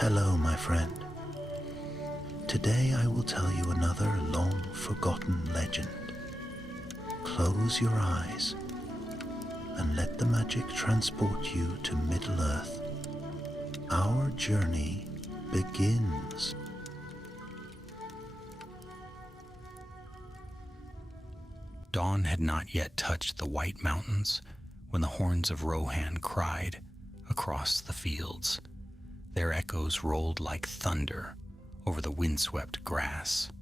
Hello, my friend. Today I will tell you another long-forgotten legend. Close your eyes and let the magic transport you to Middle-earth. Our journey begins. Dawn had not yet touched the White Mountains when the horns of Rohan cried across the fields. Their echoes rolled like thunder over the windswept grass,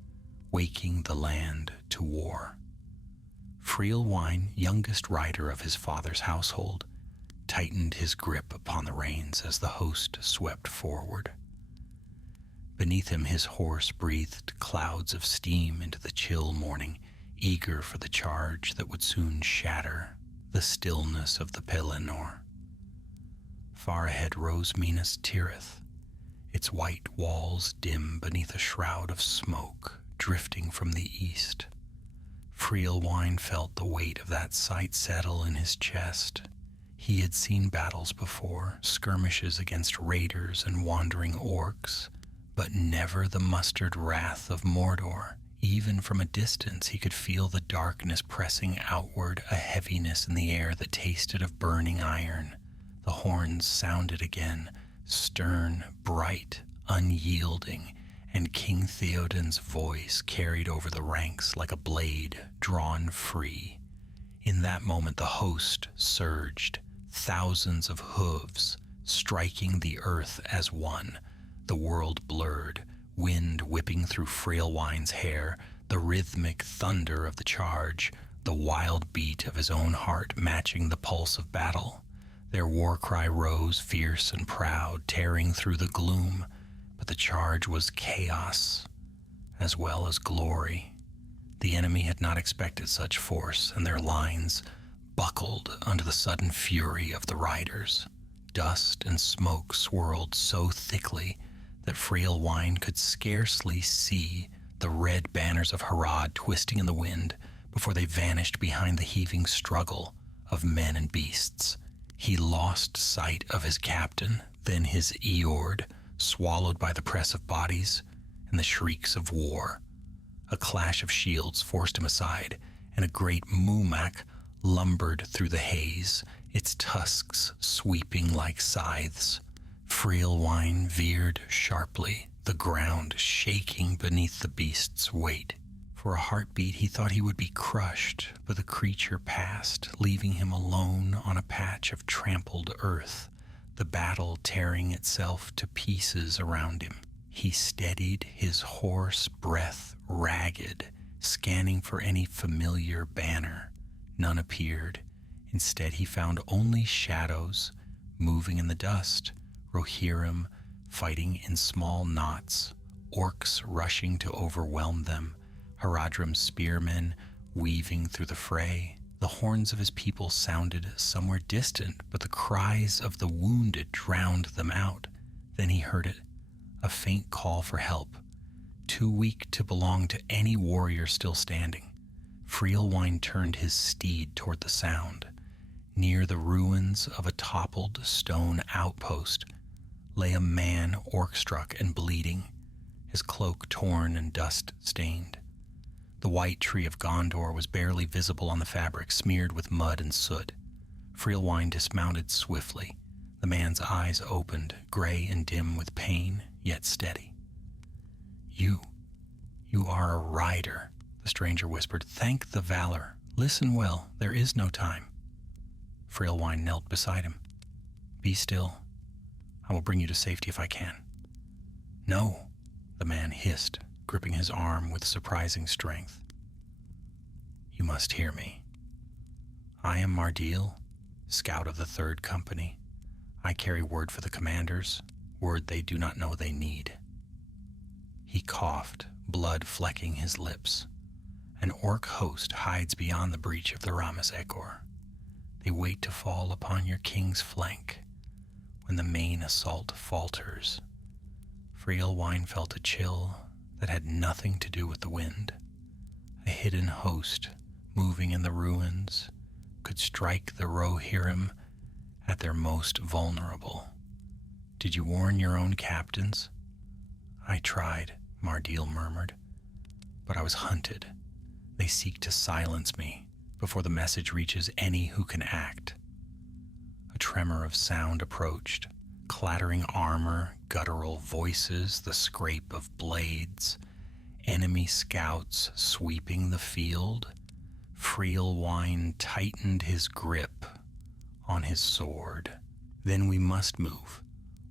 waking the land to war. Freelwine, youngest rider of his father's household, tightened his grip upon the reins as the host swept forward. Beneath him his horse breathed clouds of steam into the chill morning, eager for the charge that would soon shatter the stillness of the Pelennor. Far ahead rose Minas Tirith, its white walls dim beneath a shroud of smoke drifting from the east. Freelwine felt the weight of that sight settle in his chest. He had seen battles before, skirmishes against raiders and wandering orcs, but never the mustered wrath of Mordor. Even from a distance he could feel the darkness pressing outward, a heaviness in the air that tasted of burning iron. The horns sounded again, stern, bright, unyielding, and King Theoden's voice carried over the ranks like a blade drawn free. In that moment the host surged, thousands of hooves striking the earth as one, the world blurred, wind whipping through Freelwine's hair, the rhythmic thunder of the charge, the wild beat of his own heart matching the pulse of battle. Their war cry rose fierce and proud, tearing through the gloom, but the charge was chaos as well as glory. The enemy had not expected such force, and their lines buckled under the sudden fury of the riders. Dust and smoke swirled so thickly that Freelwine could scarcely see the red banners of Harad twisting in the wind before they vanished behind the heaving struggle of men and beasts. He lost sight of his captain, then his Eord, swallowed by the press of bodies and the shrieks of war. A clash of shields forced him aside, and a great Mumak lumbered through the haze, its tusks sweeping like scythes. Freelwine veered sharply, the ground shaking beneath the beast's weight. For a heartbeat he thought he would be crushed, but the creature passed, leaving him alone on a patch of trampled earth, the battle tearing itself to pieces around him. He steadied his hoarse breath ragged, scanning for any familiar banner. None appeared. Instead he found only shadows moving in the dust, Rohirrim fighting in small knots, orcs rushing to overwhelm them, Haradrim's spearmen weaving through the fray. The horns of his people sounded somewhere distant, but the cries of the wounded drowned them out. Then he heard it, a faint call for help, too weak to belong to any warrior still standing. Freelwine turned his steed toward the sound. Near the ruins of a toppled stone outpost lay a man orc-struck and bleeding, his cloak torn and dust-stained. The white tree of Gondor was barely visible on the fabric, smeared with mud and soot. Freelwine dismounted swiftly. The man's eyes opened, gray and dim with pain, yet steady. You are a rider," the stranger whispered. "Thank the valor. Listen well, there is no time." Freelwine knelt beside him. "Be still. I will bring you to safety if I can." "No," the man hissed, gripping his arm with surprising strength. "You must hear me. I am Mardil, scout of the 3rd Company. I carry word for the commanders, word they do not know they need." He coughed, blood flecking his lips. "An orc host hides beyond the breach of the Ramas Ekor. They wait to fall upon your king's flank. When the main assault falters." Freelwine felt a chill that had nothing to do with the wind. A hidden host moving in the ruins could strike the Rohirrim at their most vulnerable. Did you warn your own captains? I tried, Mardil murmured, but I was hunted. They seek to silence me before the message reaches any who can act. A tremor of sound approached, clattering armor, guttural voices, the scrape of blades, enemy scouts sweeping the field. Freelwine tightened his grip on his sword. Then we must move,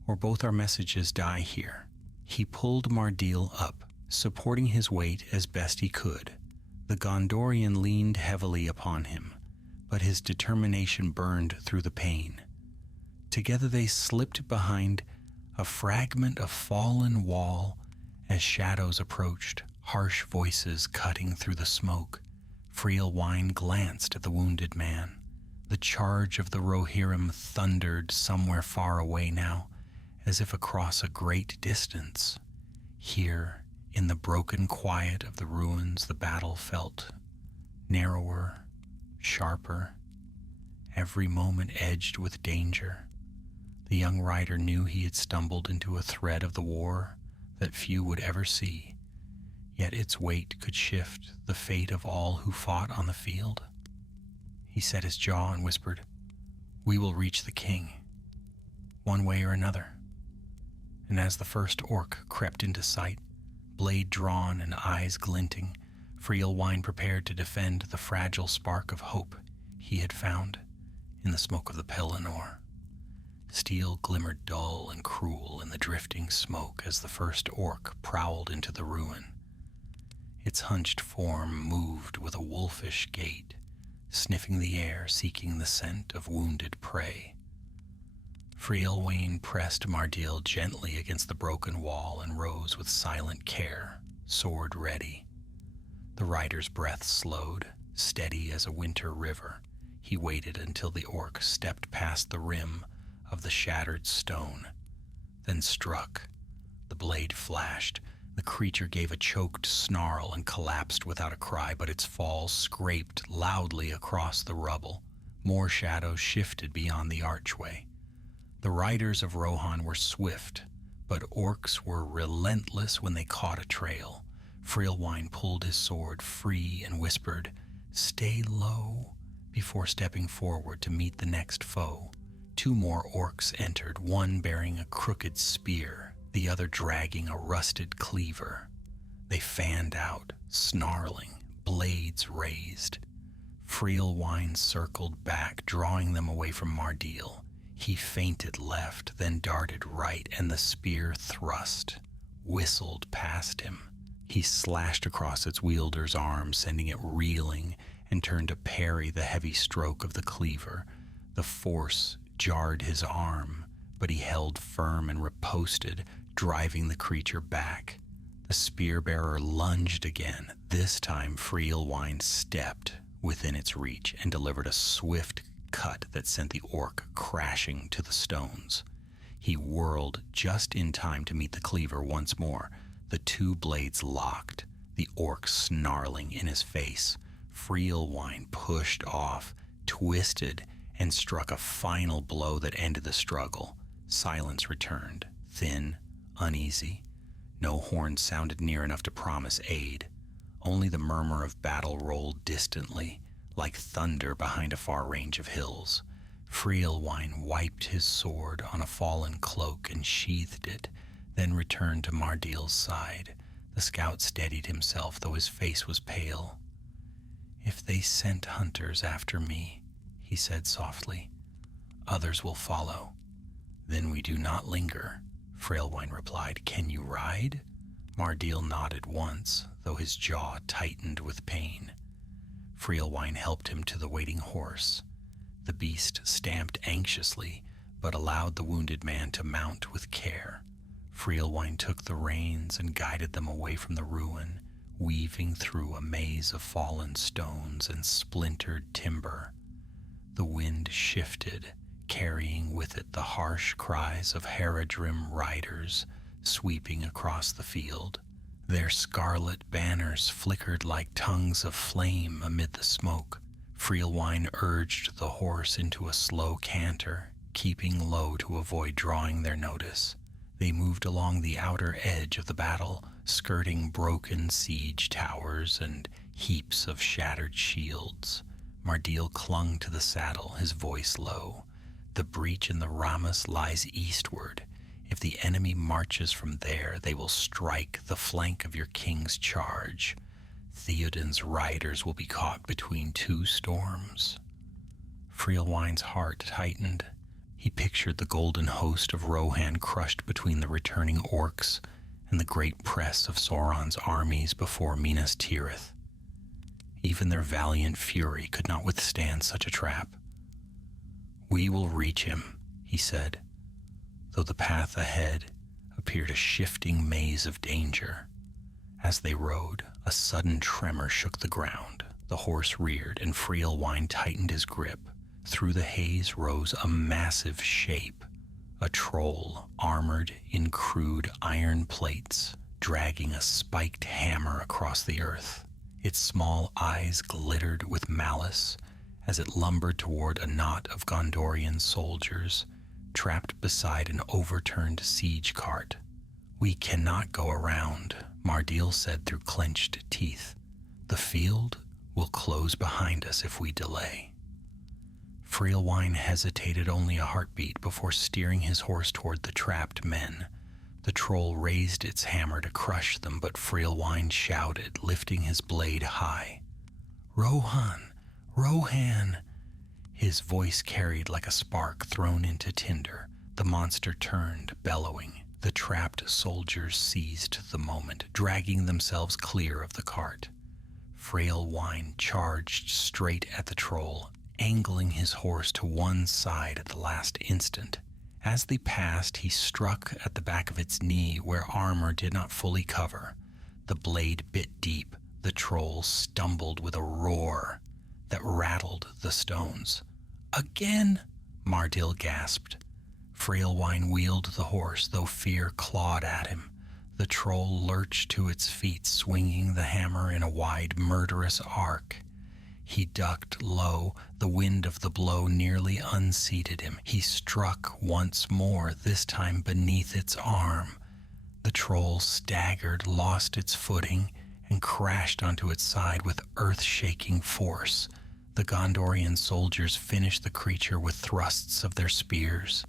or both our messages die here. He pulled Mardil up, supporting his weight as best he could. The Gondorian leaned heavily upon him, but his determination burned through the pain. Together they slipped behind a fragment of fallen wall as shadows approached, harsh voices cutting through the smoke. Freelwine glanced at the wounded man. The charge of the Rohirrim thundered somewhere far away now, as if across a great distance. Here, in the broken quiet of the ruins, the battle felt narrower, sharper, every moment edged with danger. The young rider knew he had stumbled into a thread of the war that few would ever see, yet its weight could shift the fate of all who fought on the field. He set his jaw and whispered, "We will reach the king, one way or another." And as the first orc crept into sight, blade drawn and eyes glinting, Freelwine prepared to defend the fragile spark of hope he had found in the smoke of the Pelennor. Steel glimmered dull and cruel in the drifting smoke as the first orc prowled into the ruin. Its hunched form moved with a wolfish gait, sniffing the air, seeking the scent of wounded prey. Freelwine pressed Mardil gently against the broken wall and rose with silent care, sword ready. The rider's breath slowed, steady as a winter river. He waited until the orc stepped past the rim of the shattered stone, then struck. The blade flashed. The creature gave a choked snarl and collapsed without a cry, but its fall scraped loudly across the rubble. More shadows shifted beyond the archway. The riders of Rohan were swift, but orcs were relentless when they caught a trail. Freelwine pulled his sword free and whispered, "Stay low," before stepping forward to meet the next foe. Two more orcs entered, one bearing a crooked spear, the other dragging a rusted cleaver. They fanned out, snarling, blades raised. Freelwine circled back, drawing them away from Mardil. He feinted left, then darted right, and the spear thrust, whistled past him. He slashed across its wielder's arm, sending it reeling, and turned to parry the heavy stroke of the cleaver. The force jarred his arm, but he held firm and riposted, driving the creature back. The spear-bearer lunged again. This time Freelwine stepped within its reach and delivered a swift cut that sent the orc crashing to the stones. He whirled just in time to meet the cleaver once more. The two blades locked, the orc snarling in his face. Freelwine pushed off, twisted, and struck a final blow that ended the struggle. Silence returned, thin, uneasy. No horn sounded near enough to promise aid. Only the murmur of battle rolled distantly, like thunder behind a far range of hills. Freelwine wiped his sword on a fallen cloak and sheathed it, then returned to Mardil's side. The scout steadied himself, though his face was pale. "If they sent hunters after me," he said softly, "others will follow. Then we do not linger," Freelwine replied. "Can you ride?" Mardil nodded once, though his jaw tightened with pain. Freelwine helped him to the waiting horse. The beast stamped anxiously, but allowed the wounded man to mount with care. Freelwine took the reins and guided them away from the ruin, weaving through a maze of fallen stones and splintered timber. The wind shifted, carrying with it the harsh cries of Haradrim riders sweeping across the field. Their scarlet banners flickered like tongues of flame amid the smoke. Freelwine urged the horse into a slow canter, keeping low to avoid drawing their notice. They moved along the outer edge of the battle, skirting broken siege towers and heaps of shattered shields. Mardil clung to the saddle, his voice low. The breach in the Ramas lies eastward. If the enemy marches from there, they will strike the flank of your king's charge. Theoden's riders will be caught between two storms. Freelwine's heart tightened. He pictured the golden host of Rohan crushed between the returning orcs and the great press of Sauron's armies before Minas Tirith. Even their valiant fury could not withstand such a trap. "We will reach him," he said, though the path ahead appeared a shifting maze of danger. As they rode, a sudden tremor shook the ground. The horse reared, and Freelwine tightened his grip. Through the haze rose a massive shape, a troll armored in crude iron plates, dragging a spiked hammer across the earth. Its small eyes glittered with malice as it lumbered toward a knot of Gondorian soldiers trapped beside an overturned siege cart. "We cannot go around," Mardil said through clenched teeth. "The field will close behind us if we delay." Freelwine hesitated only a heartbeat before steering his horse toward the trapped men. The troll raised its hammer to crush them, but Freelwine shouted, lifting his blade high. "Rohan! Rohan!" His voice carried like a spark thrown into tinder. The monster turned, bellowing. The trapped soldiers seized the moment, dragging themselves clear of the cart. Freelwine charged straight at the troll, angling his horse to one side at the last instant. As they passed, he struck at the back of its knee where armor did not fully cover. The blade bit deep. The troll stumbled with a roar that rattled the stones. "Again!" Mardil gasped. Freelwine wheeled the horse, though fear clawed at him. The troll lurched to its feet, swinging the hammer in a wide, murderous arc. He ducked low. The wind of the blow nearly unseated him. He struck once more, this time beneath its arm. The troll staggered, lost its footing, and crashed onto its side with earth-shaking force. The Gondorian soldiers finished the creature with thrusts of their spears.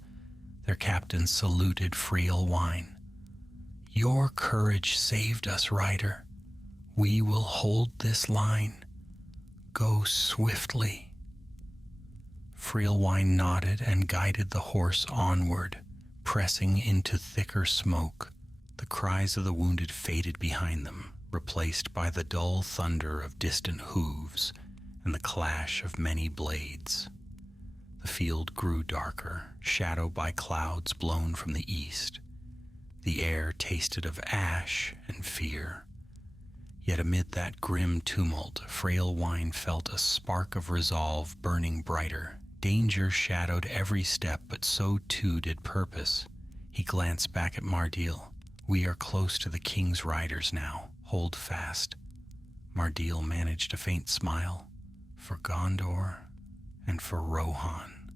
Their captain saluted Freelwine. "Your courage saved us, rider. We will hold this line. Go swiftly." Freelwine nodded and guided the horse onward, pressing into thicker smoke. The cries of the wounded faded behind them, replaced by the dull thunder of distant hooves and the clash of many blades. The field grew darker, shadowed by clouds blown from the east. The air tasted of ash and fear. Yet amid that grim tumult, Freelwine felt a spark of resolve burning brighter. Danger shadowed every step, but so too did purpose. He glanced back at Mardil. "We are close to the king's riders now. Hold fast." Mardil managed a faint smile. For Gondor and for Rohan.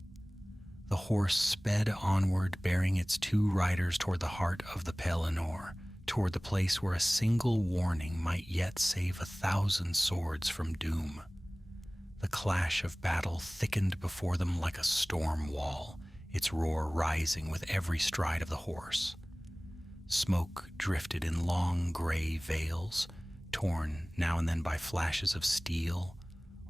The horse sped onward, bearing its two riders toward the heart of the Pelennor, toward the place where a single warning might yet save 1,000 swords from doom. The clash of battle thickened before them like a storm wall, its roar rising with every stride of the horse. Smoke drifted in long gray veils, torn now and then by flashes of steel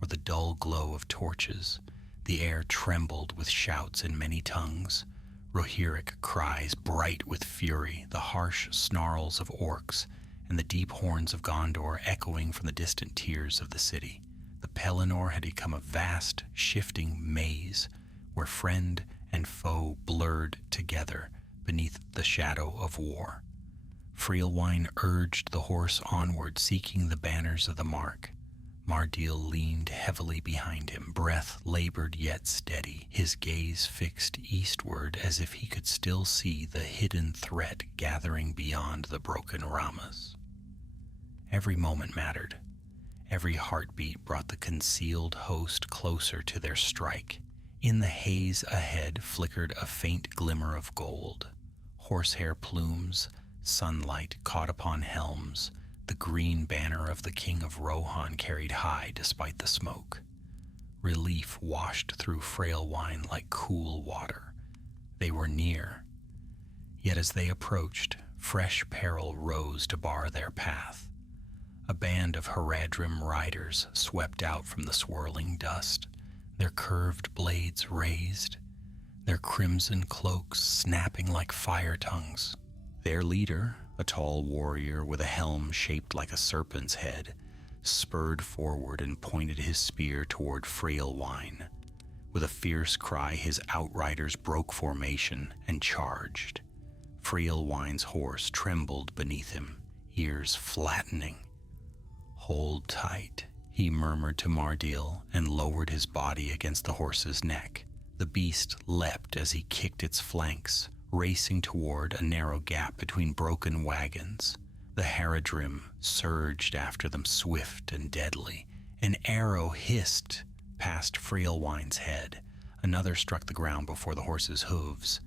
or the dull glow of torches. The air trembled with shouts in many tongues, Rohirric cries bright with fury, the harsh snarls of orcs, and the deep horns of Gondor echoing from the distant tiers of the city. The Pelennor had become a vast, shifting maze, where friend and foe blurred together beneath the shadow of war. Freelwine urged the horse onward, seeking the banners of the mark. Mardil leaned heavily behind him, breath labored yet steady, his gaze fixed eastward as if he could still see the hidden threat gathering beyond the broken Ramas. Every moment mattered. Every heartbeat brought the concealed host closer to their strike. In the haze ahead flickered a faint glimmer of gold. Horsehair plumes, sunlight caught upon helms, the green banner of the King of Rohan carried high despite the smoke. Relief washed through frail wine like cool water. They were near. Yet as they approached, fresh peril rose to bar their path. A band of Haradrim riders swept out from the swirling dust, their curved blades raised, their crimson cloaks snapping like fire tongues. Their leader, a tall warrior with a helm shaped like a serpent's head, spurred forward and pointed his spear toward Frailwine. With a fierce cry, his outriders broke formation and charged. Frailwine's horse trembled beneath him, ears flattening. "Hold tight," he murmured to Mardil and lowered his body against the horse's neck. The beast leapt as he kicked its flanks, racing toward a narrow gap between broken wagons. The Haradrim surged after them, swift and deadly. An arrow hissed past Frailwine's head. Another struck the ground before the horse's hooves.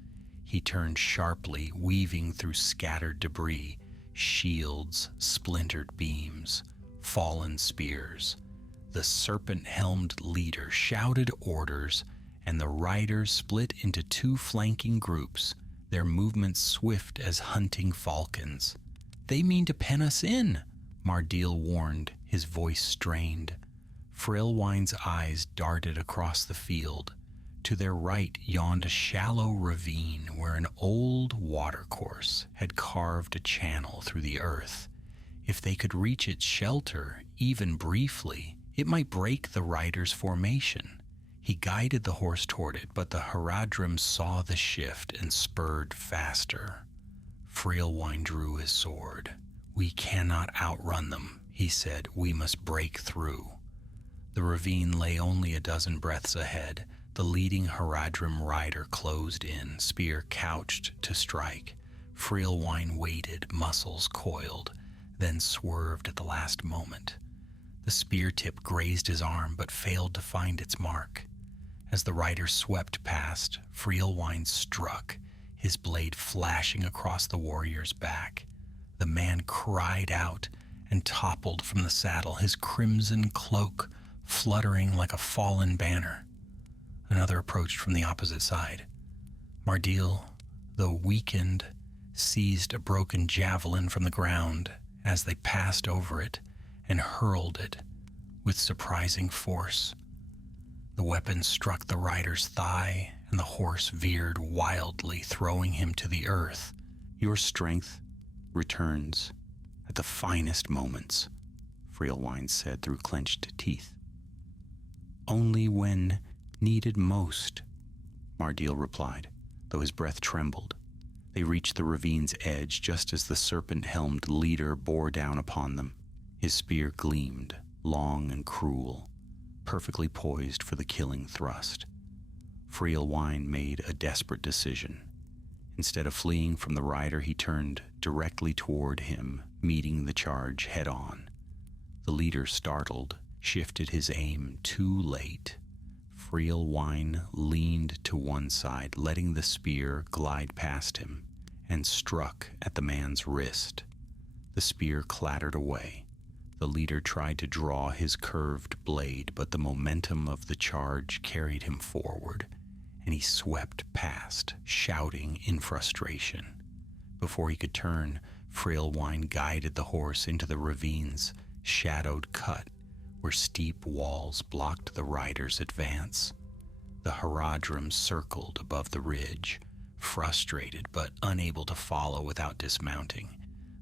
He turned sharply, weaving through scattered debris, shields, splintered beams, fallen spears. The serpent-helmed leader shouted orders, and the riders split into two flanking groups, their movements swift as hunting falcons. "They mean to pen us in," Mardil warned, his voice strained. Frailwine's eyes darted across the field. To their right yawned a shallow ravine where an old watercourse had carved a channel through the earth. If they could reach its shelter, even briefly, it might break the riders' formation. He guided the horse toward it, but the Haradrim saw the shift and spurred faster. Frailwine drew his sword. "We cannot outrun them," he said. "We must break through." The ravine lay only a dozen breaths ahead. The leading Haradrim rider closed in, spear couched to strike. Frailwine waited, muscles coiled, then swerved at the last moment. The spear tip grazed his arm but failed to find its mark. As the rider swept past, Frailwine struck, his blade flashing across the warrior's back. The man cried out and toppled from the saddle, his crimson cloak fluttering like a fallen banner. Another approached from the opposite side. Mardil, though weakened, seized a broken javelin from the ground as they passed over it and hurled it with surprising force. The weapon struck the rider's thigh, and the horse veered wildly, throwing him to the earth. "Your strength returns at the finest moments," Frailwine said through clenched teeth. "Only when needed most," Mardil replied, though his breath trembled. They reached the ravine's edge just as the serpent-helmed leader bore down upon them. His spear gleamed, long and cruel, perfectly poised for the killing thrust. Frailwine made a desperate decision. Instead of fleeing from the rider, he turned directly toward him, meeting the charge head-on. The leader, startled, shifted his aim too late. Frailwine leaned to one side, letting the spear glide past him, and struck at the man's wrist. The spear clattered away. The leader tried to draw his curved blade, but the momentum of the charge carried him forward, and he swept past, shouting in frustration. Before he could turn, Frailwine guided the horse into the ravine's shadowed cut, where steep walls blocked the rider's advance. The Haradrim circled above the ridge, frustrated but unable to follow without dismounting.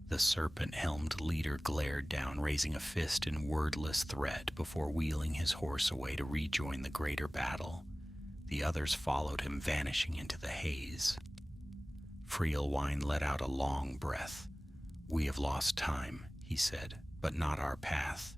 The serpent-helmed leader glared down, raising a fist in wordless threat before wheeling his horse away to rejoin the greater battle. The others followed him, vanishing into the haze. Frailwine let out a long breath. "We have lost time," he said, "but not our path."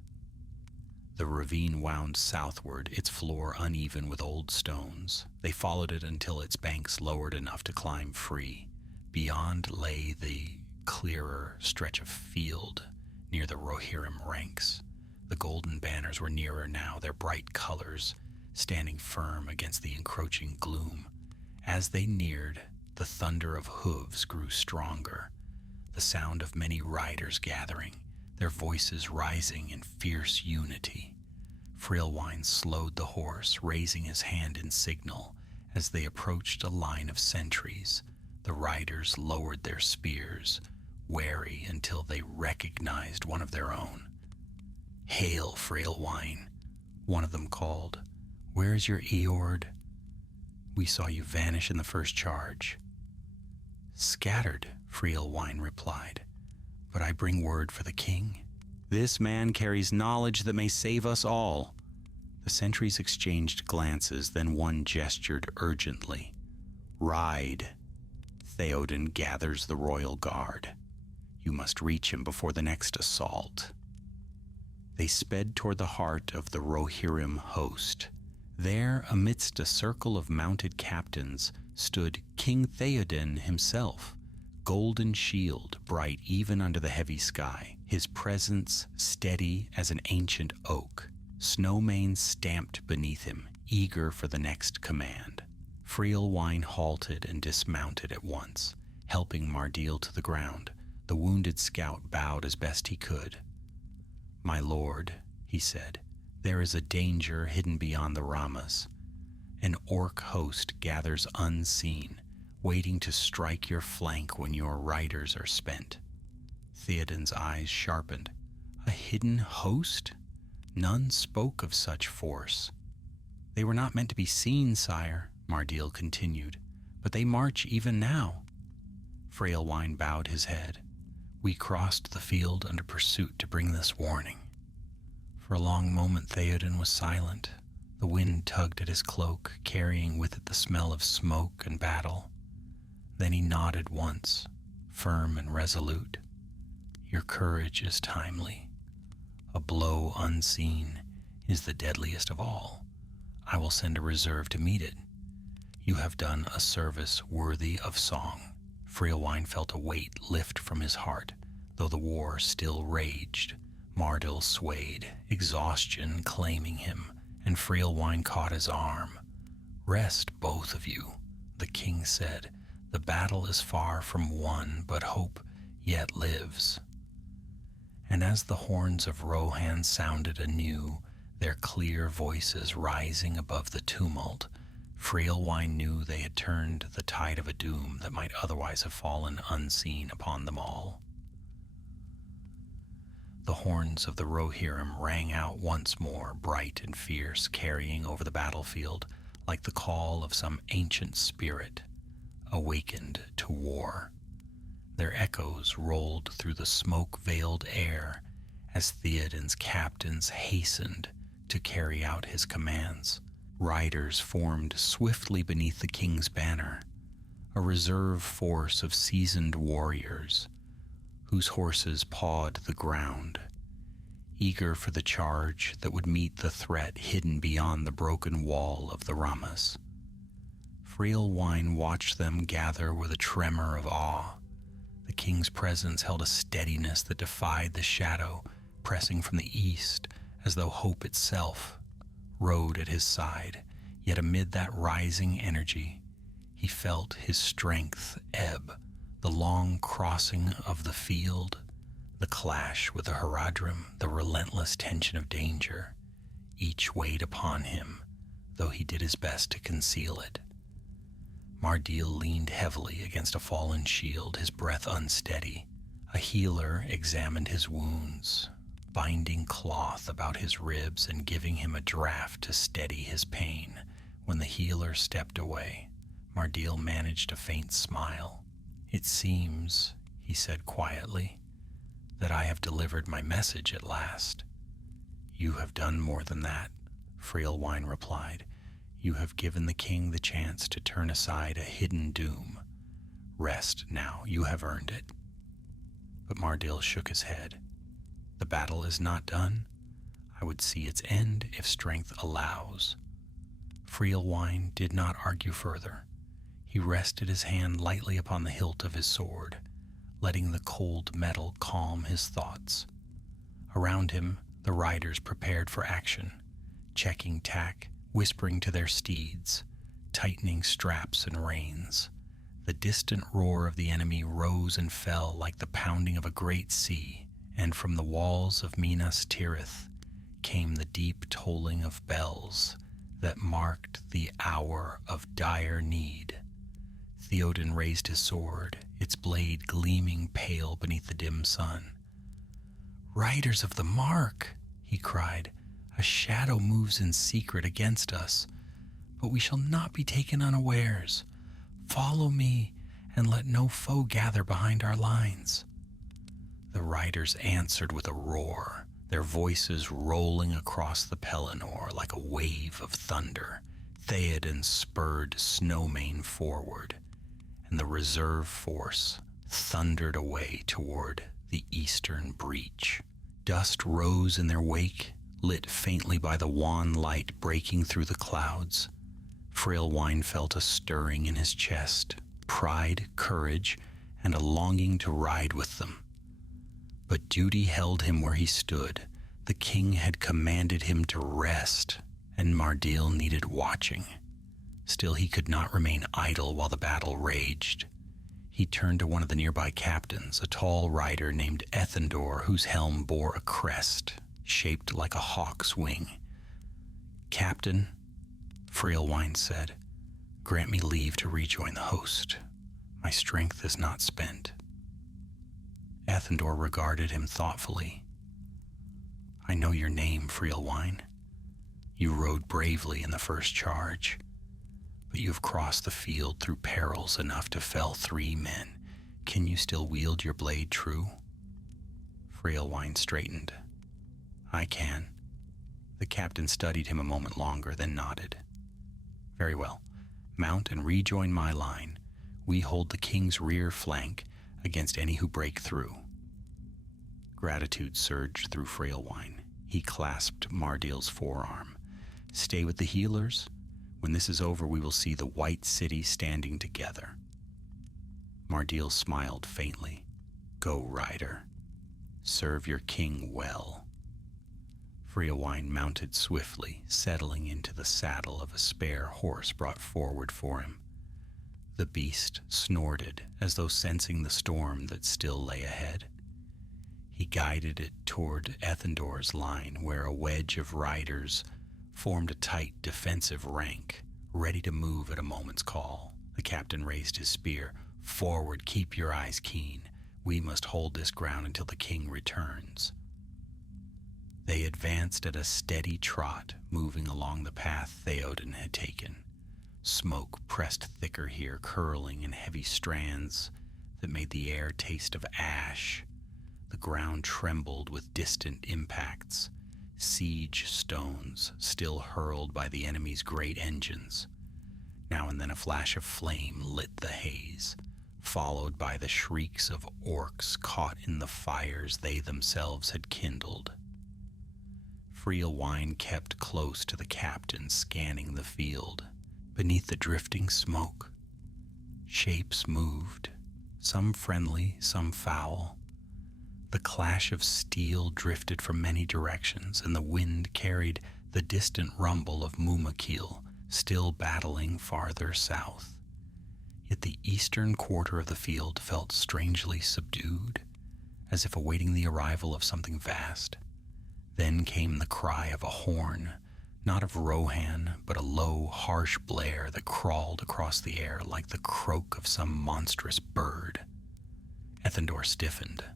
The ravine wound southward, its floor uneven with old stones. They followed it until its banks lowered enough to climb free. Beyond lay the clearer stretch of field near the Rohirrim ranks. The golden banners were nearer now, their bright colors standing firm against the encroaching gloom. As they neared, the thunder of hooves grew stronger, the sound of many riders gathering, their voices rising in fierce unity. Freelwine slowed the horse, raising his hand in signal. As they approached a line of sentries, the riders lowered their spears, wary until they recognized one of their own. "Hail, Freelwine," one of them called. "Where is your Eord? We saw you vanish in the first charge." "Scattered," Freelwine replied, "but I bring word for the king. This man carries knowledge that may save us all." The sentries exchanged glances, then one gestured urgently. "Ride. Theoden gathers the royal guard. You must reach him before the next assault." They sped toward the heart of the Rohirrim host. There, amidst a circle of mounted captains, stood King Theoden himself, golden shield bright even under the heavy sky, his presence steady as an ancient oak, snowmane stamped beneath him, eager for the next command. Freelwine halted and dismounted at once, helping Mardil to the ground. The wounded scout bowed as best he could. "My lord," he said, "there is a danger hidden beyond the Ramas. An orc host gathers unseen, waiting to strike your flank when your riders are spent." Theoden's eyes sharpened. "A hidden host? None spoke of such force." "They were not meant to be seen, sire," Mardil continued, "but they march even now." Freelwine bowed his head. "We crossed the field under pursuit to bring this warning." For a long moment Theoden was silent. The wind tugged at his cloak, carrying with it the smell of smoke and battle. Then he nodded once, firm and resolute. "Your courage is timely. A blow unseen is the deadliest of all. I will send a reserve to meet it. You have done a service worthy of song." Freelwine felt a weight lift from his heart, though the war still raged. Mardil swayed, exhaustion claiming him, and Freelwine caught his arm. "Rest, both of you," the king said. "The battle is far from won, but hope yet lives." And as the horns of Rohan sounded anew, their clear voices rising above the tumult, Freelwine knew they had turned the tide of a doom that might otherwise have fallen unseen upon them all. The horns of the Rohirrim rang out once more, bright and fierce, carrying over the battlefield like the call of some ancient spirit, awakened to war. Their echoes rolled through the smoke-veiled air as Theoden's captains hastened to carry out his commands. Riders formed swiftly beneath the king's banner, a reserve force of seasoned warriors whose horses pawed the ground, eager for the charge that would meet the threat hidden beyond the broken wall of the Ramas. Freelwine watched them gather with a tremor of awe. The king's presence held a steadiness that defied the shadow, pressing from the east as though hope itself rode at his side. Yet amid that rising energy, he felt his strength ebb. The long crossing of the field, the clash with the Haradrim, the relentless tension of danger, each weighed upon him, though he did his best to conceal it. Mardil leaned heavily against a fallen shield, his breath unsteady. A healer examined his wounds, binding cloth about his ribs and giving him a draught to steady his pain. When the healer stepped away, Mardil managed a faint smile. "It seems," he said quietly, "that I have delivered my message at last." "You have done more than that," Freelwine replied. "You have given the king the chance to turn aside a hidden doom. Rest now, you have earned it." But Mardil shook his head. "The battle is not done. I would see its end if strength allows." Freelwine did not argue further. He rested his hand lightly upon the hilt of his sword, letting the cold metal calm his thoughts. Around him, the riders prepared for action, checking tack whispering to their steeds, tightening straps and reins. The distant roar of the enemy rose and fell like the pounding of a great sea, and from the walls of Minas Tirith came the deep tolling of bells that marked the hour of dire need. Theoden raised his sword, its blade gleaming pale beneath the dim sun. "Riders of the Mark," he cried, "a shadow moves in secret against us, but we shall not be taken unawares. Follow me, and let no foe gather behind our lines." The riders answered with a roar, their voices rolling across the Pelennor like a wave of thunder. Theoden spurred Snowmane forward, and the reserve force thundered away toward the eastern breach. Dust rose in their wake, lit faintly by the wan light breaking through the clouds. Frailwine felt a stirring in his chest, pride, courage, and a longing to ride with them. But duty held him where he stood. The king had commanded him to rest, and Mardil needed watching. Still, he could not remain idle while the battle raged. He turned to one of the nearby captains, a tall rider named Ethendor, whose helm bore a crest, shaped like a hawk's wing. "Captain," Frailwine said, "grant me leave to rejoin the host. My strength is not spent." Ethendor regarded him thoughtfully. "I know your name, Frailwine. You rode bravely in the first charge, but you have crossed the field through perils enough to fell 3 men. Can you still wield your blade true?" Frailwine straightened. "I can." The captain studied him a moment longer, then nodded. "Very well. Mount and rejoin my line. We hold the king's rear flank against any who break through." Gratitude surged through Frailwine. He clasped Mardil's forearm. "Stay with the healers. When this is over, we will see the White City standing together." Mardil smiled faintly. "Go, rider. Serve your king well." Frailwine mounted swiftly, settling into the saddle of a spare horse brought forward for him. The beast snorted as though sensing the storm that still lay ahead. He guided it toward Ethendor's line, where a wedge of riders formed a tight defensive rank, ready to move at a moment's call. The captain raised his spear. "Forward, keep your eyes keen. We must hold this ground until the king returns." They advanced at a steady trot, moving along the path Theoden had taken. Smoke pressed thicker here, curling in heavy strands that made the air taste of ash. The ground trembled with distant impacts, siege stones still hurled by the enemy's great engines. Now and then a flash of flame lit the haze, followed by the shrieks of orcs caught in the fires they themselves had kindled. Frailwine kept close to the captain, scanning the field. Beneath the drifting smoke, shapes moved, some friendly, some foul. The clash of steel drifted from many directions, and the wind carried the distant rumble of Mumakil, still battling farther south. Yet the eastern quarter of the field felt strangely subdued, as if awaiting the arrival of something vast. Then came the cry of a horn, not of Rohan, but a low, harsh blare that crawled across the air like the croak of some monstrous bird. Ethendor stiffened.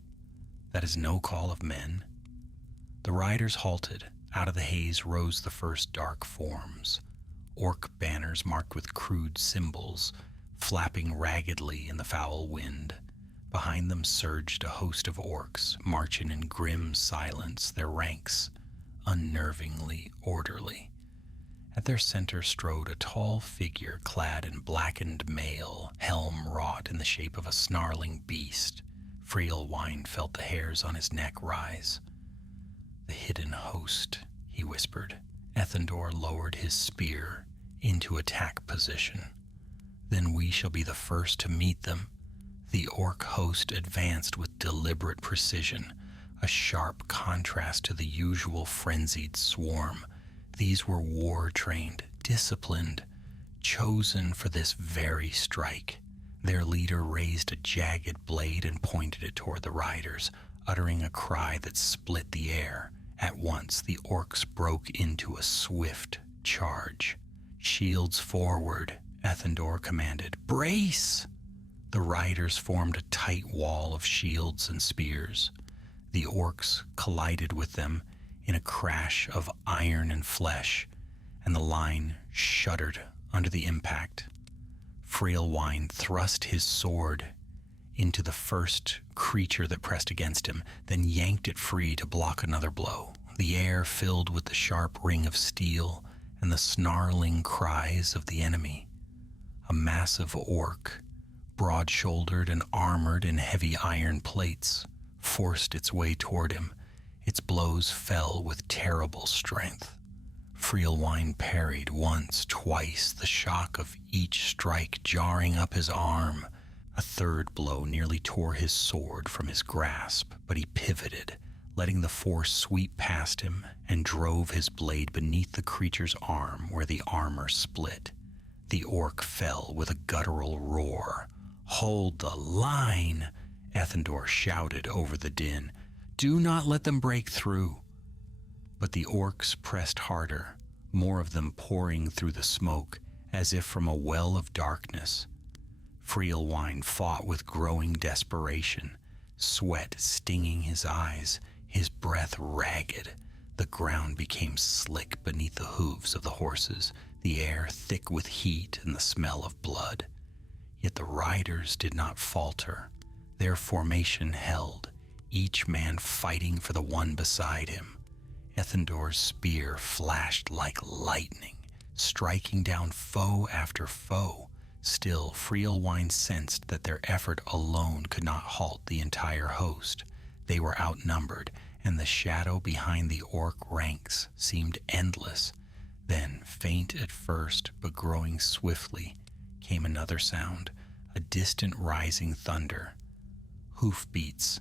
That is no call of men. The riders halted. Out of the haze rose the first dark forms. Orc banners marked with crude symbols, flapping raggedly in the foul wind. Behind them surged a host of orcs, marching in grim silence, their ranks unnervingly orderly. At their center strode a tall figure clad in blackened mail, helm wrought in the shape of a snarling beast. Frailwine felt the hairs on his neck rise. "The hidden host," he whispered. Ethendor lowered his spear into attack position. "Then we shall be the first to meet them." The orc host advanced with deliberate precision, a sharp contrast to the usual frenzied swarm. These were war-trained, disciplined, chosen for this very strike. Their leader raised a jagged blade and pointed it toward the riders, uttering a cry that split the air. At once, the orcs broke into a swift charge. "Shields forward," Ethendor commanded. "Brace!" The riders formed a tight wall of shields and spears. The orcs collided with them in a crash of iron and flesh, and the line shuddered under the impact. Freelwine thrust his sword into the first creature that pressed against him, then yanked it free to block another blow. The air filled with the sharp ring of steel and the snarling cries of the enemy. A massive orc, broad-shouldered and armored in heavy iron plates, forced its way toward him. Its blows fell with terrible strength. Freelwine parried once, twice, the shock of each strike jarring up his arm. A third blow nearly tore his sword from his grasp, but he pivoted, letting the force sweep past him, and drove his blade beneath the creature's arm where the armor split. The orc fell with a guttural roar. "Hold the line!" Ethendor shouted over the din. "Do not let them break through." But the orcs pressed harder, more of them pouring through the smoke, as if from a well of darkness. Freelwine fought with growing desperation, sweat stinging his eyes, his breath ragged. The ground became slick beneath the hooves of the horses, the air thick with heat and the smell of blood. Yet the riders did not falter. Their formation held, each man fighting for the one beside him. Ethendor's spear flashed like lightning, striking down foe after foe. Still, Freelwine sensed that their effort alone could not halt the entire host. They were outnumbered, and the shadow behind the orc ranks seemed endless. Then, faint at first, but growing swiftly, came another sound, a distant rising thunder. Hoofbeats,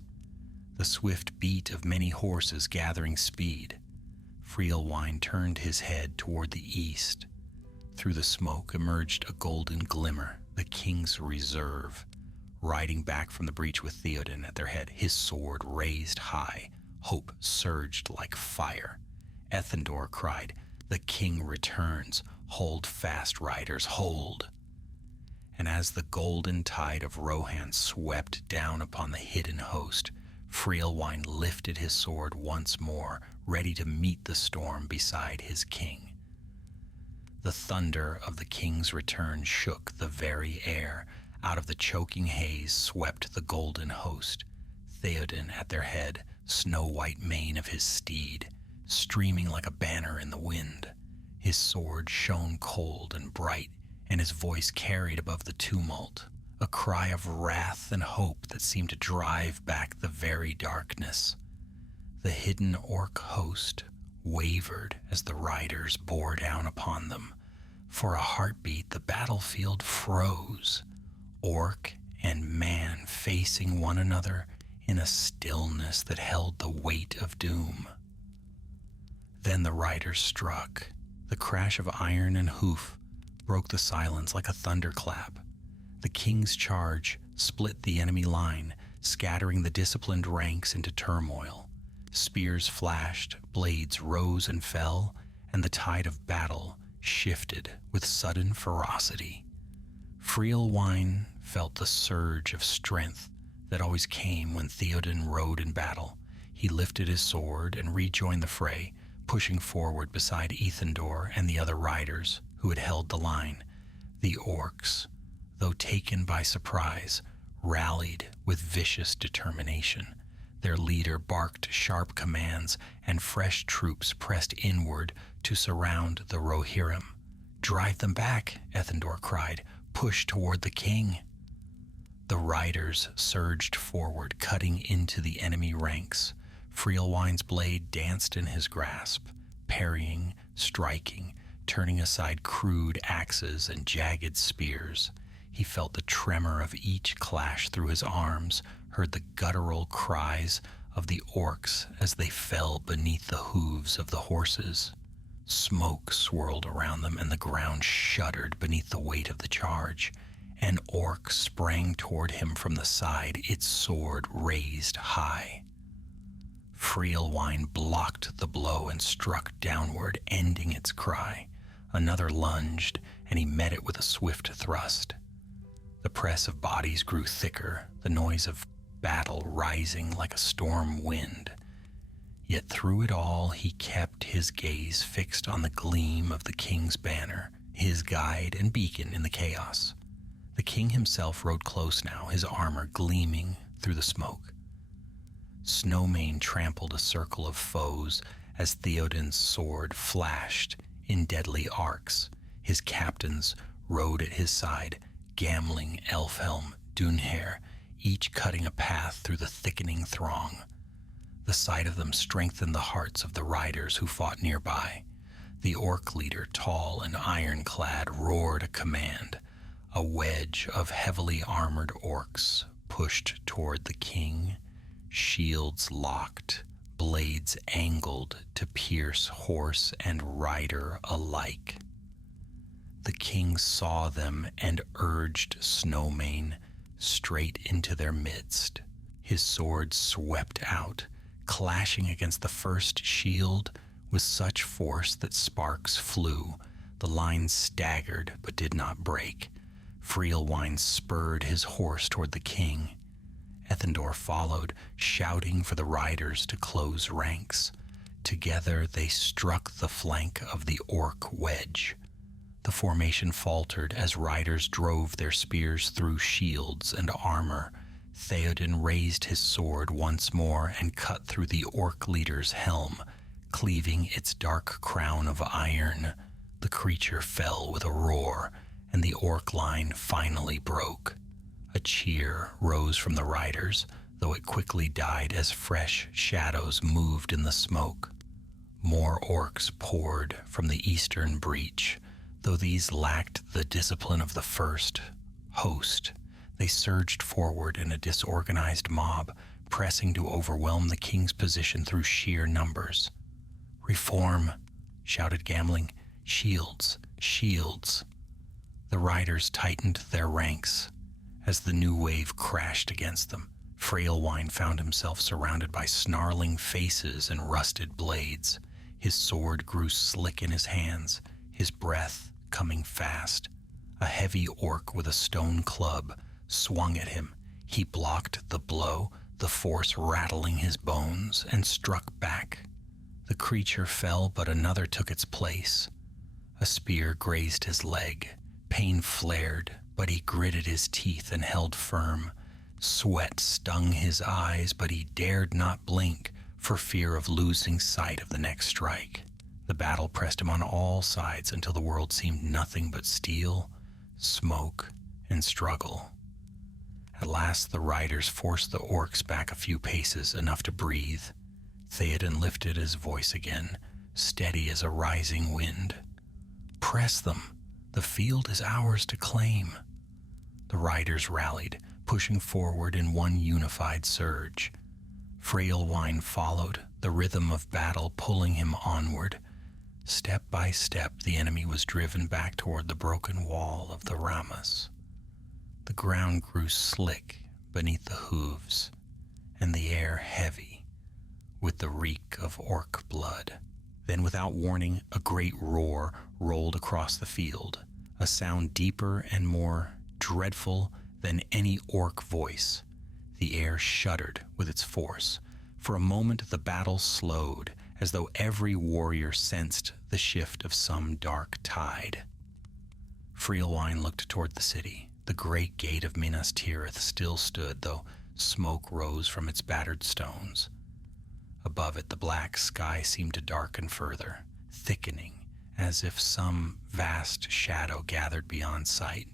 the swift beat of many horses gathering speed. Freelwine turned his head toward the east. Through the smoke emerged a golden glimmer, the king's reserve, riding back from the breach with Theoden at their head, his sword raised high. Hope surged like fire. Ethendor cried, "The king returns. Hold fast, riders, hold." And as the golden tide of Rohan swept down upon the hidden host, Freelwine lifted his sword once more, ready to meet the storm beside his king. The thunder of the king's return shook the very air. Out of the choking haze swept the golden host, Theoden at their head, snow-white mane of his steed, streaming like a banner in the wind. His sword shone cold and bright, and his voice carried above the tumult, a cry of wrath and hope that seemed to drive back the very darkness. The hidden orc host wavered as the riders bore down upon them. For a heartbeat, the battlefield froze, orc and man facing one another in a stillness that held the weight of doom. Then the riders struck. The crash of iron and hoof broke the silence like a thunderclap. The king's charge split the enemy line, scattering the disciplined ranks into turmoil. Spears flashed, blades rose and fell, and the tide of battle shifted with sudden ferocity. Freelwine felt the surge of strength that always came when Theoden rode in battle. He lifted his sword and rejoined the fray, pushing forward beside Ethendor and the other riders who had held the line. The orcs, though taken by surprise, rallied with vicious determination. Their leader barked sharp commands, and fresh troops pressed inward to surround the Rohirrim. "Drive them back," Ethendor cried. "Push toward the king." The riders surged forward, cutting into the enemy ranks. Freelwine's blade danced in his grasp, parrying, striking, turning aside crude axes and jagged spears. He felt the tremor of each clash through his arms, heard the guttural cries of the orcs as they fell beneath the hooves of the horses. Smoke swirled around them, and the ground shuddered beneath the weight of the charge. An orc sprang toward him from the side, its sword raised high. Freelwine blocked the blow and struck downward, ending its cry. Another lunged, and he met it with a swift thrust. The press of bodies grew thicker, the noise of battle rising like a storm wind. Yet through it all he kept his gaze fixed on the gleam of the king's banner, his guide and beacon in the chaos. The king himself rode close now, his armor gleaming through the smoke. Snowmane trampled a circle of foes as Theoden's sword flashed in deadly arcs. His captains rode at his side, Gamling, Elfhelm, Dunhair, each cutting a path through the thickening throng. The sight of them strengthened the hearts of the riders who fought nearby. The orc leader, tall and ironclad, roared a command. A wedge of heavily armored orcs pushed toward the king, shields locked, blades angled to pierce horse and rider alike. The king saw them and urged Snowmane straight into their midst. His sword swept out, clashing against the first shield with such force that sparks flew. The line staggered but did not break. Freelwine spurred his horse toward the king. Ethendor followed, shouting for the riders to close ranks. Together they struck the flank of the orc wedge. The formation faltered as riders drove their spears through shields and armor. Theoden raised his sword once more and cut through the orc leader's helm, cleaving its dark crown of iron. The creature fell with a roar, and the orc line finally broke. A cheer rose from the riders, though it quickly died as fresh shadows moved in the smoke. More orcs poured from the eastern breach, though these lacked the discipline of the first host. They surged forward in a disorganized mob, pressing to overwhelm the king's position through sheer numbers. "Reform," shouted Gamling. "Shields, shields." The riders tightened their ranks. As the new wave crashed against them, Freelwine found himself surrounded by snarling faces and rusted blades. His sword grew slick in his hands, his breath coming fast. A heavy orc with a stone club swung at him. He blocked the blow, the force rattling his bones, and struck back. The creature fell, but another took its place. A spear grazed his leg. Pain flared, but he gritted his teeth and held firm. Sweat stung his eyes, but he dared not blink for fear of losing sight of the next strike. The battle pressed him on all sides until the world seemed nothing but steel, smoke, and struggle. At last the riders forced the orcs back a few paces, enough to breathe. Theoden lifted his voice again, steady as a rising wind. "Press them. The field is ours to claim." The riders rallied, pushing forward in one unified surge. Freelwine followed, the rhythm of battle pulling him onward. Step by step, the enemy was driven back toward the broken wall of the Ramas. The ground grew slick beneath the hooves, and the air heavy with the reek of orc blood. Then, without warning, a great roar rolled across the field, a sound deeper and more dreadful than any orc voice. The air shuddered with its force. For a moment, the battle slowed, as though every warrior sensed the shift of some dark tide. Freelwine looked toward the city. The great gate of Minas Tirith still stood, though smoke rose from its battered stones. Above it, the black sky seemed to darken further, thickening, as if some vast shadow gathered beyond sight.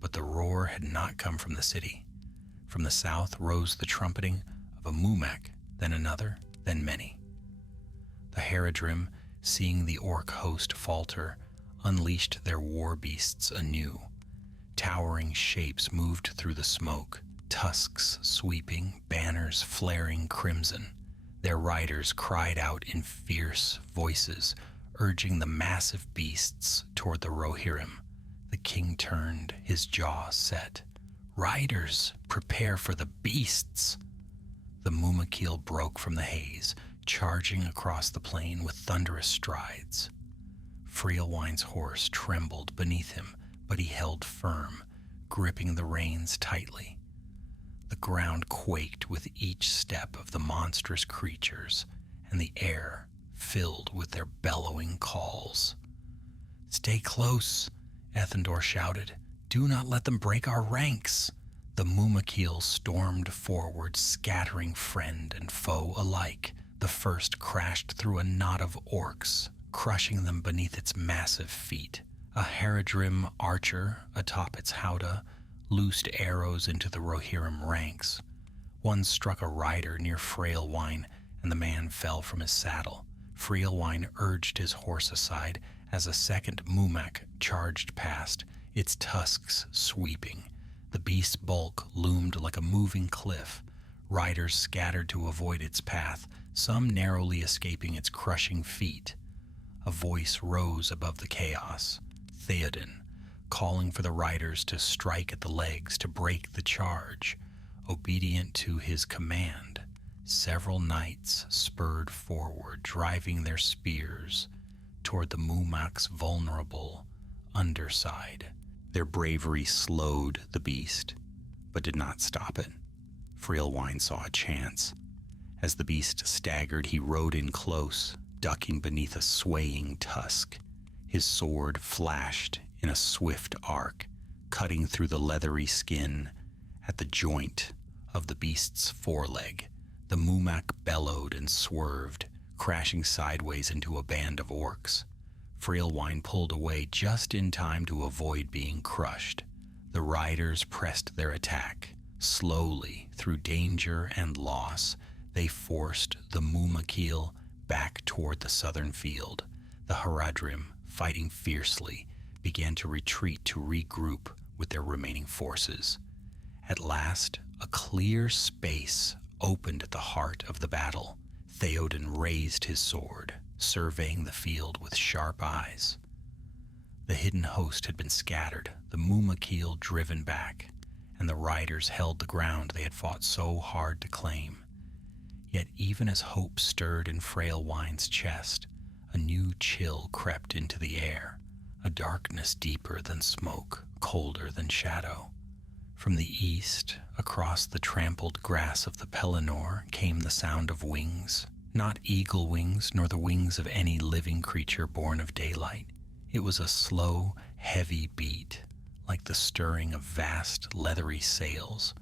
But the roar had not come from the city. From the south rose the trumpeting of a mumak, then another, then many. The Haradrim, seeing the orc host falter, unleashed their war beasts anew. Towering shapes moved through the smoke, tusks sweeping, banners flaring crimson. Their riders cried out in fierce voices, urging the massive beasts toward the Rohirrim. The king turned, his jaw set. "Riders, prepare for the beasts!" The Mumakil broke from the haze, charging across the plain with thunderous strides. Freelwine's horse trembled beneath him, but he held firm, gripping the reins tightly. The ground quaked with each step of the monstrous creatures, and the air filled with their bellowing calls. "Stay close," Ethendor shouted. "Do not let them break our ranks." The Mumakil stormed forward, scattering friend and foe alike. The first crashed through a knot of orcs, crushing them beneath its massive feet. A Haradrim archer atop its howdah loosed arrows into the Rohirrim ranks. One struck a rider near Freelwine, and the man fell from his saddle. Freelwine urged his horse aside as a second Mumak charged past, its tusks sweeping. The beast's bulk loomed like a moving cliff. Riders scattered to avoid its path, some narrowly escaping its crushing feet. A voice rose above the chaos, Theoden, calling for the riders to strike at the legs to break the charge. Obedient to his command, several knights spurred forward, driving their spears toward the Mumak's vulnerable underside. Their bravery slowed the beast, but did not stop it. Freelwine saw a chance. As the beast staggered, he rode in close, ducking beneath a swaying tusk. His sword flashed in a swift arc, cutting through the leathery skin at the joint of the beast's foreleg. The Mumak bellowed and swerved, crashing sideways into a band of orcs. Freelwine pulled away just in time to avoid being crushed. The riders pressed their attack. Slowly, through danger and loss, they forced the Mumakil back toward the southern field. The Haradrim, fighting fiercely, began to retreat to regroup with their remaining forces. At last, a clear space opened at the heart of the battle. Theoden raised his sword, surveying the field with sharp eyes. The hidden host had been scattered, the Mumakil driven back, and the riders held the ground they had fought so hard to claim. Yet even as hope stirred in Freelwine's chest, a new chill crept into the air, a darkness deeper than smoke, colder than shadow. From the east, across the trampled grass of the Pelennor, came the sound of wings. Not eagle wings, nor the wings of any living creature born of daylight. It was a slow, heavy beat, like the stirring of vast, leathery sails.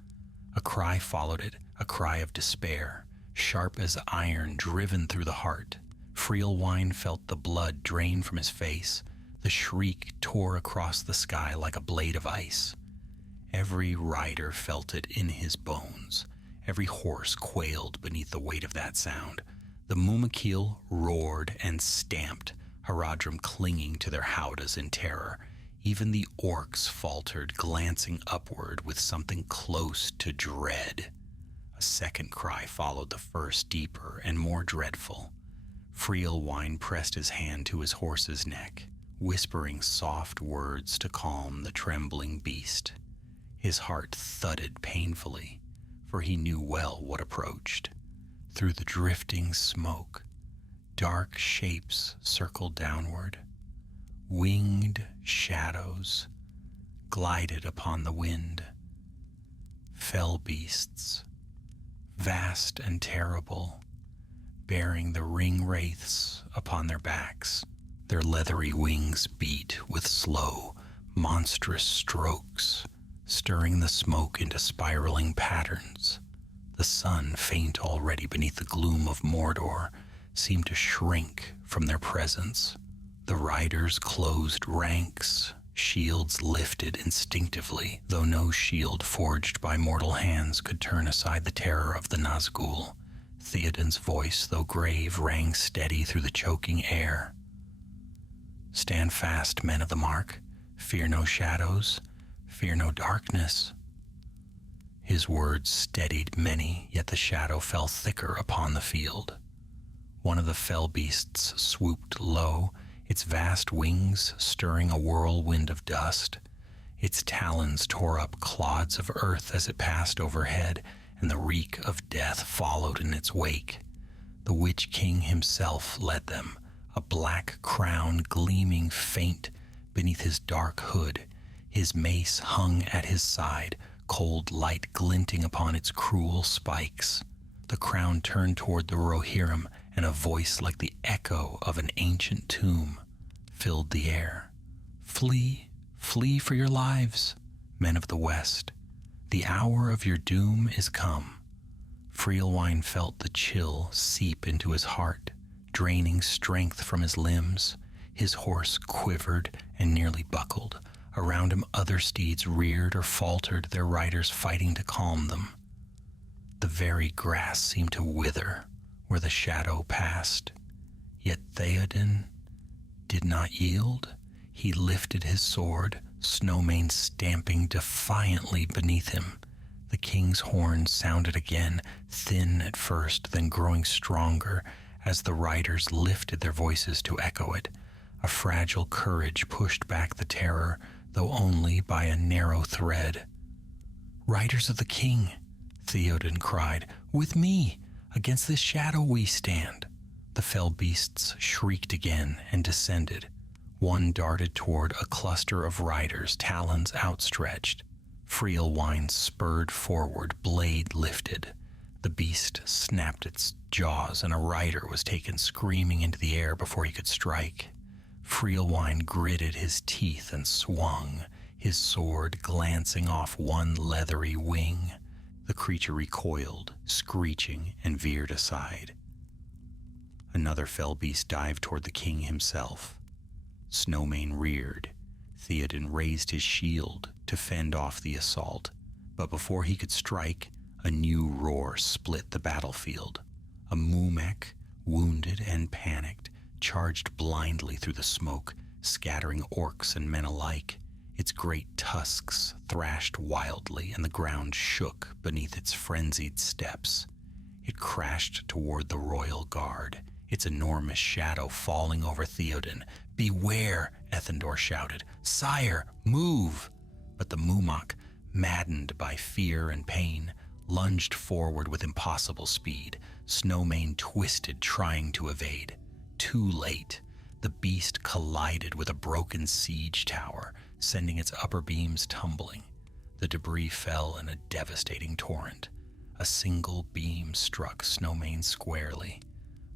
A cry followed it, a cry of despair, sharp as iron driven through the heart. Freelwine felt the blood drain from his face. The shriek tore across the sky like a blade of ice. Every rider felt it in his bones. Every horse quailed beneath the weight of that sound. The Mumakil roared and stamped, Haradrim clinging to their howdahs in terror. Even the orcs faltered, glancing upward with something close to dread. A second cry followed the first, deeper and more dreadful. Freelwine pressed his hand to his horse's neck, whispering soft words to calm the trembling beast. His heart thudded painfully, for he knew well what approached. Through the drifting smoke, dark shapes circled downward. Winged shadows glided upon the wind. Fell beasts, vast and terrible, bearing the ring wraiths upon their backs. Their leathery wings beat with slow, monstrous strokes, stirring the smoke into spiraling patterns. The sun, faint already beneath the gloom of Mordor, seemed to shrink from their presence. The riders closed ranks, shields lifted instinctively, though no shield forged by mortal hands could turn aside the terror of the Nazgul. Theoden's voice, though grave, rang steady through the choking air. "Stand fast, men of the Mark. Fear no shadows. Fear no darkness." His words steadied many, yet the shadow fell thicker upon the field. One of the fell beasts swooped low, its vast wings stirring a whirlwind of dust. Its talons tore up clods of earth as it passed overhead, and the reek of death followed in its wake. The Witch King himself led them, a black crown gleaming faint beneath his dark hood. His mace hung at his side, cold light glinting upon its cruel spikes. The crown turned toward the Rohirrim, and a voice like the echo of an ancient tomb filled the air. Flee, flee for your lives, men of the West. The hour of your doom is come. Frielwine felt the chill seep into his heart, draining strength from his limbs. His horse quivered and nearly buckled. Around him other steeds reared or faltered, their riders fighting to calm them. The very grass seemed to wither where the shadow passed. Yet Theoden did not yield. He lifted his sword, Snowmane stamping defiantly beneath him. The king's horn sounded again, thin at first, then growing stronger as the riders lifted their voices to echo it. A fragile courage pushed back the terror, though only by a narrow thread. "Riders of the king," Theoden cried, "with me! Against this shadow we stand." The fell beasts shrieked again and descended. One darted toward a cluster of riders, talons outstretched. Frielwine spurred forward, blade lifted. The beast snapped its jaws, and a rider was taken screaming into the air before he could strike. Frielwine gritted his teeth and swung, his sword glancing off one leathery wing. The creature recoiled, screeching, and veered aside. Another fell beast dived toward the king himself. Snowmane reared. Theoden raised his shield to fend off the assault, but before he could strike, a new roar split the battlefield. A Mumek, wounded and panicked, charged blindly through the smoke, scattering orcs and men alike. Its great tusks thrashed wildly, and the ground shook beneath its frenzied steps. It crashed toward the royal guard, its enormous shadow falling over Theoden. "Beware!" Ethendor shouted. "Sire, move!" But the Mumak, maddened by fear and pain, lunged forward with impossible speed. Snowmane twisted, trying to evade. Too late. The beast collided with a broken siege tower, sending its upper beams tumbling. The debris fell in a devastating torrent. A single beam struck Snowmane squarely.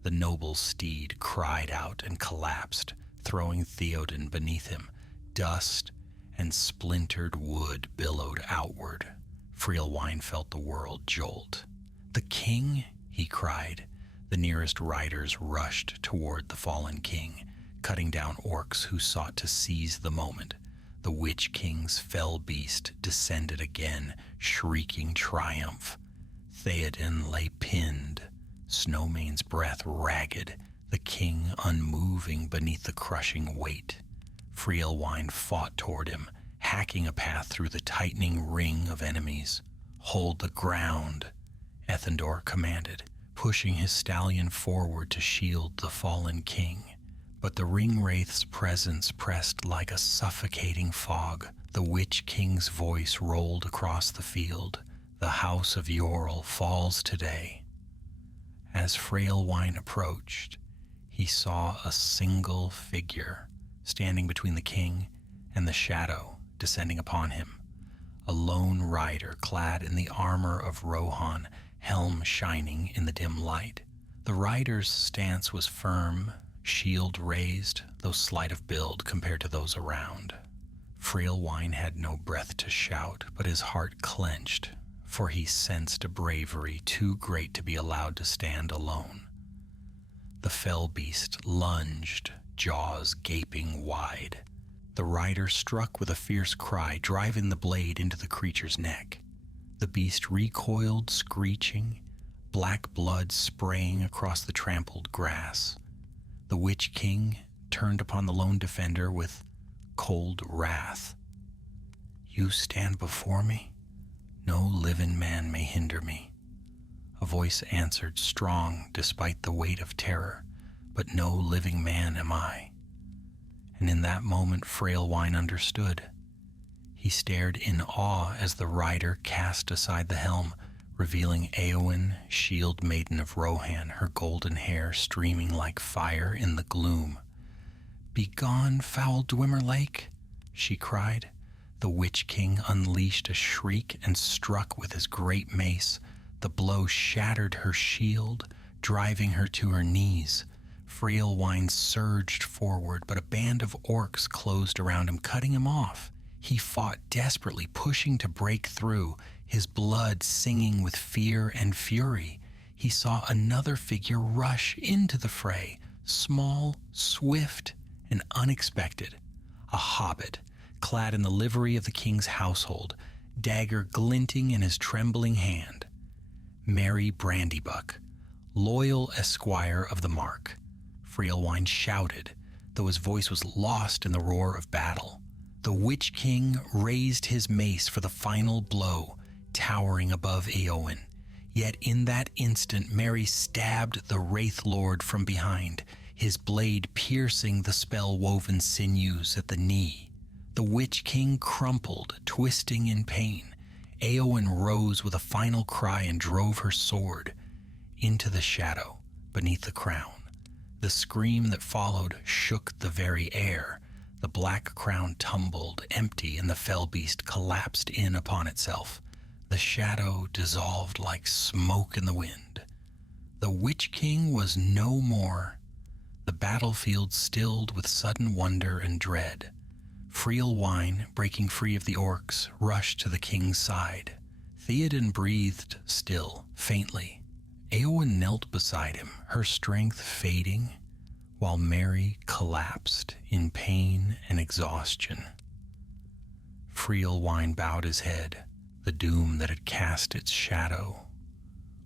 The noble steed cried out and collapsed, throwing Theoden beneath him. Dust and splintered wood billowed outward. Frielwine felt the world jolt. "The king?" he cried. The nearest riders rushed toward the fallen king, cutting down orcs who sought to seize the moment. The Witch King's fell beast descended again, shrieking triumph. Theoden lay pinned, Snowmane's breath ragged, the king unmoving beneath the crushing weight. Frielwine fought toward him, hacking a path through the tightening ring of enemies. "Hold the ground," Ethendor commanded, pushing his stallion forward to shield the fallen king. But the ringwraith's presence pressed like a suffocating fog. The Witch King's voice rolled across the field. "The house of Yorl falls today." As Frielwine approached, he saw a single figure standing between the king and the shadow descending upon him. A lone rider clad in the armor of Rohan, helm shining in the dim light. The rider's stance was firm, shield raised, though slight of build compared to those around. Frielwine had no breath to shout, but his heart clenched, for he sensed a bravery too great to be allowed to stand alone. The fell beast lunged, jaws gaping wide. The rider struck with a fierce cry, driving the blade into the creature's neck. The beast recoiled, screeching, black blood spraying across the trampled grass. The Witch King turned upon the lone defender with cold wrath. "You stand before me? No living man may hinder me." A voice answered, strong despite the weight of terror, "But no living man am I." and in that moment Frailwine understood. He stared in awe as the rider cast aside the helm, revealing Éowyn, shield maiden of Rohan, her golden hair streaming like fire in the gloom. "Begone, foul Dwemer Lake!" she cried. The Witch King unleashed a shriek and struck with his great mace. The blow shattered her shield, driving her to her knees. Frailwine surged forward, but a band of orcs closed around him, cutting him off. He fought desperately, pushing to break through, his blood singing with fear and fury. He saw another figure rush into the fray, small, swift, and unexpected. A hobbit, clad in the livery of the king's household, dagger glinting in his trembling hand. Merry Brandybuck, loyal esquire of the Mark. Frailwine shouted, though his voice was lost in the roar of battle. The Witch King raised his mace for the final blow, towering above Éowyn. Yet in that instant Merry stabbed the Wraith Lord from behind, his blade piercing the spell-woven sinews at the knee. The Witch King crumpled, twisting in pain. Éowyn rose with a final cry and drove her sword into the shadow beneath the crown. The scream that followed shook the very air. The black crown tumbled empty and the fell beast collapsed in upon itself. The shadow dissolved like smoke in the wind. The Witch King was no more. The battlefield stilled with sudden wonder and dread. Frailwine, breaking free of the orcs, rushed to the king's side. Theoden breathed still, faintly. Éowyn knelt beside him, her strength fading, while Merry collapsed in pain and exhaustion. Frailwine bowed his head. The doom that had cast its shadow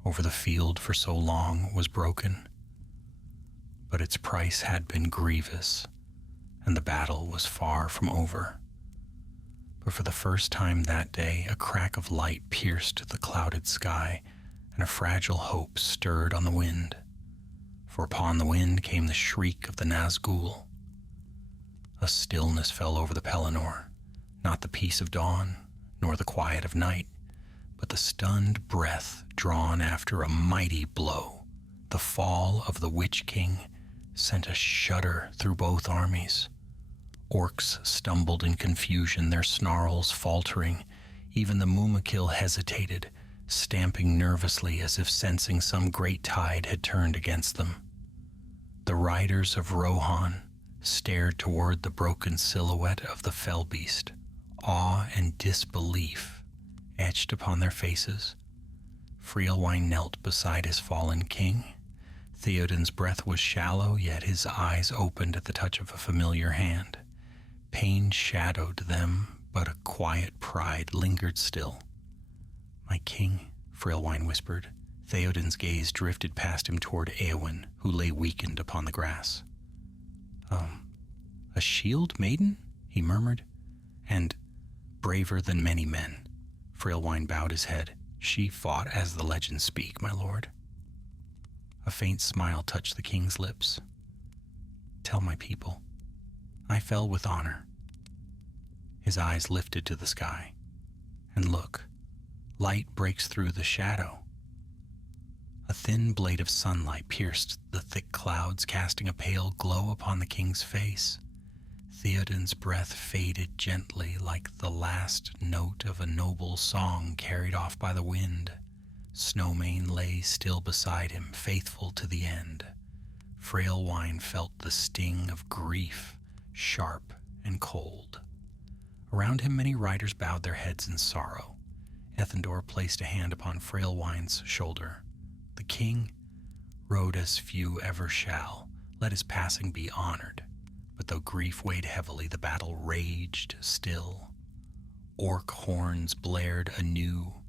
over the field for so long was broken, but its price had been grievous, and the battle was far from over. But for the first time that day, a crack of light pierced the clouded sky, and a fragile hope stirred on the wind. For upon the wind came the shriek of the Nazgul. A stillness fell over the Pelennor, not the peace of dawn, nor the quiet of night, but the stunned breath drawn after a mighty blow. The fall of the Witch King sent a shudder through both armies. Orcs stumbled in confusion, their snarls faltering. Even the Mumakil hesitated, stamping nervously as if sensing some great tide had turned against them. The riders of Rohan stared toward the broken silhouette of the fell beast, awe and disbelief etched upon their faces. Frailwine knelt beside his fallen king. Theoden's breath was shallow, yet his eyes opened at the touch of a familiar hand. Pain shadowed them, but a quiet pride lingered still. "My king," Frailwine whispered. Theoden's gaze drifted past him toward Éowyn, who lay weakened upon the grass. A shield maiden?" he murmured. "And braver than many men." Frailwine bowed his head. "She fought as the legends speak, my lord." A faint smile touched the king's lips. "Tell my people, I fell with honor." His eyes lifted to the sky. "And look, light breaks through the shadow." A thin blade of sunlight pierced the thick clouds, casting a pale glow upon the king's face. Theoden's breath faded gently like the last note of a noble song carried off by the wind. Snowmane lay still beside him, faithful to the end. Frailwine felt the sting of grief, sharp and cold. Around him many riders bowed their heads in sorrow. Ethendor placed a hand upon Frailwine's shoulder. The king rode as few ever shall. Let his passing be honored. But though grief weighed heavily, the battle raged still. Orc horns blared anew.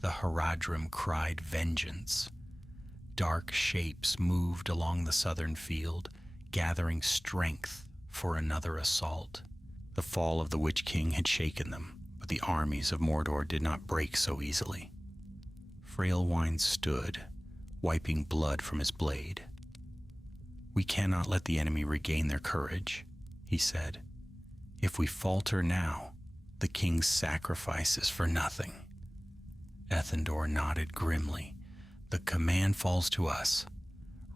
The Haradrim cried vengeance. Dark shapes moved along the southern field, gathering strength for another assault. The fall of the Witch King had shaken them, but the armies of Mordor did not break so easily. Frailwine stood, wiping blood from his blade. "We cannot let the enemy regain their courage. he said. "If we falter now, the king's sacrifice is for nothing." Ethandor nodded grimly. "The command falls to us.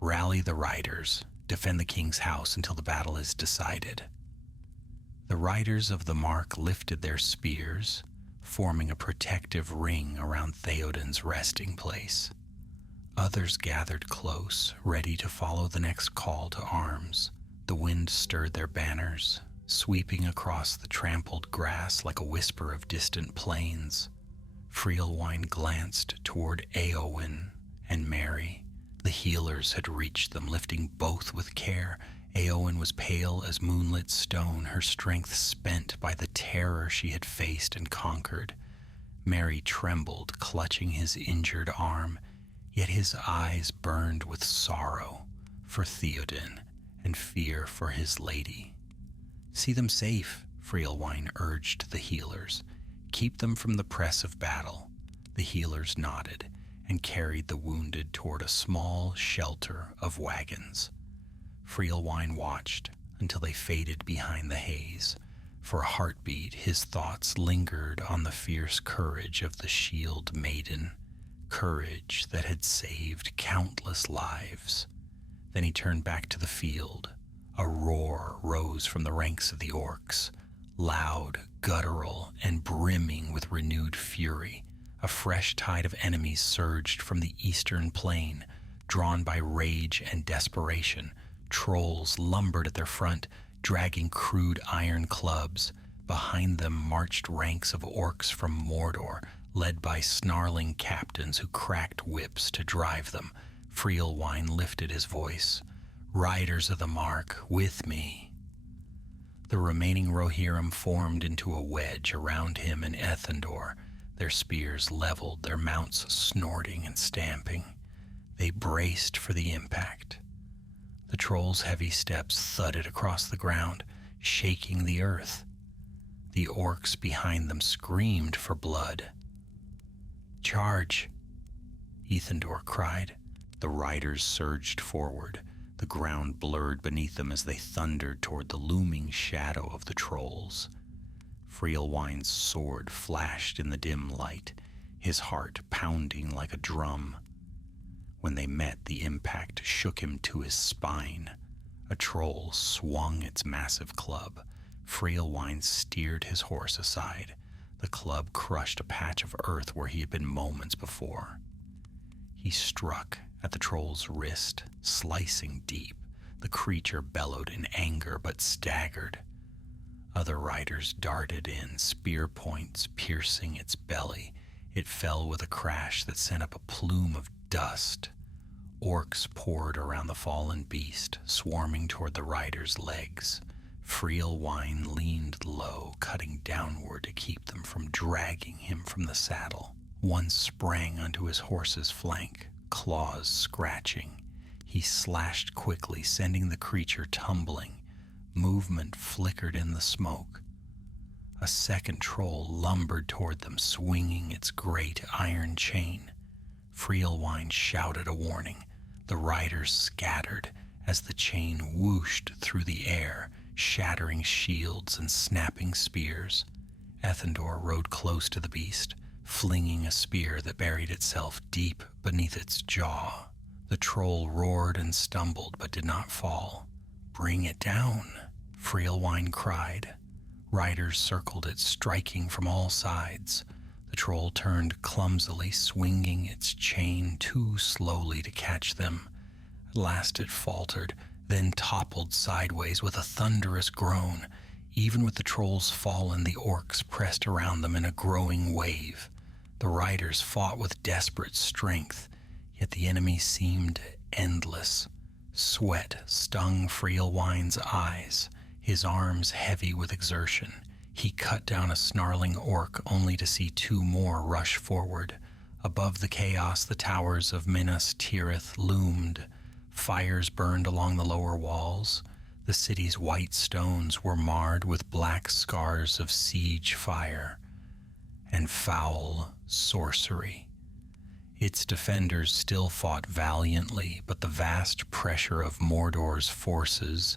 Rally the riders. Defend the king's house until the battle is decided." The riders of the mark lifted their spears, forming a protective ring around Theoden's resting place. Others gathered close, ready to follow the next call to arms. The wind stirred their banners, sweeping across the trampled grass like a whisper of distant plains. Freelwine glanced toward Éowyn and Merry. The healers had reached them, lifting both with care. Éowyn was pale as moonlit stone, her strength spent by the terror she had faced and conquered. Merry trembled, clutching his injured arm, yet his eyes burned with sorrow for Theoden and fear for his lady. "See them safe," Freelwine urged the healers. "Keep them from the press of battle." The healers nodded and carried the wounded toward a small shelter of wagons. Freelwine watched until they faded behind the haze. For a heartbeat, his thoughts lingered on the fierce courage of the Shield Maiden, courage that had saved countless lives. Then he turned back to the field. A roar rose from the ranks of the orcs, loud, guttural, and brimming with renewed fury. A fresh tide of enemies surged from the eastern plain, drawn by rage and desperation. Trolls lumbered at their front, dragging crude iron clubs. Behind them marched ranks of orcs from Mordor, led by snarling captains who cracked whips to drive them. Freelwine lifted his voice. "Riders of the Mark, with me." The remaining Rohirrim formed into a wedge around him and Ethandor, their spears leveled, their mounts snorting and stamping. They braced for the impact. The trolls' heavy steps thudded across the ground, shaking the earth. The orcs behind them screamed for blood. "Charge!" Ethandor cried. The riders surged forward. The ground blurred beneath them as they thundered toward the looming shadow of the trolls. Freelwine's sword flashed in the dim light, his heart pounding like a drum. When they met, the impact shook him to his spine. A troll swung its massive club. Freelwine steered his horse aside. The club crushed a patch of earth where he had been moments before. He struck at the troll's wrist, slicing deep. The creature bellowed in anger but staggered. Other riders darted in, spear points piercing its belly. It fell with a crash that sent up a plume of dust. Orcs poured around the fallen beast, swarming toward the rider's legs. Freelwine leaned low, cutting downward to keep them from dragging him from the saddle. One sprang onto his horse's flank, claws scratching. He slashed quickly, sending the creature tumbling. Movement flickered in the smoke. A second troll lumbered toward them, swinging its great iron chain. Freelwine shouted a warning. The riders scattered as the chain whooshed through the air, shattering shields and snapping spears. Ethandor rode close to the beast, flinging a spear that buried itself deep beneath its jaw. The troll roared and stumbled but did not fall. "Bring it down," Freelwine cried. Riders circled it, striking from all sides. The troll turned clumsily, swinging its chain too slowly to catch them. At last it faltered, then toppled sideways with a thunderous groan. Even with the trolls fallen, the orcs pressed around them in a growing wave. The riders fought with desperate strength, yet the enemy seemed endless. Sweat stung Freelwine's eyes, his arms heavy with exertion. He cut down a snarling orc only to see two more rush forward. Above the chaos, the towers of Minas Tirith loomed. Fires burned along the lower walls. The city's white stones were marred with black scars of siege fire and foul sorcery. Its defenders still fought valiantly, but the vast pressure of Mordor's forces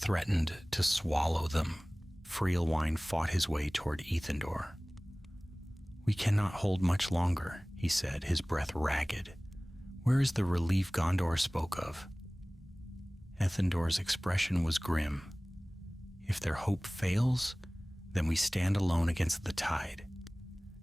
threatened to swallow them. Freelwine fought his way toward Ethandor. "We cannot hold much longer," he said, his breath ragged. "Where is the relief Gondor spoke of?" Ethandor's expression was grim. "If their hope fails, then we stand alone against the tide."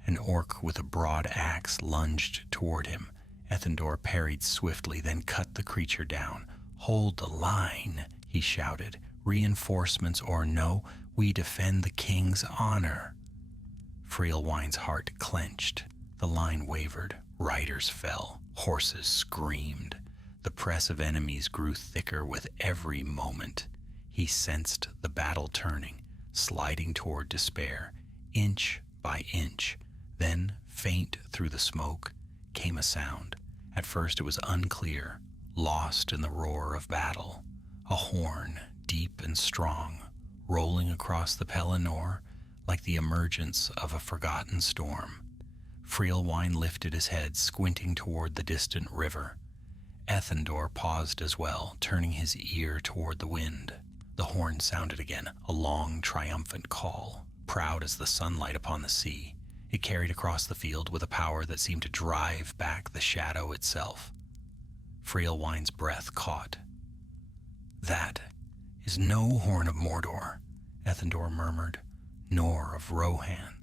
An orc with a broad axe lunged toward him. Ethandor parried swiftly, then cut the creature down. "Hold the line," he shouted. "Reinforcements or no, we defend the king's honor." Freelwine's heart clenched. The line wavered. Riders fell. Horses screamed. The press of enemies grew thicker with every moment. He sensed the battle turning, sliding toward despair, inch by inch. Then, faint through the smoke, came a sound. At first it was unclear, lost in the roar of battle. A horn, deep and strong, rolling across the Pelennor like the emergence of a forgotten storm. Freelwine lifted his head, squinting toward the distant river. Ethandor paused as well, turning his ear toward the wind. The horn sounded again, a long, triumphant call, proud as the sunlight upon the sea. It carried across the field with a power that seemed to drive back the shadow itself. Freelwine's breath caught. "That is no horn of Mordor," Ethandor murmured, "nor of Rohan."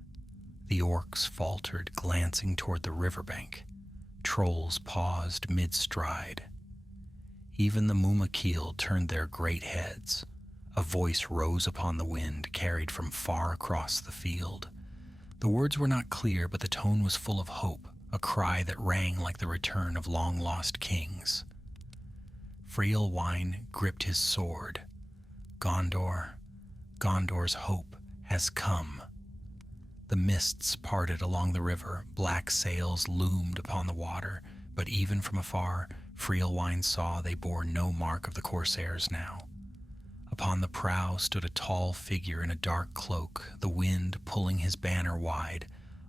The orcs faltered, glancing toward the riverbank. Trolls paused mid-stride. Even the Mumakil turned their great heads. A voice rose upon the wind, carried from far across the field. The words were not clear, but the tone was full of hope, a cry that rang like the return of long-lost kings. Freelwine gripped his sword. Gondor's hope has come. The mists parted along the river, black sails loomed upon the water, but even from afar, Freelwine saw they bore no mark of the corsairs now. Upon the prow stood a tall figure in a dark cloak, the wind pulling his banner wide,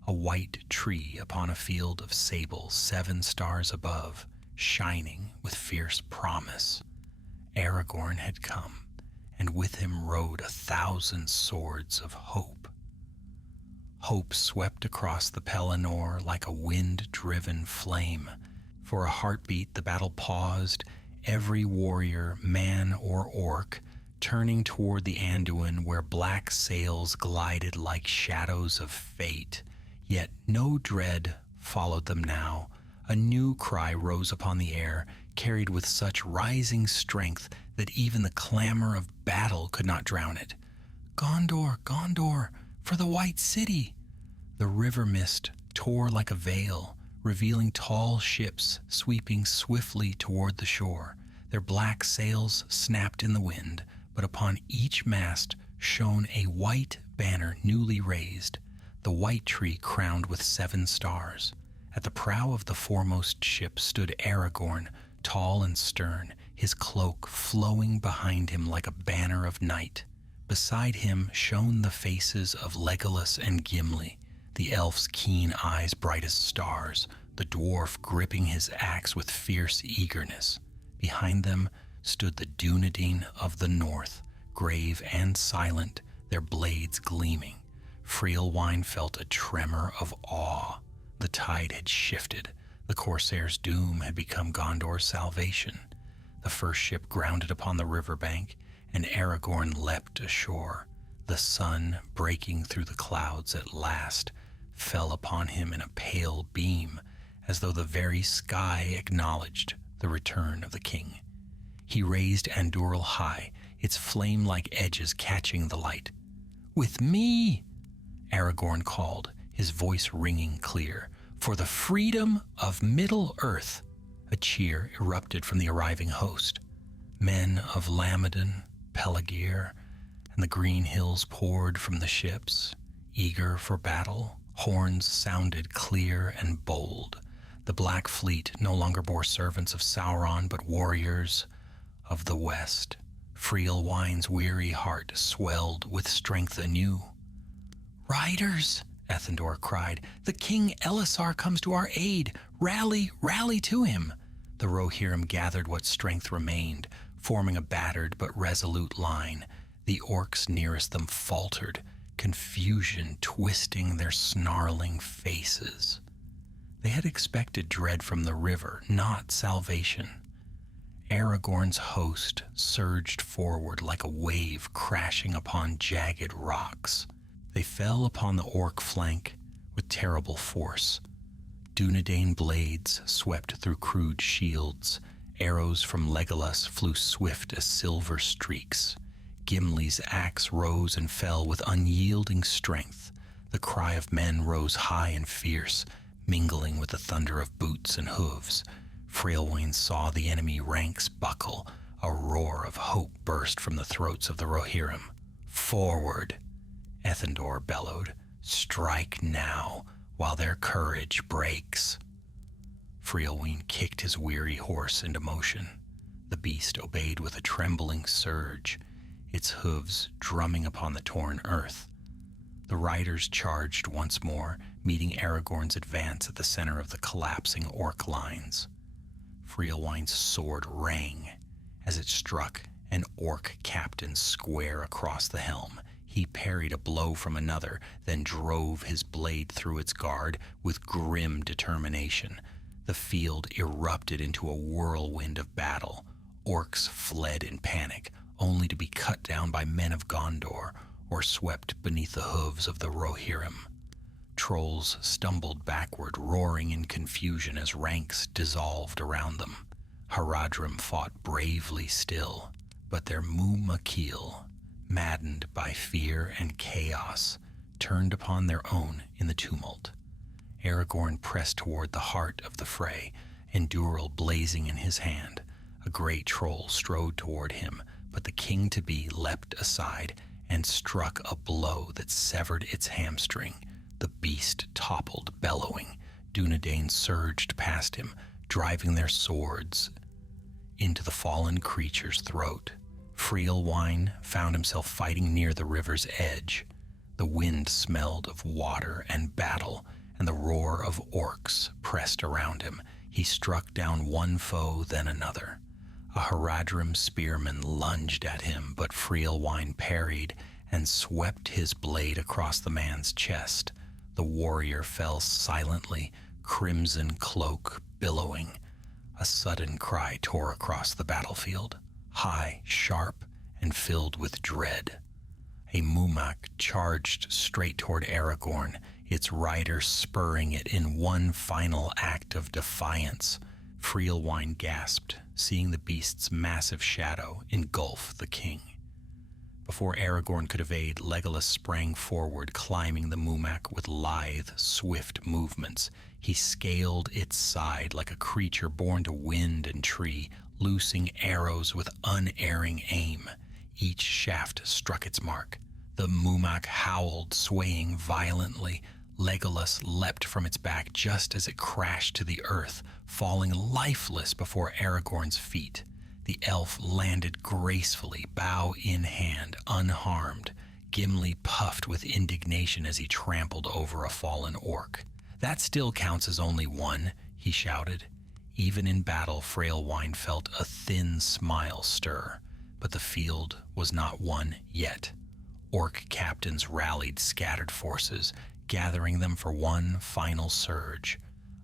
a white tree upon a field of sable, 7 stars above, shining with fierce promise. Aragorn had come, and with him rode 1,000 swords of hope. Hope swept across the Pelennor like a wind-driven flame. For a heartbeat, the battle paused, every warrior, man or orc, turning toward the Anduin where black sails glided like shadows of fate. Yet no dread followed them now. A new cry rose upon the air, carried with such rising strength that even the clamor of battle could not drown it. "Gondor, Gondor, for the White City!" The river mist tore like a veil, revealing tall ships sweeping swiftly toward the shore. Their black sails snapped in the wind, but upon each mast shone a white banner newly raised, the white tree crowned with 7 stars. At the prow of the foremost ship stood Aragorn, tall and stern, his cloak flowing behind him like a banner of night. Beside him shone the faces of Legolas and Gimli, the elf's keen eyes bright as stars, the dwarf gripping his axe with fierce eagerness. Behind them stood the Dunedain of the north, grave and silent, their blades gleaming. Freelwine felt a tremor of awe. The tide had shifted. The Corsair's doom had become Gondor's salvation. The first ship grounded upon the riverbank, and Aragorn leapt ashore. The sun, breaking through the clouds at last, fell upon him in a pale beam, as though the very sky acknowledged the return of the king. He raised Andúril high, its flame-like edges catching the light. "With me!" Aragorn called, his voice ringing clear. "For the freedom of Middle-earth!" A cheer erupted from the arriving host. Men of Lamadon, Pelagir, and the green hills poured from the ships, eager for battle. Horns sounded clear and bold. The Black Fleet no longer bore servants of Sauron, but warriors of the West. Freelwine's weary heart swelled with strength anew. "Riders!" Ethandor cried. "The King Elessar comes to our aid! Rally, rally to him!" The Rohirrim gathered what strength remained. Forming a battered but resolute line, the orcs nearest them faltered, confusion twisting their snarling faces. They had expected dread from the river, not salvation. Aragorn's host surged forward like a wave crashing upon jagged rocks. They fell upon the orc flank with terrible force. Dunedain blades swept through crude shields. Arrows from Legolas flew swift as silver streaks. Gimli's axe rose and fell with unyielding strength. The cry of men rose high and fierce, mingling with the thunder of boots and hooves. Freilwain saw the enemy ranks buckle. A roar of hope burst from the throats of the Rohirrim. "Forward!" Ethandor bellowed. "Strike now, while their courage breaks." Freilwain kicked his weary horse into motion. The beast obeyed with a trembling surge, its hooves drumming upon the torn earth. The riders charged once more, meeting Aragorn's advance at the center of the collapsing orc lines. Freilwain's sword rang as it struck an orc captain square across the helm. He parried a blow from another, then drove his blade through its guard with grim determination. The field erupted into a whirlwind of battle. Orcs fled in panic, only to be cut down by men of Gondor or swept beneath the hooves of the Rohirrim. Trolls stumbled backward, roaring in confusion as ranks dissolved around them. Haradrim fought bravely still, but their Mumakil, maddened by fear and chaos, turned upon their own in the tumult. Aragorn pressed toward the heart of the fray, Enduril blazing in his hand. A great troll strode toward him, but the king-to-be leapt aside and struck a blow that severed its hamstring. The beast toppled, bellowing. Dunedain surged past him, driving their swords into the fallen creature's throat. Freilwain found himself fighting near the river's edge. The wind smelled of water and battle, and the roar of orcs pressed around him. He struck down one foe, then another. A Haradrim spearman lunged at him, but Freilwain parried and swept his blade across the man's chest. The warrior fell silently, crimson cloak billowing. A sudden cry tore across the battlefield, high, sharp, and filled with dread. A Mumak charged straight toward Aragorn, its rider spurring it in one final act of defiance. Freilwain gasped, seeing the beast's massive shadow engulf the king. Before Aragorn could evade, Legolas sprang forward, climbing the Mumak with lithe, swift movements. He scaled its side like a creature born to wind and tree, loosing arrows with unerring aim. Each shaft struck its mark. The Mumak howled, swaying violently. Legolas leapt from its back just as it crashed to the earth, falling lifeless before Aragorn's feet. The elf landed gracefully, bow in hand, unharmed. Gimli puffed with indignation as he trampled over a fallen orc. "That still counts as only one," he shouted. Even in battle, Freilwain felt a thin smile stir, but the field was not won yet. Orc captains rallied scattered forces, gathering them for one final surge.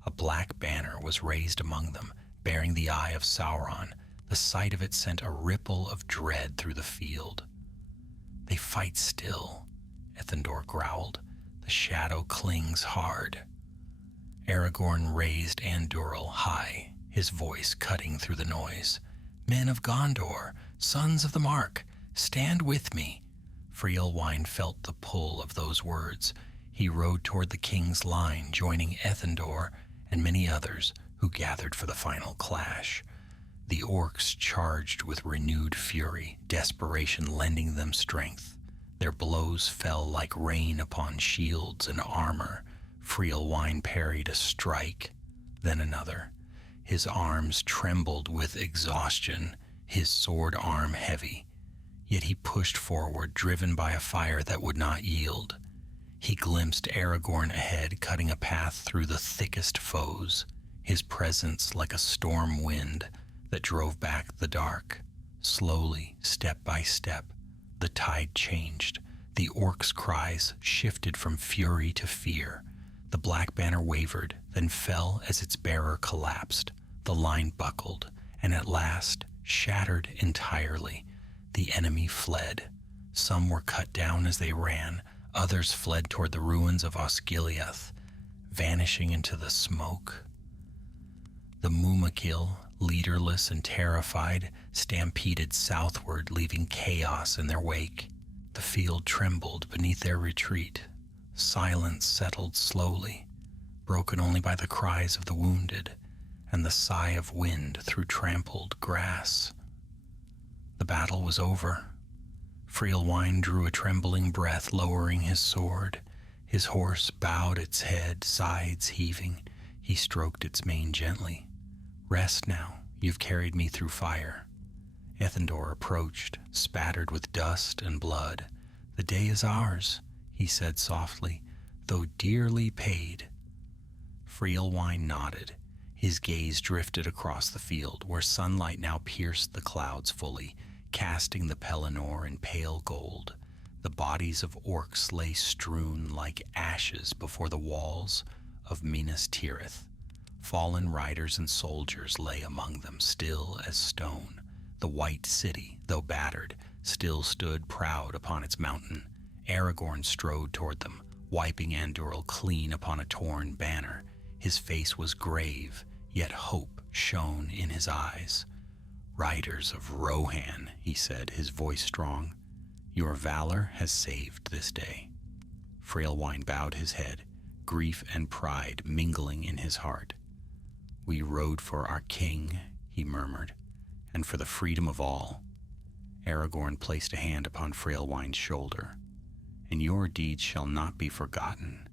A black banner was raised among them, bearing the eye of Sauron. The sight of it sent a ripple of dread through the field. "They fight still," Ethandor growled. "The shadow clings hard." Aragorn raised Anduril high, his voice cutting through the noise. "Men of Gondor, sons of the Mark, stand with me." Freilwain felt the pull of those words. He rode toward the king's line, joining Ethandor and many others who gathered for the final clash. The orcs charged with renewed fury, desperation lending them strength. Their blows fell like rain upon shields and armor. Freilwain parried a strike, then another. His arms trembled with exhaustion, his sword arm heavy. Yet he pushed forward, driven by a fire that would not yield. He glimpsed Aragorn ahead, cutting a path through the thickest foes, his presence like a storm wind that drove back the dark. Slowly, step by step, the tide changed. The orcs' cries shifted from fury to fear. The black banner wavered, then fell as its bearer collapsed. The line buckled, and at last, shattered entirely, the enemy fled. Some were cut down as they ran, others fled toward the ruins of Osgiliath, vanishing into the smoke. The Mumakil, leaderless and terrified, stampeded southward, leaving chaos in their wake. The field trembled beneath their retreat. Silence settled slowly, broken only by the cries of the wounded and the sigh of wind through trampled grass. The battle was over. Freelwine drew a trembling breath, lowering his sword. His horse bowed its head, sides heaving. He stroked its mane gently. "Rest now. You've carried me through fire." Ethandor approached, spattered with dust and blood. "The day is ours," he said softly, "though dearly paid." Freelwine nodded. His gaze drifted across the field, where sunlight now pierced the clouds fully, casting the Pelennor in pale gold. The bodies of orcs lay strewn like ashes before the walls of Minas Tirith. Fallen riders and soldiers lay among them, still as stone. The white city, though battered, still stood proud upon its mountain. Aragorn strode toward them, wiping Andúril clean upon a torn banner. His face was grave, yet hope shone in his eyes. "Riders of Rohan," he said, his voice strong, "your valor has saved this day." Freelwine bowed his head, grief and pride mingling in his heart. "We rode for our king," he murmured, "and for the freedom of all." Aragorn placed a hand upon Freelwine's shoulder. "And your deeds shall not be forgotten."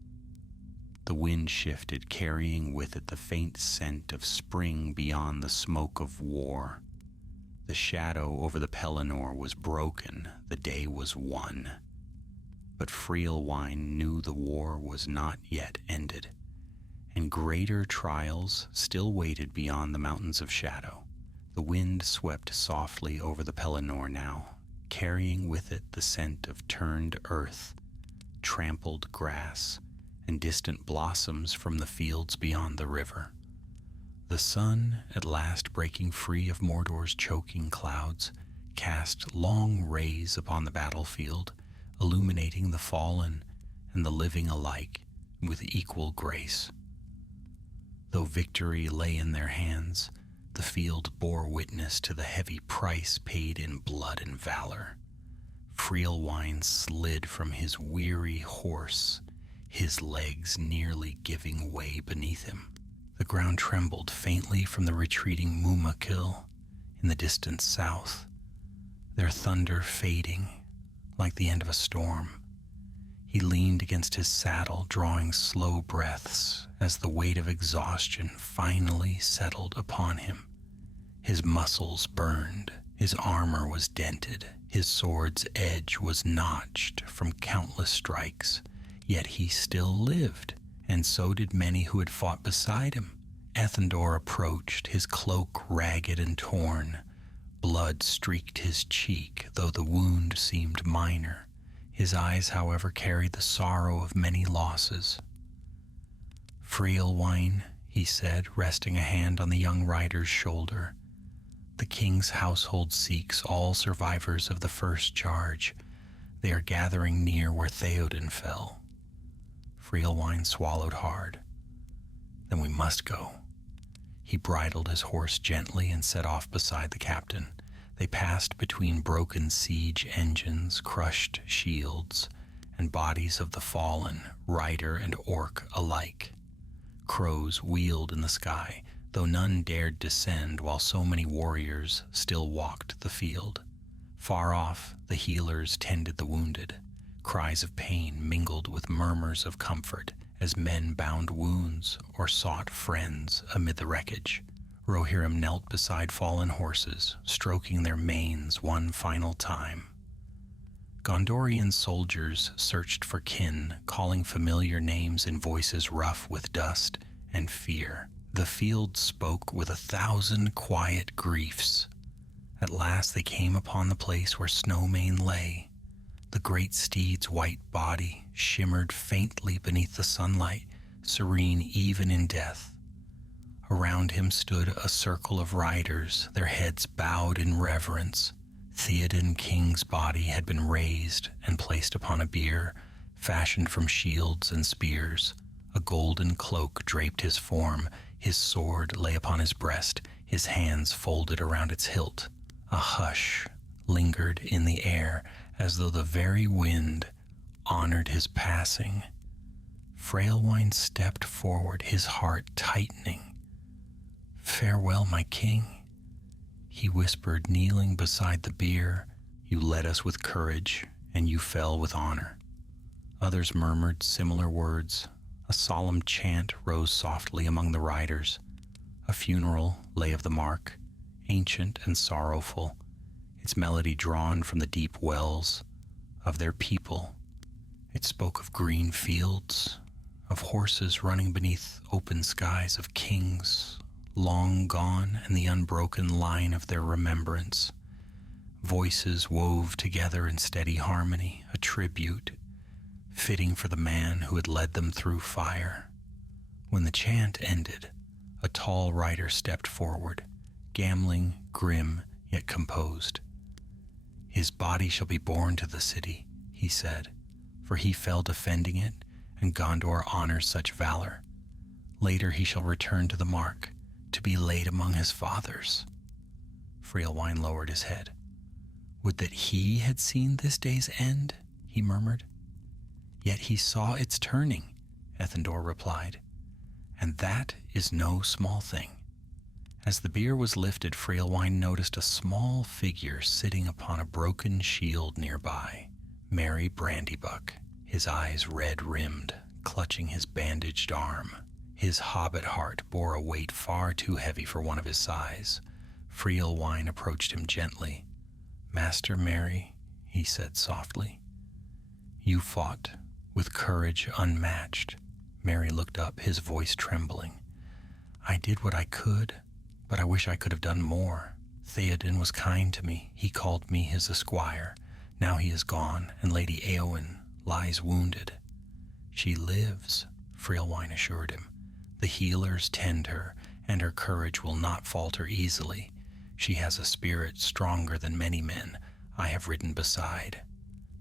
The wind shifted, carrying with it the faint scent of spring beyond the smoke of war. The shadow over the Pelennor was broken, the day was won. But Freelwine knew the war was not yet ended, and greater trials still waited beyond the mountains of shadow. The wind swept softly over the Pelennor now, carrying with it the scent of turned earth, trampled grass, and distant blossoms from the fields beyond the river. The sun, at last breaking free of Mordor's choking clouds, cast long rays upon the battlefield, illuminating the fallen and the living alike with equal grace. Though victory lay in their hands, the field bore witness to the heavy price paid in blood and valor. Freelwine slid from his weary horse, his legs nearly giving way beneath him. The ground trembled faintly from the retreating Mumakil in the distant south, their thunder fading like the end of a storm. He leaned against his saddle, drawing slow breaths as the weight of exhaustion finally settled upon him. His muscles burned, his armor was dented, his sword's edge was notched from countless strikes, yet he still lived, and so did many who had fought beside him. Ethandor approached, his cloak ragged and torn. Blood streaked his cheek, though the wound seemed minor. His eyes, however, carried the sorrow of many losses. "Freelwine," he said, resting a hand on the young rider's shoulder, "the king's household seeks all survivors of the first charge. They are gathering near where Theoden fell." Freelwine swallowed hard. "Then we must go." He bridled his horse gently and set off beside the captain. They passed between broken siege engines, crushed shields, and bodies of the fallen, rider and orc alike. Crows wheeled in the sky, though none dared descend while so many warriors still walked the field. Far off, the healers tended the wounded. Cries of pain mingled with murmurs of comfort as men bound wounds or sought friends amid the wreckage. Rohirrim knelt beside fallen horses, stroking their manes one final time. Gondorian soldiers searched for kin, calling familiar names in voices rough with dust and fear. The field spoke with 1,000 quiet griefs. At last they came upon the place where Snowmane lay. The great steed's white body shimmered faintly beneath the sunlight, serene even in death. Around him stood a circle of riders, their heads bowed in reverence. Theoden King's body had been raised and placed upon a bier fashioned from shields and spears. A golden cloak draped his form, his sword lay upon his breast, his hands folded around its hilt. A hush lingered in the air, as though the very wind honored his passing. Freylwine stepped forward, his heart tightening. "Farewell, my king," he whispered, kneeling beside the bier. "You led us with courage, and you fell with honor." Others murmured similar words. A solemn chant rose softly among the riders. A funeral lay of the mark, ancient and sorrowful, its melody drawn from the deep wells of their people. It spoke of green fields, of horses running beneath open skies, of kings long gone and the unbroken line of their remembrance. Voices wove together in steady harmony, a tribute fitting for the man who had led them through fire. When the chant ended, a tall rider stepped forward, gambling, grim, yet composed. "His body shall be borne to the city," he said, "for he fell defending it, and Gondor honors such valor. Later he shall return to the mark, to be laid among his fathers." Freylwine lowered his head. "Would that he had seen this day's end," he murmured. "Yet he saw its turning," Ethendor replied, "and that is no small thing." As the bier was lifted, Freylwine noticed a small figure sitting upon a broken shield nearby. Merry Brandybuck, his eyes red-rimmed, clutching his bandaged arm. His hobbit heart bore a weight far too heavy for one of his size. Freylwine approached him gently. "Master Merry," he said softly, "you fought with courage unmatched." Merry looked up, his voice trembling. "I did what I could, but I wish I could have done more. Theoden was kind to me. He called me his esquire. Now he is gone, and Lady Éowyn lies wounded." "She lives," Freylwine assured him. "The healers tend her, and her courage will not falter easily. She has a spirit stronger than many men I have ridden beside."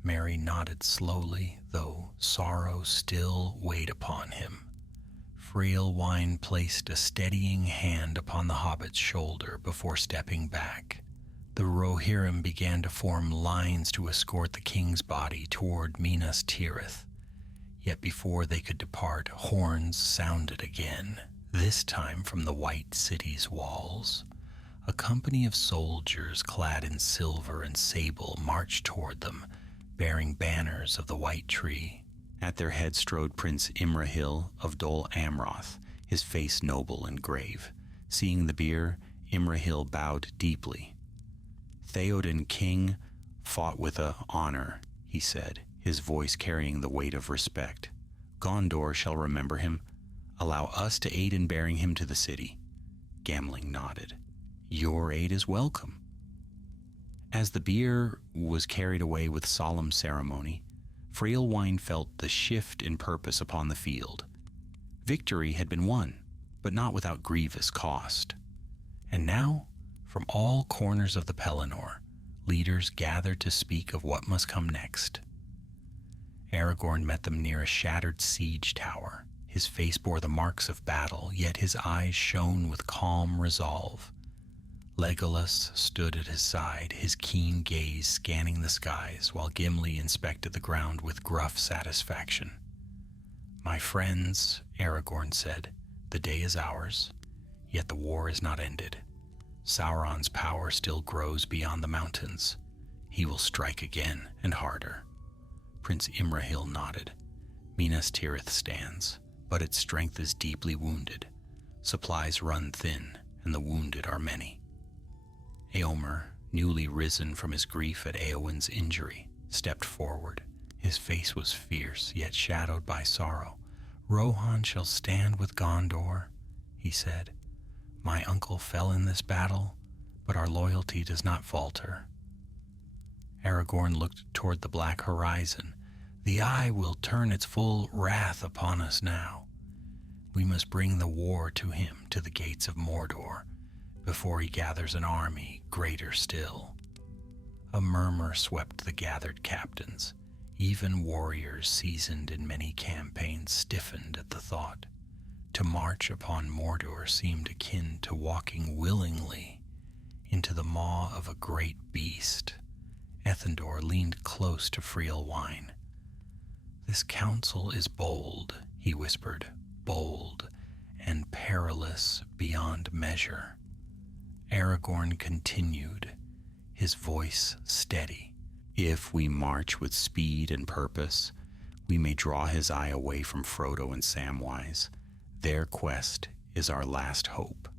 Merry nodded slowly, though sorrow still weighed upon him. Freylwine placed a steadying hand upon the hobbit's shoulder before stepping back. The Rohirrim began to form lines to escort the king's body toward Minas Tirith. Yet before they could depart, horns sounded again, this time from the white city's walls. A company of soldiers clad in silver and sable marched toward them, bearing banners of the White Tree. At their head strode Prince Imrahil of Dol Amroth, his face noble and grave. Seeing the bier, Imrahil bowed deeply. "Theoden King fought with honor," he said, his voice carrying the weight of respect. "Gondor shall remember him. Allow us to aid in bearing him to the city." Gamling nodded. "Your aid is welcome." As the bier was carried away with solemn ceremony, Freylwine felt the shift in purpose upon the field. Victory had been won, but not without grievous cost. And now, from all corners of the Pelennor, leaders gathered to speak of what must come next. Aragorn met them near a shattered siege tower. His face bore the marks of battle, yet his eyes shone with calm resolve. Legolas stood at his side, his keen gaze scanning the skies, while Gimli inspected the ground with gruff satisfaction. "My friends," Aragorn said, "the day is ours, yet the war is not ended. Sauron's power still grows beyond the mountains. He will strike again and harder." Prince Imrahil nodded. "Minas Tirith stands, but its strength is deeply wounded. Supplies run thin, and the wounded are many." Éomer, newly risen from his grief at Éowyn's injury, stepped forward. His face was fierce, yet shadowed by sorrow. "Rohan shall stand with Gondor," he said. "My uncle fell in this battle, but our loyalty does not falter. Aragorn looked toward the black horizon. The eye will turn its full wrath upon us now. We must bring the war to him, to the gates of Mordor, before he gathers an army greater still. A murmur swept the gathered captains. Even warriors seasoned in many campaigns stiffened at the thought. To march upon Mordor seemed akin to walking willingly into the maw of a great beast. Ethandor leaned close to Frielwine. "This counsel is bold," he whispered, "bold and perilous beyond measure." Aragorn continued, his voice steady. "If we march with speed and purpose, we may draw his eye away from Frodo and Samwise. Their quest is our last hope."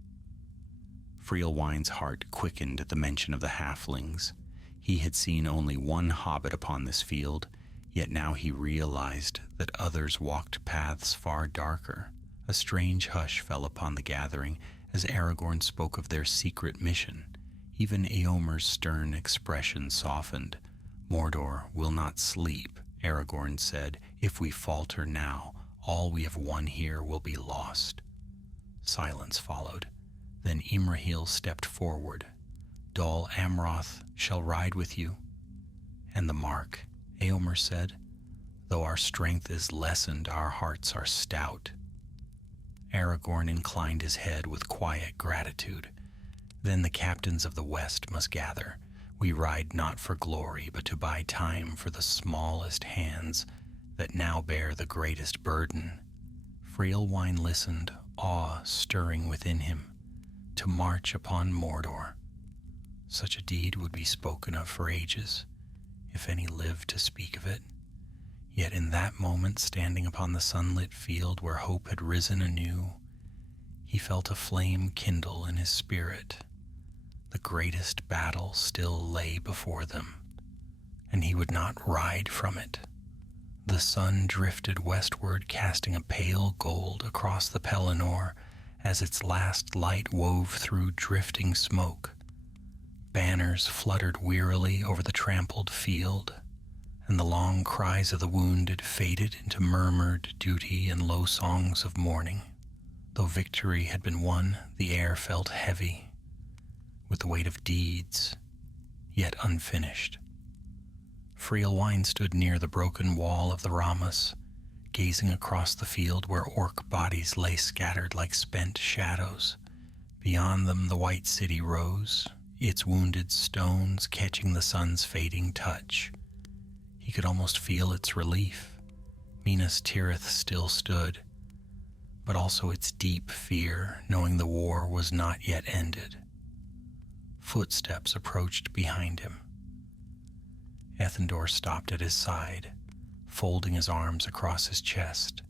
Frielwine's heart quickened at the mention of the halflings. He had seen only one hobbit upon this field, yet now he realized that others walked paths far darker. A strange hush fell upon the gathering as Aragorn spoke of their secret mission. Even Eomer's stern expression softened. "Mordor will not sleep," Aragorn said. "If we falter now, all we have won here will be lost." Silence followed. Then Imrahil stepped forward. "Dol Amroth shall ride with you." "And the mark," Eomer said. "Though our strength is lessened, our hearts are stout." Aragorn inclined his head with quiet gratitude. "Then the captains of the West must gather. We ride not for glory, but to buy time for the smallest hands that now bear the greatest burden." Frielwine listened, awe stirring within him. To march upon Mordor. Such a deed would be spoken of for ages, if any lived to speak of it. Yet in that moment, standing upon the sunlit field where hope had risen anew, he felt a flame kindle in his spirit. The greatest battle still lay before them, and he would not ride from it. The sun drifted westward, casting a pale gold across the Pelennor as its last light wove through drifting smoke. Banners fluttered wearily over the trampled field, and the long cries of the wounded faded into murmured duty and low songs of mourning. Though victory had been won, the air felt heavy with the weight of deeds yet unfinished. Frielwine stood near the broken wall of the Rammas, gazing across the field where orc bodies lay scattered like spent shadows. Beyond them the white city rose, its wounded stones catching the sun's fading touch. He could almost feel its relief. Minas Tirith still stood, but also its deep fear, knowing the war was not yet ended. Footsteps approached behind him. Ethandor stopped at his side, folding his arms across his chest.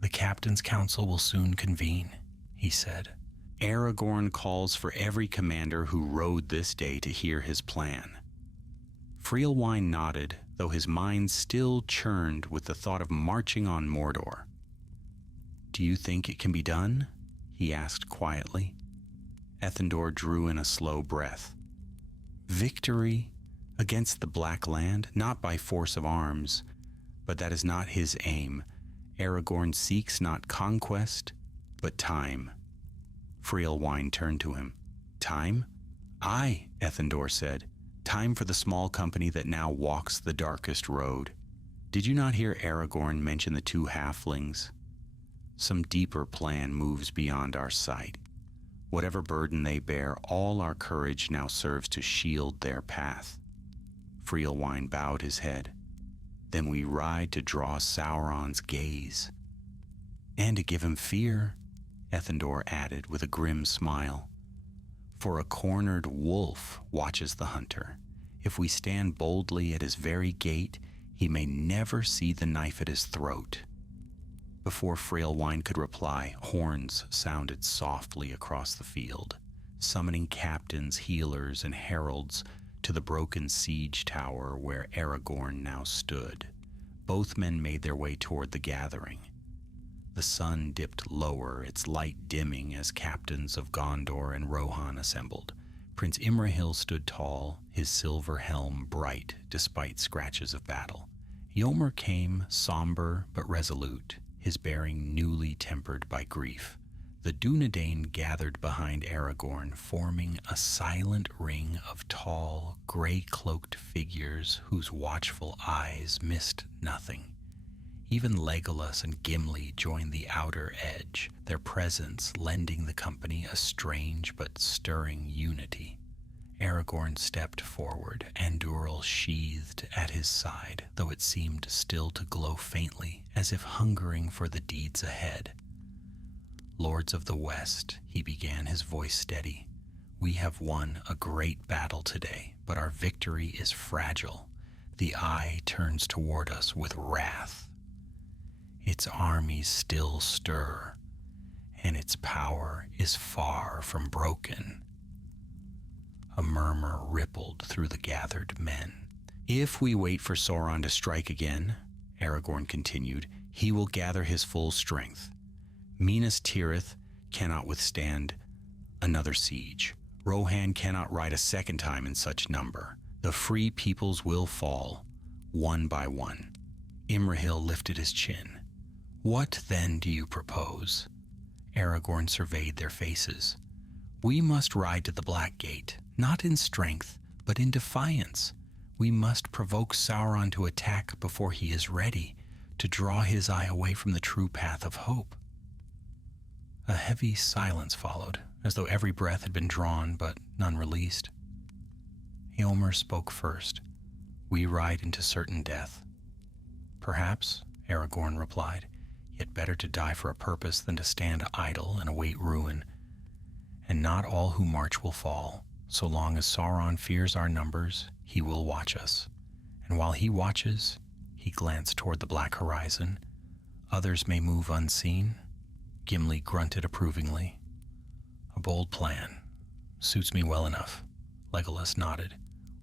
"The captain's council will soon convene," he said. "Aragorn calls for every commander who rode this day to hear his plan." Frielwine nodded, though his mind still churned with the thought of marching on Mordor. "Do you think it can be done?" he asked quietly. Ethandor drew in a slow breath. "Victory against the Black Land, not by force of arms, but that is not his aim. Aragorn seeks not conquest, but time." Frielwine turned to him. "Time?" "Aye," Ethandor said. "Time for the small company that now walks the darkest road. Did you not hear Aragorn mention the two halflings? Some deeper plan moves beyond our sight. Whatever burden they bear, all our courage now serves to shield their path." Frielwine bowed his head. "Then we ride to draw Sauron's gaze." "And to give him fear," Ethandor added with a grim smile. "For a cornered wolf watches the hunter. If we stand boldly at his very gate, he may never see the knife at his throat." Before Frielwine could reply, horns sounded softly across the field, summoning captains, healers, and heralds to the broken siege tower where Aragorn now stood. Both men made their way toward the gathering. The sun dipped lower, its light dimming as captains of Gondor and Rohan assembled. Prince Imrahil stood tall, his silver helm bright despite scratches of battle. Eomer came, somber but resolute, his bearing newly tempered by grief. The Dunedain gathered behind Aragorn, forming a silent ring of tall, gray-cloaked figures whose watchful eyes missed nothing. Even Legolas and Gimli joined the outer edge, their presence lending the company a strange but stirring unity. Aragorn stepped forward, Andúril sheathed at his side, though it seemed still to glow faintly, as if hungering for the deeds ahead. "Lords of the West," he began, his voice steady, "we have won a great battle today, but our victory is fragile. The Eye turns toward us with wrath. Its armies still stir, and its power is far from broken." A murmur rippled through the gathered men. "If we wait for Sauron to strike again," Aragorn continued, "he will gather his full strength. Minas Tirith cannot withstand another siege. Rohan cannot ride a second time in such number. The free peoples will fall, one by one." Imrahil lifted his chin. "What then do you propose?" Aragorn surveyed their faces. "We must ride to the Black Gate, not in strength, but in defiance. We must provoke Sauron to attack before he is ready, to draw his eye away from the true path of hope." A heavy silence followed, as though every breath had been drawn but none released. Eomer spoke first. "We ride into certain death." "Perhaps," Aragorn replied, "yet better to die for a purpose than to stand idle and await ruin. And not all who march will fall. So long as Sauron fears our numbers, he will watch us. And while he watches," he glanced toward the black horizon, "others may move unseen." Gimli grunted approvingly. "A bold plan. Suits me well enough." Legolas nodded.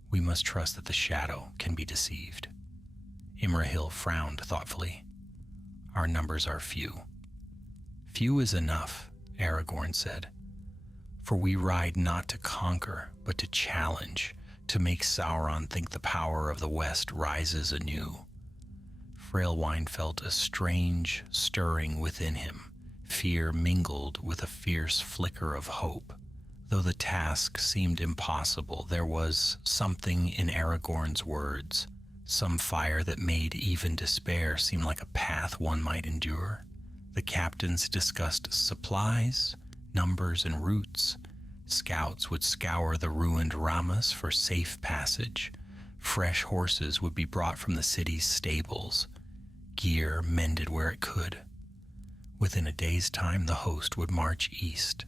"We must trust that the shadow can be deceived." Imrahil frowned thoughtfully. "Our numbers are few." "Few is enough," Aragorn said. "For we ride not to conquer, but to challenge, to make Sauron think the power of the West rises anew." Frailwine felt a strange stirring within him. Fear mingled with a fierce flicker of hope. Though the task seemed impossible, there was something in Aragorn's words, some fire that made even despair seem like a path one might endure. The captains discussed supplies, numbers, and routes. Scouts would scour the ruined Ramas for safe passage. Fresh horses would be brought from the city's stables, gear mended where it could. Within a day's time, the host would march east.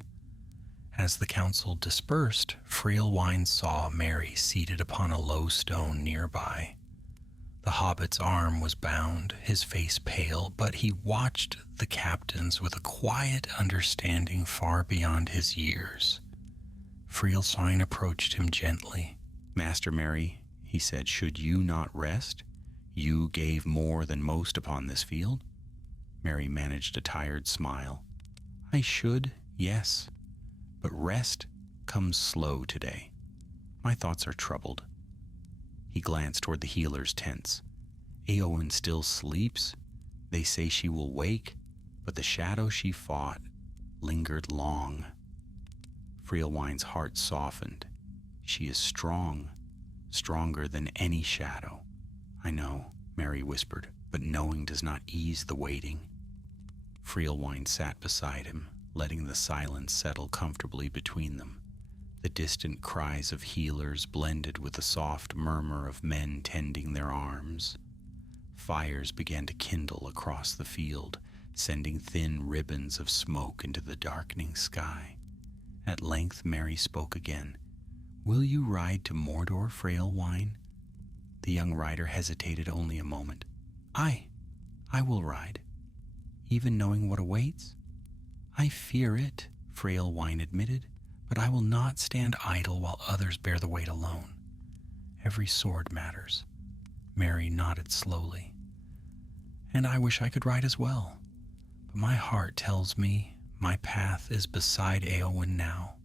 As the council dispersed, Frailwine saw Merry seated upon a low stone nearby. The hobbit's arm was bound, his face pale, but he watched the captains with a quiet understanding far beyond his years. Frailwine approached him gently. "Master Merry," he said, "should you not rest? You gave more than most upon this field." Merry managed a tired smile. "I should, yes, but rest comes slow today. My thoughts are troubled." He glanced toward the healers' tents. "Éowyn still sleeps. They say she will wake, but the shadow she fought lingered long." Frailwine's heart softened. "She is strong, stronger than any shadow." "I know," Merry whispered, "but knowing does not ease the waiting." Frailwine sat beside him, letting the silence settle comfortably between them. The distant cries of healers blended with the soft murmur of men tending their arms. Fires began to kindle across the field, sending thin ribbons of smoke into the darkening sky. At length Merry spoke again. "Will you ride to Mordor, Frailwine?" The young rider hesitated only a moment. I will ride, even knowing what awaits." "I fear it," Frailwine admitted, "but I will not stand idle while others bear the weight alone. Every sword matters." Merry nodded slowly. "And I wish I could ride as well. but my heart tells me my path is beside Éowyn now.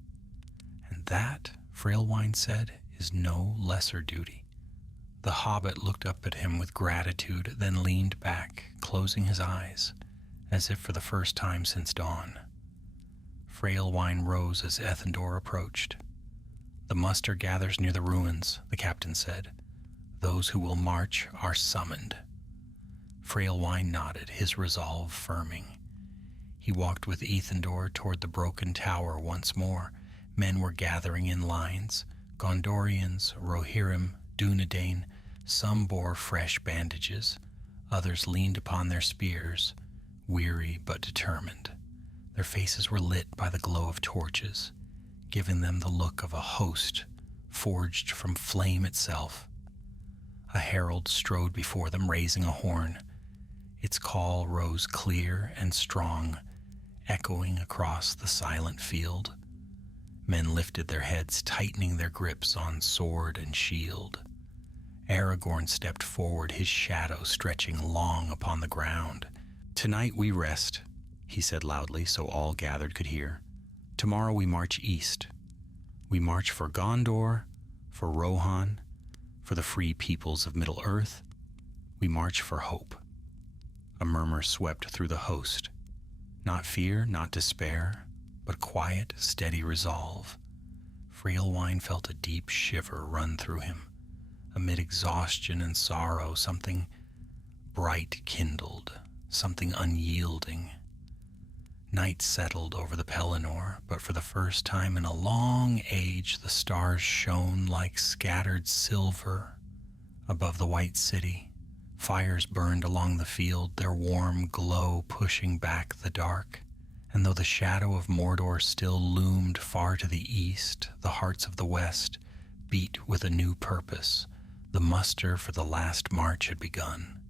And that, Frailwine said, is no lesser duty. The hobbit looked up at him with gratitude, then leaned back, closing his eyes, as if for the first time since dawn. Frailwine rose as Ethendor approached. "The muster gathers near the ruins," the captain said. "Those who will march are summoned." Frailwine nodded, his resolve firming. He walked with Ethendor toward the broken tower once more. Men were gathering in lines. Gondorians, Rohirrim, Dunedain. Some bore fresh bandages. Others leaned upon their spears, weary but determined. Their faces were lit by the glow of torches, giving them the look of a host forged from flame itself. A herald strode before them, raising a horn. Its call rose clear and strong, echoing across the silent field. Men lifted their heads, tightening their grips on sword and shield. Aragorn stepped forward, his shadow stretching long upon the ground. "Tonight we rest," he said loudly so all gathered could hear. "Tomorrow we march east. We march for Gondor, for Rohan, for the free peoples of Middle-earth. We march for hope." A murmur swept through the host. Not fear, not despair, but quiet, steady resolve. Frailwine felt a deep shiver run through him. Amid exhaustion and sorrow, something bright kindled, something unyielding. Night settled over the Pelennor, but for the first time in a long age the stars shone like scattered silver above the white city. Fires burned along the field, their warm glow pushing back the dark. And though the shadow of Mordor still loomed far to the east, the hearts of the west beat with a new purpose. The muster for the last march had begun.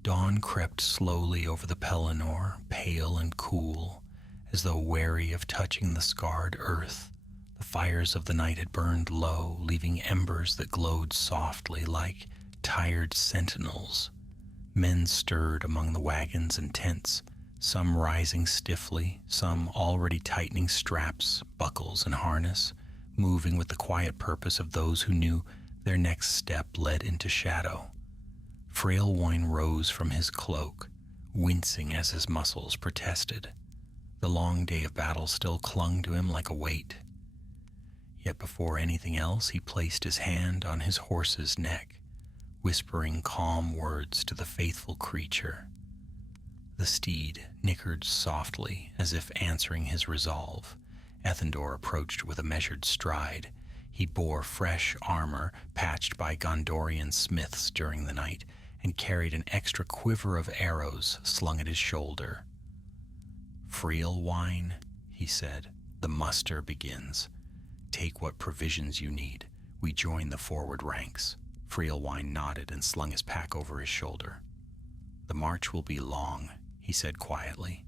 Dawn crept slowly over the Pelennor, pale and cool, as though wary of touching the scarred earth. The fires of the night had burned low, leaving embers that glowed softly like tired sentinels. Men stirred among the wagons and tents, some rising stiffly, some already tightening straps, buckles, and harness, moving with the quiet purpose of those who knew their next step led into shadow. Frailwine rose from his cloak, wincing as his muscles protested. The long day of battle still clung to him like a weight. Yet before anything else, he placed his hand on his horse's neck, whispering calm words to the faithful creature. The steed nickered softly, as if answering his resolve. Ethendor approached with a measured stride. He bore fresh armor patched by Gondorian smiths during the night, and carried an extra quiver of arrows slung at his shoulder. "Frailwine," he said, "the muster begins. Take what provisions you need. We join the forward ranks." Frailwine nodded and slung his pack over his shoulder. "The march will be long," he said quietly.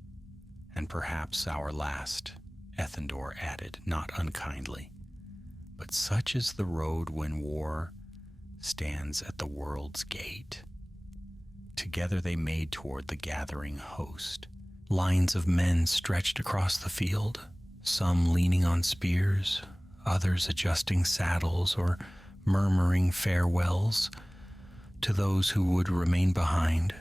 "And perhaps our last," Ethendor added, not unkindly. "But such is the road when war stands at the world's gate." Together they made toward the gathering host. Lines of men stretched across the field, some leaning on spears, others adjusting saddles or murmuring farewells to those who would remain behind.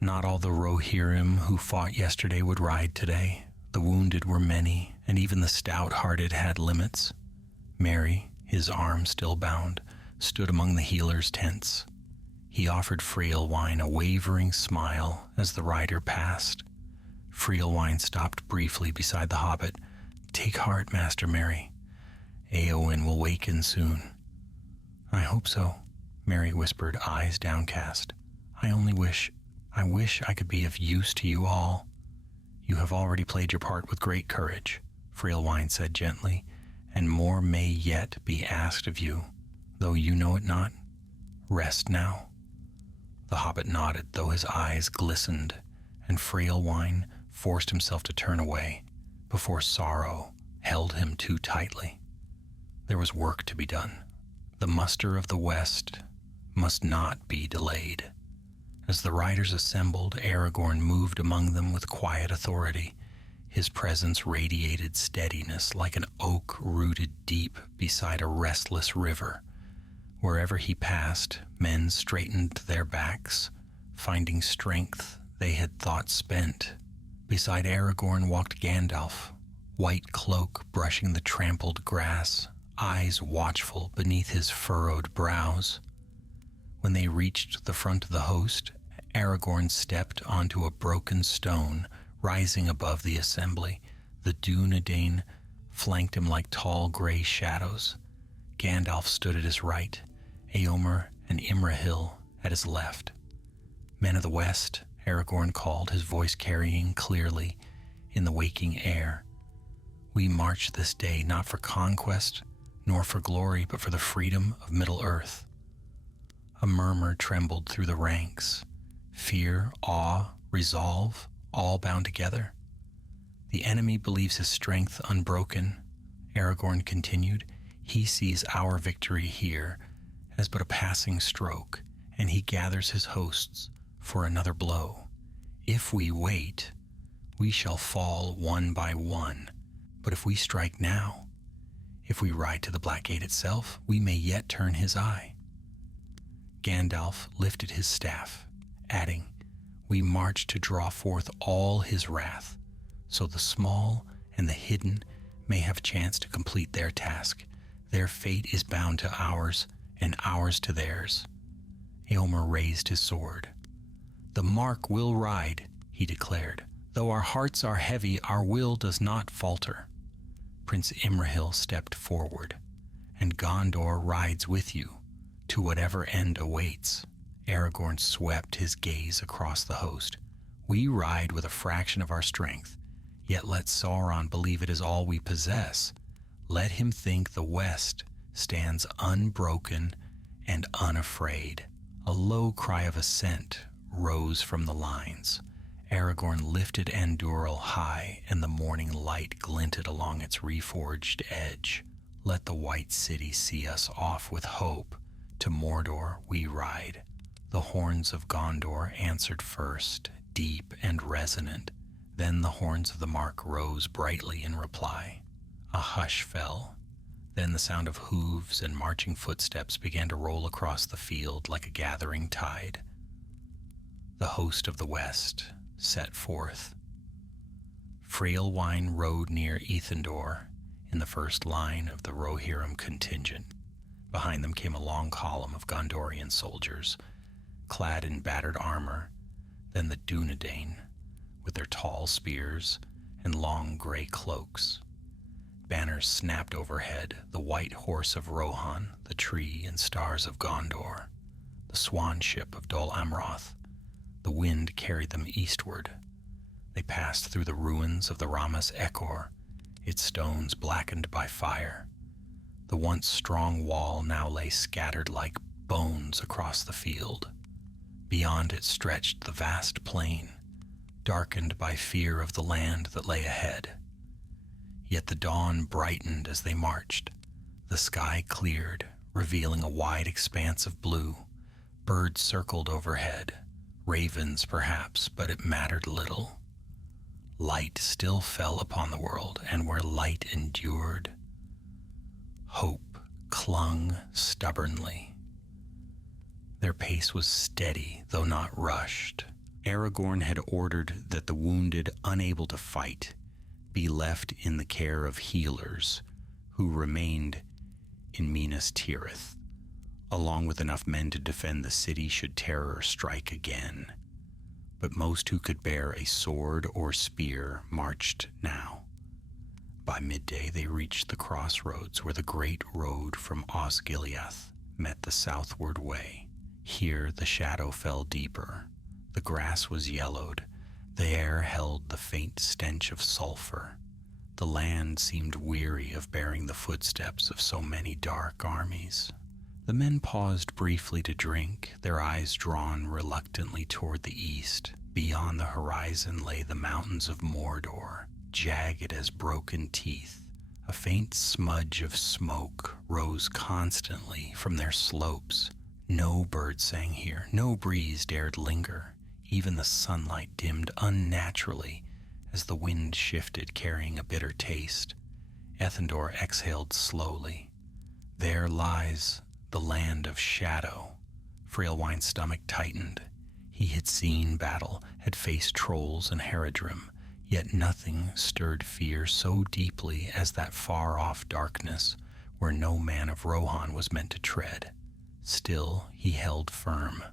Not all the Rohirrim who fought yesterday would ride today. The wounded were many, and even the stout-hearted had limits. Merry, his arm still bound, stood among the healers' tents. He offered Frailwine a wavering smile as the rider passed. Frailwine stopped briefly beside the hobbit. "Take heart, Master Merry. Éowyn will waken soon." "I hope so," Merry whispered, eyes downcast. I wish I could be of use to you all." "You have already played your part with great courage," Frailwine said gently, "and more may yet be asked of you, though you know it not. Rest now." The hobbit nodded, though his eyes glistened, and Frailwine forced himself to turn away before sorrow held him too tightly. There was work to be done. The muster of the West must not be delayed. As the riders assembled, Aragorn moved among them with quiet authority. His presence radiated steadiness like an oak rooted deep beside a restless river. Wherever he passed, men straightened their backs, finding strength they had thought spent. Beside Aragorn walked Gandalf, white cloak brushing the trampled grass, eyes watchful beneath his furrowed brows. When they reached the front of the host, Aragorn stepped onto a broken stone rising above the assembly. The Dunedain flanked him like tall gray shadows. Gandalf stood at his right, Éomer and Imrahil at his left. Men of the West, Aragorn called, his voice carrying clearly in the waking air. We march this day not for conquest nor for glory, but for the freedom of Middle-earth. A murmur trembled through the ranks. Fear, awe, resolve, all bound together. The enemy believes his strength unbroken, Aragorn continued. He sees our victory here as but a passing stroke, and he gathers his hosts for another blow. If we wait, we shall fall one by one. But if we strike now, if we ride to the Black Gate itself, we may yet turn his eye. Gandalf lifted his staff, adding, we march to draw forth all his wrath, so the small and the hidden may have a chance to complete their task. Their fate is bound to ours, and ours to theirs. Éomer raised his sword. The mark will ride, he declared. Though our hearts are heavy, our will does not falter. Prince Imrahil stepped forward. And Gondor rides with you, to whatever end awaits. Aragorn swept his gaze across the host. We ride with a fraction of our strength, yet let Sauron believe it is all we possess. Let him think the West stands unbroken and unafraid. A low cry of assent rose from the lines. Aragorn lifted Andúril high, and the morning light glinted along its reforged edge. Let the white city see us off with hope. To Mordor we ride. The horns of Gondor answered first, deep and resonant. Then the horns of the Mark rose brightly in reply. A hush fell. Then the sound of hooves and marching footsteps began to roll across the field like a gathering tide. The host of the West set forth. Freylwine rode near Ethandor in the first line of the Rohirrim contingent. Behind them came a long column of Gondorian soldiers, clad in battered armor, then the Dunedain, with their tall spears and long gray cloaks. Banners snapped overhead, the white horse of Rohan, the tree and stars of Gondor, the swan ship of Dol Amroth. The wind carried them eastward. They passed through the ruins of the Ramas Ekor, its stones blackened by fire. The once strong wall now lay scattered like bones across the field. Beyond it stretched the vast plain, darkened by fear of the land that lay ahead. Yet the dawn brightened as they marched. The sky cleared, revealing a wide expanse of blue. Birds circled overhead, ravens perhaps, but it mattered little. Light still fell upon the world, and where light endured, hope clung stubbornly. Their pace was steady, though not rushed. Aragorn had ordered that the wounded, unable to fight, be left in the care of healers who remained in Minas Tirith, along with enough men to defend the city should terror strike again. But most who could bear a sword or spear marched now. By midday they reached the crossroads where the great road from Osgiliath met the southward way. Here the shadow fell deeper. The grass was yellowed. The air held the faint stench of sulfur. The land seemed weary of bearing the footsteps of so many dark armies. The men paused briefly to drink, their eyes drawn reluctantly toward the east. Beyond the horizon lay the mountains of Mordor, jagged as broken teeth. A faint smudge of smoke rose constantly from their slopes, No bird sang here, no breeze dared linger. Even the sunlight dimmed unnaturally as the wind shifted, carrying a bitter taste. Ethendor exhaled slowly. There lies the land of shadow. Frailwine's stomach tightened. He had seen battle, had faced trolls and Haradrim, yet nothing stirred fear so deeply as that far-off darkness where no man of Rohan was meant to tread. Still, he held firm.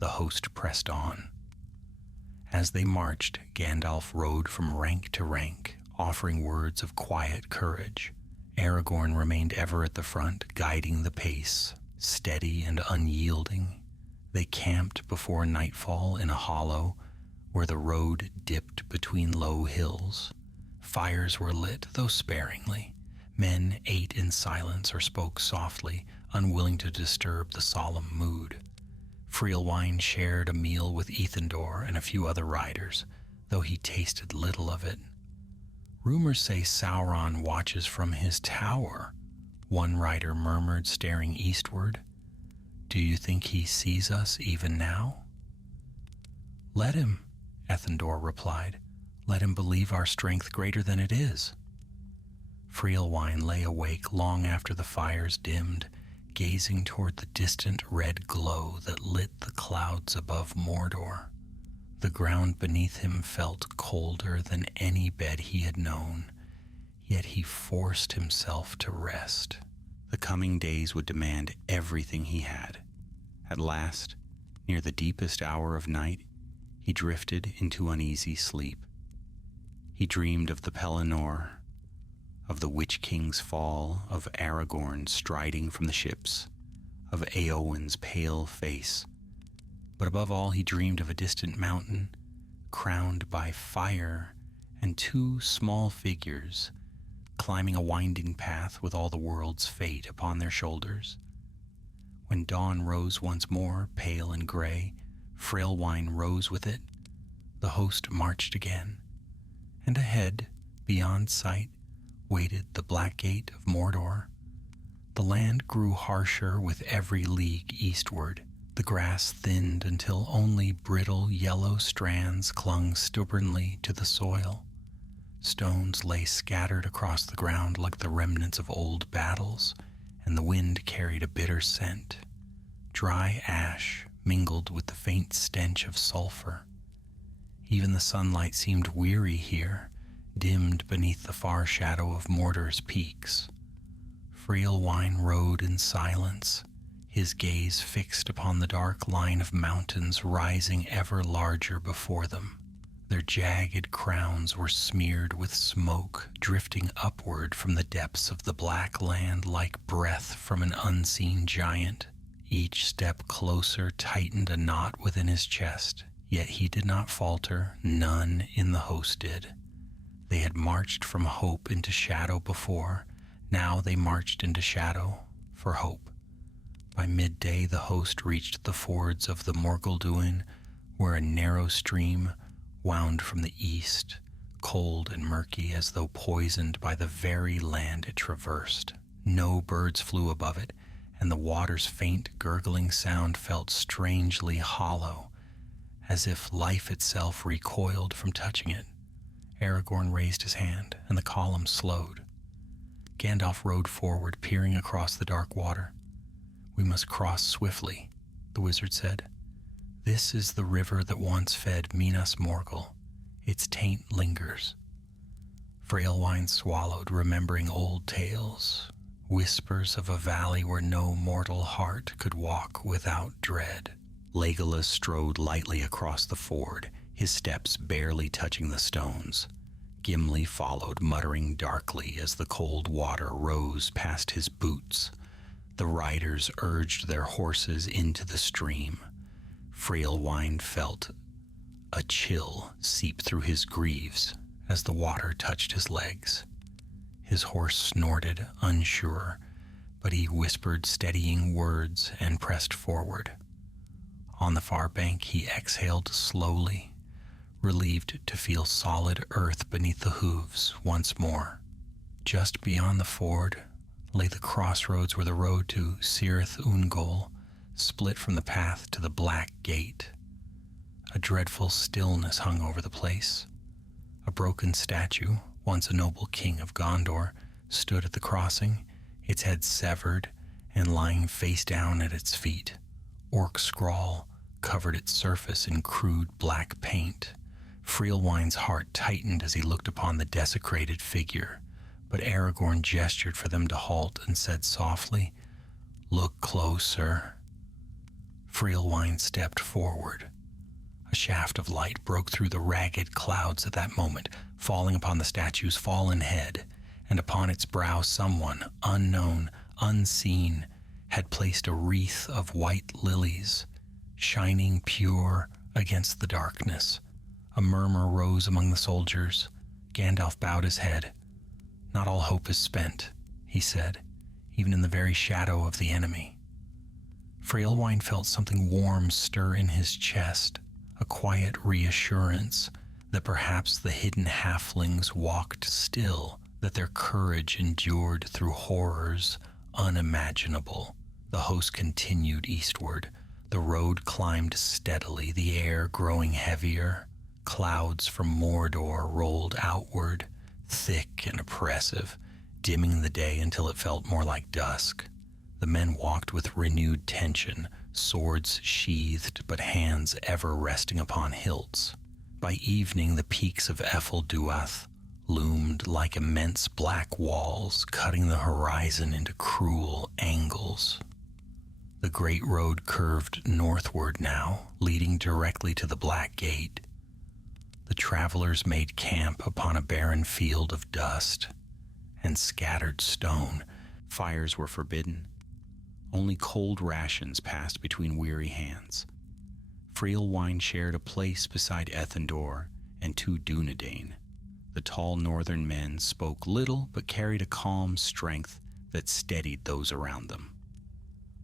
The host pressed on. As they marched, Gandalf rode from rank to rank, offering words of quiet courage. Aragorn remained ever at the front, guiding the pace, steady and unyielding. They camped before nightfall in a hollow where the road dipped between low hills. Fires were lit, though sparingly. Men ate in silence or spoke softly, unwilling to disturb the solemn mood. Frailwine shared a meal with Ethendor and a few other riders, though he tasted little of it. Rumors say Sauron watches from his tower, one rider murmured, staring eastward. Do you think he sees us even now? Let him, Ethendor replied. Let him believe our strength greater than it is. Frailwine lay awake long after the fires dimmed, gazing toward the distant red glow that lit the clouds above Mordor. The ground beneath him felt colder than any bed he had known, yet he forced himself to rest. The coming days would demand everything he had. At last, near the deepest hour of night, he drifted into uneasy sleep. He dreamed of the Pelennor, of the Witch King's fall, of Aragorn striding from the ships, of Éowyn's pale face. But above all, he dreamed of a distant mountain, crowned by fire, and two small figures climbing a winding path with all the world's fate upon their shoulders. When dawn rose once more, pale and gray, Frailwine rose with it. The host marched again, and ahead, beyond sight, waited the black gate of Mordor. The land grew harsher with every league eastward. The grass thinned until only brittle yellow strands clung stubbornly to the soil. Stones lay scattered across the ground like the remnants of old battles, and the wind carried a bitter scent. Dry ash mingled with the faint stench of sulfur. Even the sunlight seemed weary here, dimmed beneath the far shadow of Mordor's peaks. Frailwine rode in silence, his gaze fixed upon the dark line of mountains rising ever larger before them. Their jagged crowns were smeared with smoke, drifting upward from the depths of the black land like breath from an unseen giant. Each step closer tightened a knot within his chest, yet he did not falter, none in the host did. They had marched from hope into shadow before, now they marched into shadow for hope. By midday the host reached the fords of the Morgulduin, where a narrow stream wound from the east, cold and murky as though poisoned by the very land it traversed. No birds flew above it, and the water's faint gurgling sound felt strangely hollow, as if life itself recoiled from touching it. Aragorn raised his hand, and the column slowed. Gandalf rode forward, peering across the dark water. We must cross swiftly, the wizard said. This is the river that once fed Minas Morgul. Its taint lingers. Frailwine swallowed, remembering old tales, whispers of a valley where no mortal heart could walk without dread. Legolas strode lightly across the ford, his steps barely touching the stones. Gimli followed, muttering darkly as the cold water rose past his boots. The riders urged their horses into the stream. Frailwine felt a chill seep through his greaves as the water touched his legs. His horse snorted, unsure, but he whispered steadying words and pressed forward. On the far bank he exhaled slowly, relieved to feel solid earth beneath the hooves once more. Just beyond the ford lay the crossroads where the road to Cirith Ungol split from the path to the black gate. A dreadful stillness hung over the place. A broken statue, once a noble king of Gondor, stood at the crossing, its head severed and lying face down at its feet. Orc scrawl covered its surface in crude black paint. Freelwine's heart tightened as he looked upon the desecrated figure, but Aragorn gestured for them to halt and said softly, "Look closer." Freelwine stepped forward. A shaft of light broke through the ragged clouds at that moment, falling upon the statue's fallen head, and upon its brow someone, unknown, unseen, had placed a wreath of white lilies, shining pure against the darkness. A murmur rose among the soldiers. Gandalf bowed his head. "Not all hope is spent," he said, "even in the very shadow of the enemy." Freelwine felt something warm stir in his chest, a quiet reassurance that perhaps the hidden halflings walked still, that their courage endured through horrors unimaginable. The host continued eastward. The road climbed steadily, the air growing heavier. Clouds from Mordor rolled outward, thick and oppressive, dimming the day until it felt more like dusk. The men walked with renewed tension, swords sheathed but hands ever resting upon hilts. By evening, the peaks of Ephel-Duath loomed like immense black walls, cutting the horizon into cruel angles. The great road curved northward now, leading directly to the Black Gate. The travelers made camp upon a barren field of dust and scattered stone. Fires were forbidden. Only cold rations passed between weary hands. Freelwine shared a place beside Ethandor and 2 Dúnedain. The tall northern men spoke little but carried a calm strength that steadied those around them.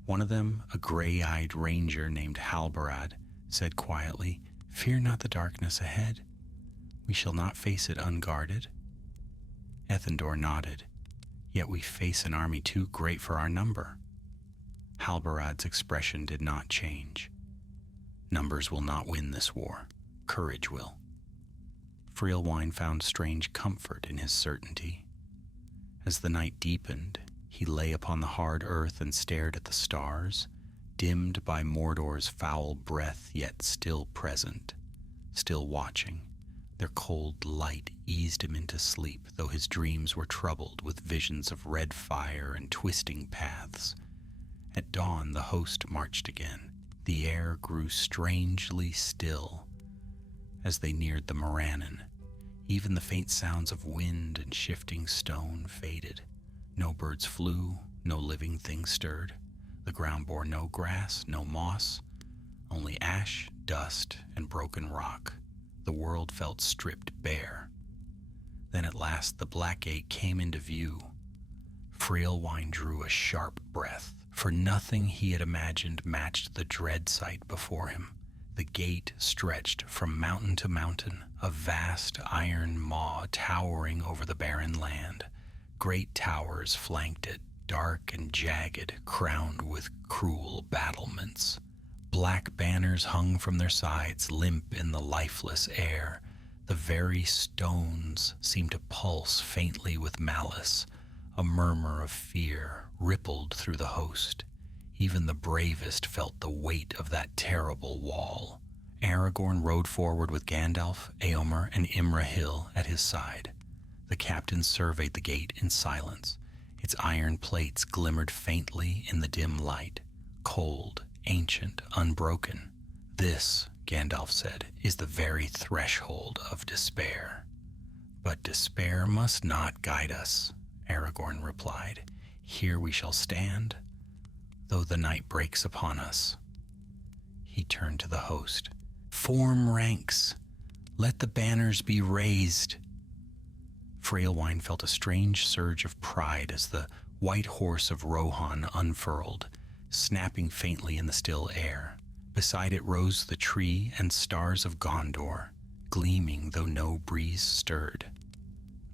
One of them, a gray-eyed ranger named Halbarad, said quietly, "Fear not the darkness ahead. We shall not face it unguarded." Ethandor nodded. "Yet we face an army too great for our number." Halbarad's expression did not change. "Numbers will not win this war. Courage will." Freelwine found strange comfort in his certainty. As the night deepened, he lay upon the hard earth and stared at the stars, dimmed by Mordor's foul breath, yet still present, still watching. Their cold light eased him into sleep, though his dreams were troubled with visions of red fire and twisting paths. At dawn, the host marched again. The air grew strangely still as they neared the Morannon. Even the faint sounds of wind and shifting stone faded. No birds flew, no living thing stirred. The ground bore no grass, no moss, only ash, dust, and broken rock. The world felt stripped bare. Then at last the Black Gate came into view. Freelwine drew a sharp breath, for nothing he had imagined matched the dread sight before him. The gate stretched from mountain to mountain, a vast iron maw towering over the barren land. Great towers flanked it, dark and jagged, crowned with cruel battlements. Black banners hung from their sides, limp in the lifeless air. The very stones seemed to pulse faintly with malice. A murmur of fear rippled through the host. Even the bravest felt the weight of that terrible wall. Aragorn rode forward with Gandalf, Éomer, and Imrahil at his side. The captain surveyed the gate in silence. Its iron plates glimmered faintly in the dim light, cold, ancient, unbroken. "This," Gandalf said, "is the very threshold of despair." "But despair must not guide us," Aragorn replied. "Here we shall stand, though the night breaks upon us." He turned to the host. "Form ranks. Let the banners be raised." Freelwine felt a strange surge of pride as the white horse of Rohan unfurled, snapping faintly in the still air. Beside it rose the tree and stars of Gondor, gleaming though no breeze stirred.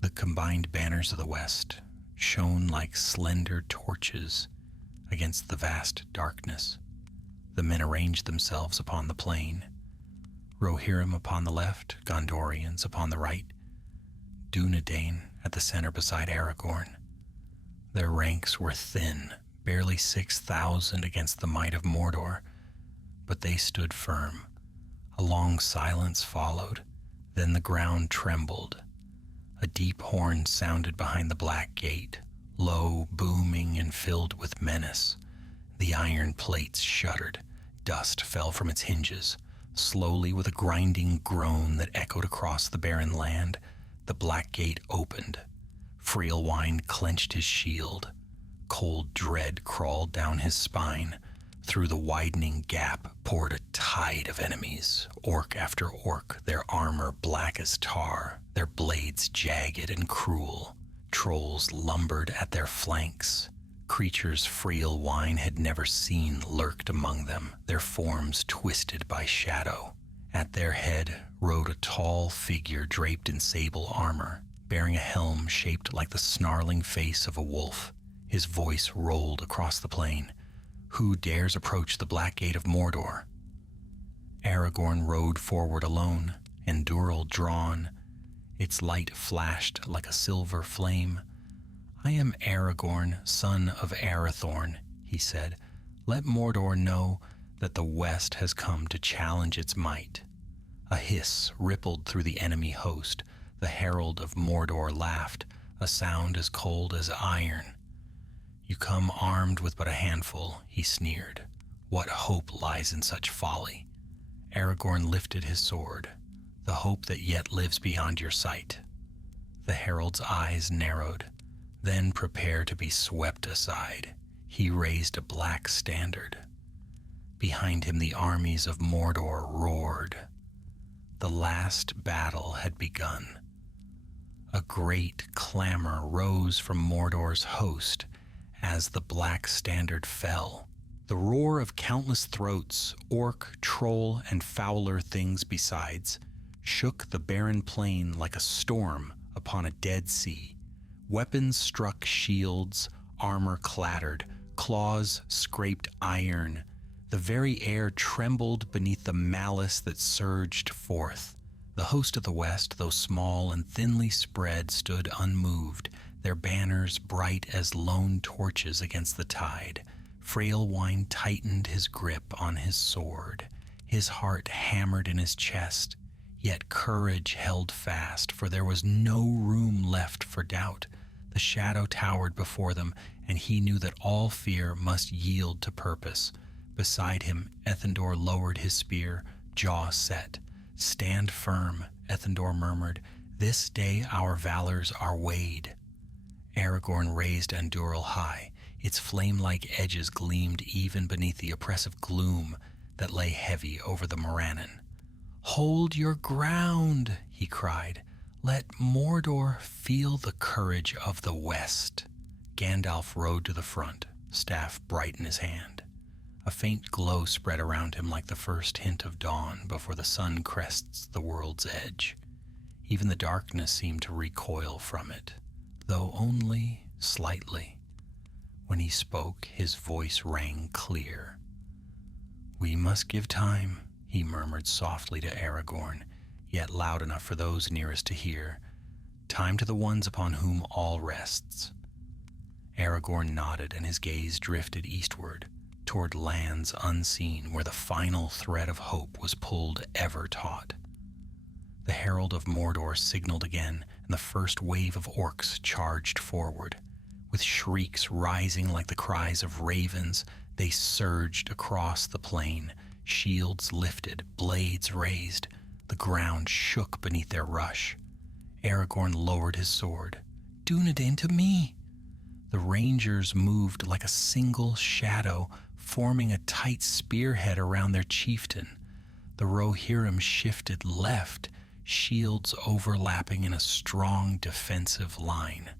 The combined banners of the west shone like slender torches against the vast darkness. The men arranged themselves upon the plain. Rohirrim upon the left, Gondorians upon the right, Dunedain at the center beside Aragorn. Their ranks were thin, barely 6,000 against the might of Mordor, but they stood firm. A long silence followed, then the ground trembled. A deep horn sounded behind the black gate, low, booming, and filled with menace. The iron plates shuddered. Dust fell from its hinges. Slowly, with a grinding groan that echoed across the barren land, the black gate opened. Freelwine clenched his shield. Cold dread crawled down his spine. Through the widening gap poured a tide of enemies, orc after orc, their armor black as tar, their blades jagged and cruel. Trolls lumbered at their flanks. Creatures Freelwine had never seen lurked among them, their forms twisted by shadow. At their head rode a tall figure draped in sable armor, bearing a helm shaped like the snarling face of a wolf. His voice rolled across the plain. Who dares approach the black gate of Mordor? Aragorn rode forward alone, Andúril drawn. Its light flashed like a silver flame. I am Aragorn, son of Arathorn, he said. Let Mordor know that the West has come to challenge its might. A hiss rippled through the enemy host. The herald of Mordor laughed, a sound as cold as iron. You come armed with but a handful, he sneered. What hope lies in such folly? Aragorn lifted his sword, the hope that yet lives beyond your sight. The herald's eyes narrowed. Then prepare to be swept aside. He raised a black standard. Behind him the armies of Mordor roared. The last battle had begun. A great clamor rose from Mordor's host as the black standard fell. The roar of countless throats, orc, troll, and fouler things besides, shook the barren plain like a storm upon a dead sea. Weapons struck shields, armor clattered, claws scraped iron. The very air trembled beneath the malice that surged forth. The host of the West, though small and thinly spread, stood unmoved, their banners bright as lone torches against the tide. Freelwine tightened his grip on his sword. His heart hammered in his chest, yet courage held fast, for there was no room left for doubt. The shadow towered before them, and he knew that all fear must yield to purpose. Beside him, Ethandor lowered his spear, jaw set. Stand firm, Ethandor murmured. This day our valors are weighed. Aragorn raised Andúril high. Its flame-like edges gleamed even beneath the oppressive gloom that lay heavy over the Morannon. Hold your ground, he cried. Let Mordor feel the courage of the West. Gandalf rode to the front, staff bright in his hand. A faint glow spread around him like the first hint of dawn before the sun crests the world's edge. Even the darkness seemed to recoil from it, though only slightly. When he spoke, his voice rang clear. We must give time, he murmured softly to Aragorn, yet loud enough for those nearest to hear. Time to the ones upon whom all rests. Aragorn nodded, and his gaze drifted eastward, toward lands unseen where the final thread of hope was pulled ever taut. The herald of Mordor signaled again, and the first wave of orcs charged forward. With shrieks rising like the cries of ravens, they surged across the plain, shields lifted, blades raised. The ground shook beneath their rush. Aragorn lowered his sword. Dunedain to me! The rangers moved like a single shadow, forming a tight spearhead around their chieftain. The Rohirrim shifted left, shields overlapping in a strong defensive line.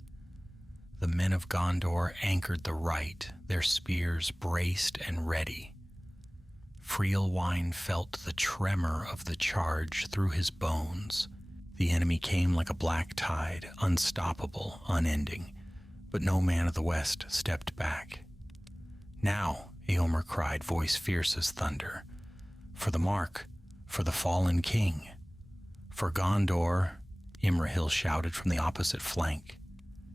The men of Gondor anchored the right, their spears braced and ready. Freelwine felt the tremor of the charge through his bones. The enemy came like a black tide, unstoppable, unending, but no man of the West stepped back. Now, Eomer cried, voice fierce as thunder. For the mark, for the fallen king. For Gondor, Imrahil shouted from the opposite flank.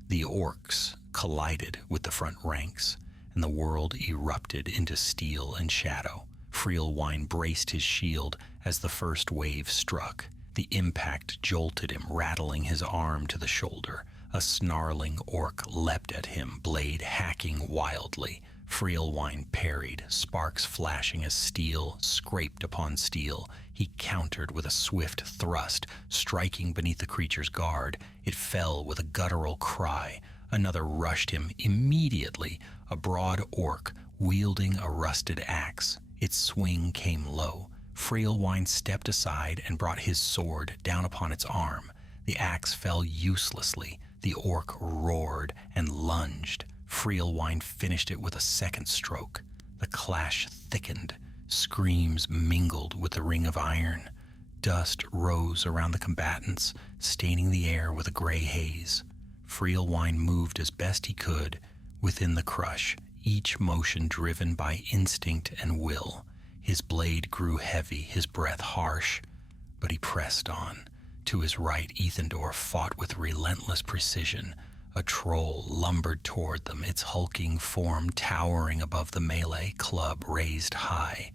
The orcs collided with the front ranks, and the world erupted into steel and shadow. Freelwine braced his shield as the first wave struck. The impact jolted him, rattling his arm to the shoulder. A snarling orc leapt at him, blade hacking wildly. Freelwine parried, sparks flashing as steel scraped upon steel. He countered with a swift thrust, striking beneath the creature's guard. It fell with a guttural cry. Another rushed him immediately, a broad orc wielding a rusted axe. Its swing came low. Freelwine stepped aside and brought his sword down upon its arm. The axe fell uselessly. The orc roared and lunged. Freelwine finished it with a second stroke. The clash thickened. Screams mingled with the ring of iron. Dust rose around the combatants, staining the air with a gray haze. Freelwine moved as best he could within the crush, each motion driven by instinct and will. His blade grew heavy, his breath harsh, but he pressed on. To his right, Ethandor fought with relentless precision. A troll lumbered toward them, its hulking form towering above the melee, club raised high.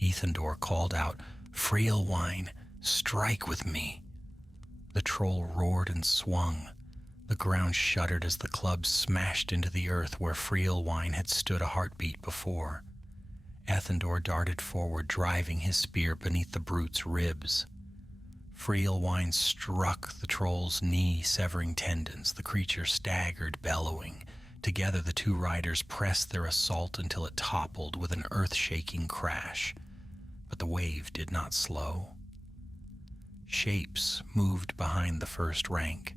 Ethandor called out, "Freelwine, strike with me." The troll roared and swung. The ground shuddered as the club smashed into the earth where Freelwine had stood a heartbeat before. Ethandor darted forward, driving his spear beneath the brute's ribs. Freelwine struck the troll's knee, severing tendons. The creature staggered, bellowing. Together the two riders pressed their assault until it toppled with an earth-shaking crash. But the wave did not slow. Shapes moved behind the first rank,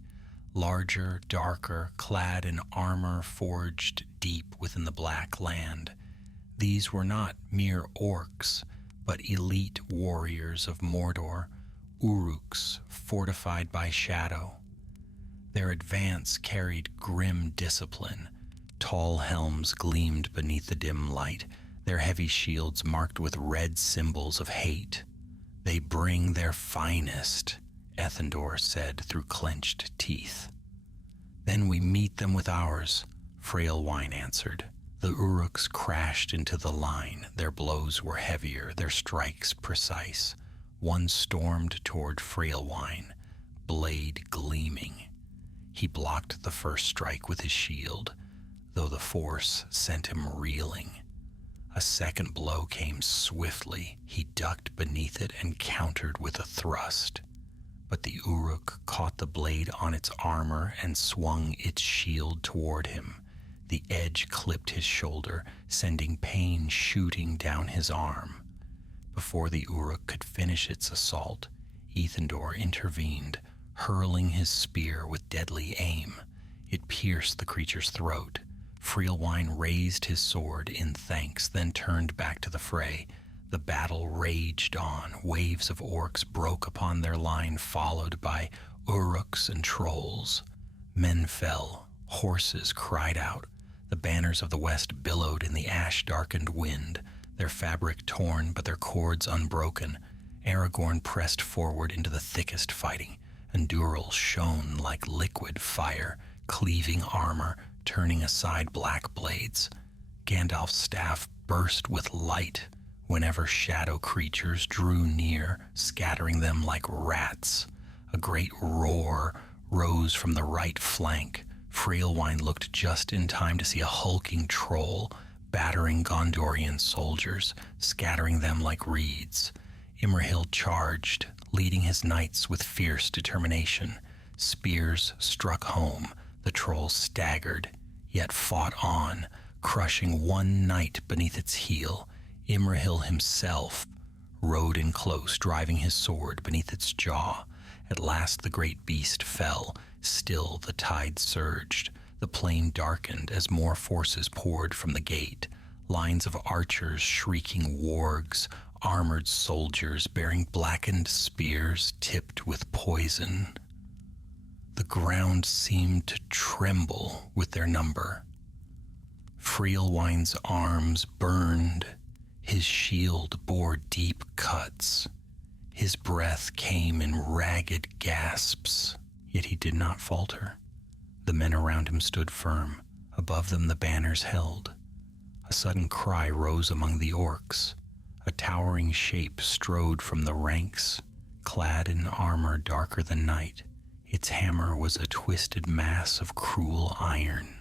larger, darker, clad in armor forged deep within the black land. These were not mere orcs, but elite warriors of Mordor, Uruks fortified by shadow. Their advance carried grim discipline. Tall helms gleamed beneath the dim light, their heavy shields marked with red symbols of hate. "They bring their finest," Ethandor said through clenched teeth. "Then we meet them with ours," Freelwine answered. The Uruks crashed into the line. Their blows were heavier, their strikes precise. One stormed toward Freelwine, blade gleaming. He blocked the first strike with his shield, though the force sent him reeling. A second blow came swiftly. He ducked beneath it and countered with a thrust. But the Uruk caught the blade on its armor and swung its shield toward him. The edge clipped his shoulder, sending pain shooting down his arm. Before the Uruk could finish its assault, Ethandor intervened, hurling his spear with deadly aim. It pierced the creature's throat. Freelwine raised his sword in thanks, then turned back to the fray. The battle raged on. Waves of orcs broke upon their line, followed by Uruks and trolls. Men fell. Horses cried out. The banners of the west billowed in the ash-darkened wind, their fabric torn but their cords unbroken. Aragorn pressed forward into the thickest fighting. Andúril shone like liquid fire, cleaving armor, turning aside black blades. Gandalf's staff burst with light whenever shadow creatures drew near, scattering them like rats. A great roar rose from the right flank. Freelwine looked just in time to see a hulking troll battering Gondorian soldiers, scattering them like reeds. Imrahil charged, leading his knights with fierce determination. Spears struck home. The troll staggered, yet fought on, crushing one knight beneath its heel. Imrahil himself rode in close, driving his sword beneath its jaw. At last the great beast fell. Still the tide surged. The plain darkened as more forces poured from the gate. Lines of archers shrieking wargs, armored soldiers bearing blackened spears tipped with poison. The ground seemed to tremble with their number. Freelwine's arms burned. His shield bore deep cuts. His breath came in ragged gasps, yet he did not falter. The men around him stood firm. Above them the banners held. A sudden cry rose among the orcs. A towering shape strode from the ranks, clad in armor darker than night. Its hammer was a twisted mass of cruel iron.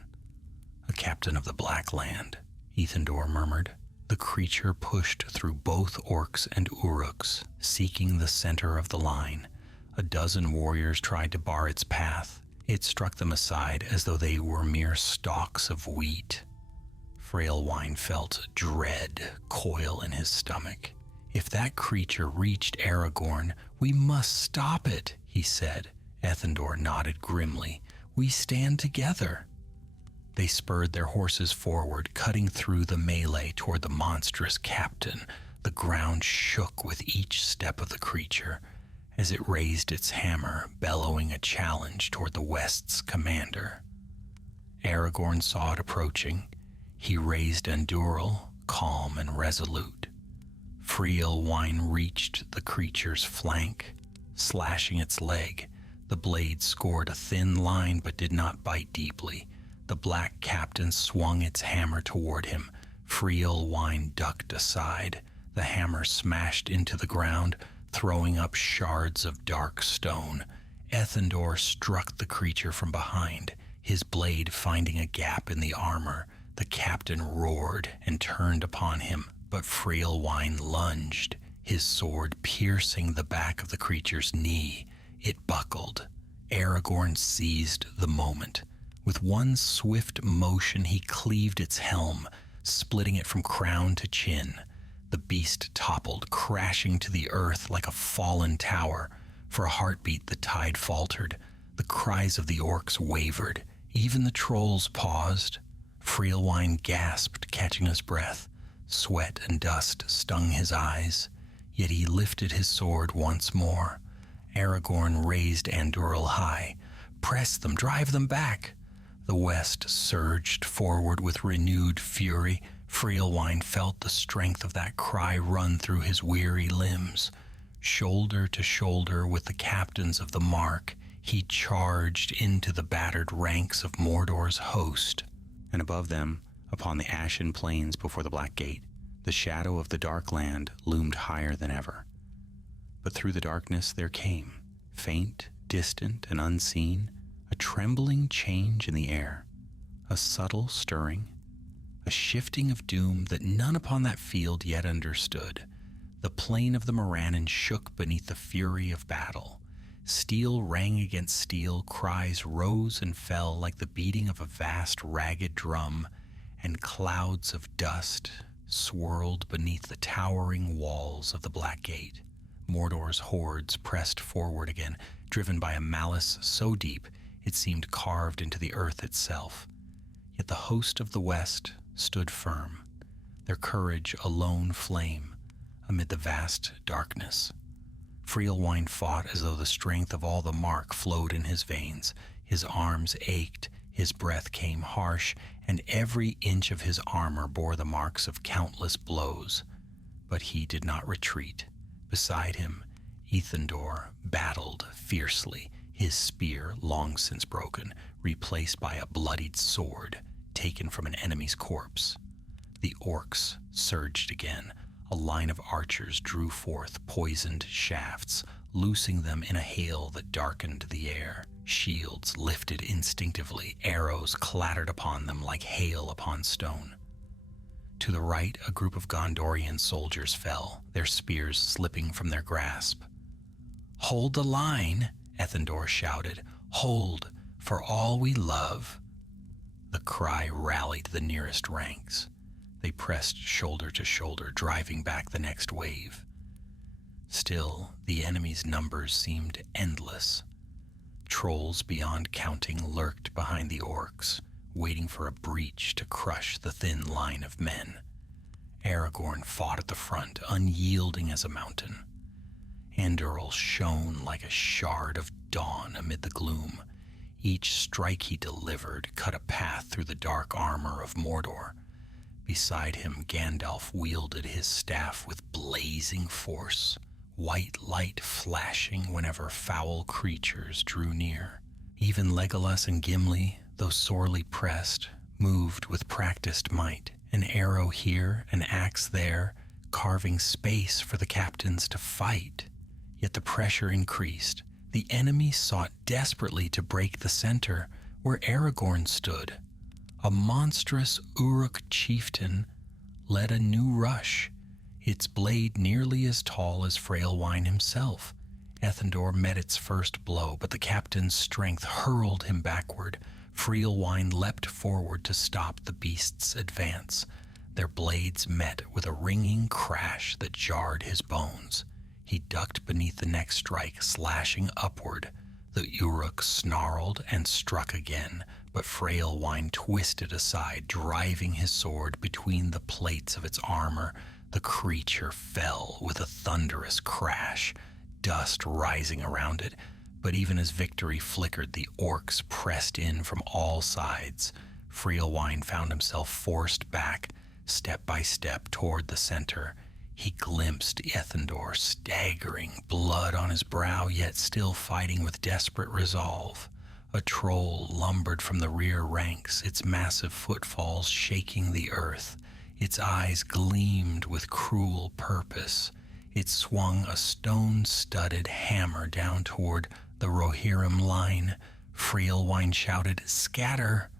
"A captain of the Black Land," Ethandor murmured. The creature pushed through both orcs and uruks, seeking the center of the line. A dozen warriors tried to bar its path. It struck them aside as though they were mere stalks of wheat. Freelwine felt dread coil in his stomach. "If that creature reached Aragorn, we must stop it," he said. Ethandor nodded grimly. "We stand together." They spurred their horses forward, cutting through the melee toward the monstrous captain. The ground shook with each step of the creature as it raised its hammer, bellowing a challenge toward the West's commander. Aragorn saw it approaching. He raised Andúril, calm and resolute. Freelwine reached the creature's flank, slashing its leg. The blade scored a thin line but did not bite deeply. The black captain swung its hammer toward him. Freelwine ducked aside. The hammer smashed into the ground, throwing up shards of dark stone. Ethandor struck the creature from behind, his blade finding a gap in the armor. The captain roared and turned upon him, but Freelwine lunged, his sword piercing the back of the creature's knee. It buckled. Aragorn seized the moment. With one swift motion, he cleaved its helm, splitting it from crown to chin. The beast toppled, crashing to the earth like a fallen tower. For a heartbeat, the tide faltered. The cries of the orcs wavered. Even the trolls paused. Freelwine gasped, catching his breath. Sweat and dust stung his eyes. Yet he lifted his sword once more. Aragorn raised Andúril high. "Press them, drive them back!" The West surged forward with renewed fury. Freelwine felt the strength of that cry run through his weary limbs. Shoulder to shoulder with the captains of the Mark, he charged into the battered ranks of Mordor's host. And above them, upon the ashen plains before the Black Gate, the shadow of the Dark Land loomed higher than ever. But through the darkness there came, faint, distant, and unseen, a trembling change in the air, a subtle stirring, a shifting of doom that none upon that field yet understood. The plain of the Morannon shook beneath the fury of battle. Steel rang against steel, cries rose and fell like the beating of a vast ragged drum, and clouds of dust swirled beneath the towering walls of the Black Gate. Mordor's hordes pressed forward again, driven by a malice so deep it seemed carved into the earth itself. Yet the host of the West stood firm, their courage a lone flame amid the vast darkness. Freelwine fought as though the strength of all the Mark flowed in his veins. His arms ached, his breath came harsh, and every inch of his armor bore the marks of countless blows. But he did not retreat. Beside him, Ethandor battled fiercely, his spear, long since broken, replaced by a bloodied sword taken from an enemy's corpse. The orcs surged again. A line of archers drew forth poisoned shafts, loosing them in a hail that darkened the air. Shields lifted instinctively, arrows clattered upon them like hail upon stone. To the right, a group of Gondorian soldiers fell, their spears slipping from their grasp. "Hold the line," Ethandor shouted. "Hold, for all we love." The cry rallied the nearest ranks. They pressed shoulder to shoulder, driving back the next wave. Still, the enemy's numbers seemed endless. Trolls beyond counting lurked behind the orcs, waiting for a breach to crush the thin line of men. Aragorn fought at the front, unyielding as a mountain. Andúril shone like a shard of dawn amid the gloom. Each strike he delivered cut a path through the dark armor of Mordor. Beside him, Gandalf wielded his staff with blazing force, white light flashing whenever foul creatures drew near. Even Legolas and Gimli, though sorely pressed, moved with practiced might, an arrow here, an axe there, carving space for the captains to fight. Yet the pressure increased. The enemy sought desperately to break the center where Aragorn stood. A monstrous Uruk chieftain led a new rush, its blade nearly as tall as Freylwine himself. Ethandor met its first blow, but the captain's strength hurled him backward. Freylwine leapt forward to stop the beast's advance. Their blades met with a ringing crash that jarred his bones. He ducked beneath the next strike, slashing upward. The Uruk snarled and struck again, but Freylwine twisted aside, driving his sword between the plates of its armor. The creature fell with a thunderous crash, dust rising around it. But even as victory flickered, the orcs pressed in from all sides. Freylwine found himself forced back, step by step, toward the center. He glimpsed Ethandor staggering, blood on his brow, yet still fighting with desperate resolve. A troll lumbered from the rear ranks, its massive footfalls shaking the earth. Its eyes gleamed with cruel purpose. It swung a stone-studded hammer down toward the Rohirrim line. Freylwine shouted, "Scatter!"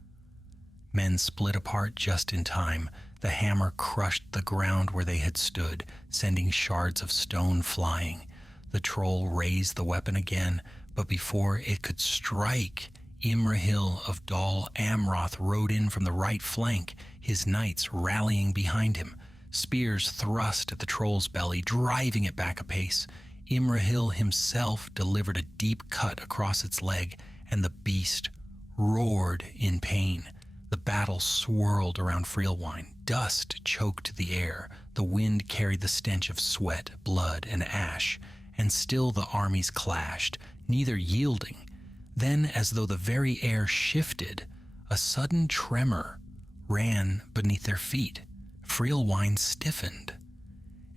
Men split apart just in time. The hammer crushed the ground where they had stood, sending shards of stone flying. The troll raised the weapon again, but before it could strike, Imrahil of Dol Amroth rode in from the right flank, his knights rallying behind him. Spears thrust at the troll's belly, driving it back a pace. Imrahil himself delivered a deep cut across its leg, and the beast roared in pain. The battle swirled around Freylwine. Dust choked the air. The wind carried the stench of sweat, blood, and ash. And still the armies clashed, neither yielding. Then, as though the very air shifted, a sudden tremor ran beneath their feet. Freylwine stiffened.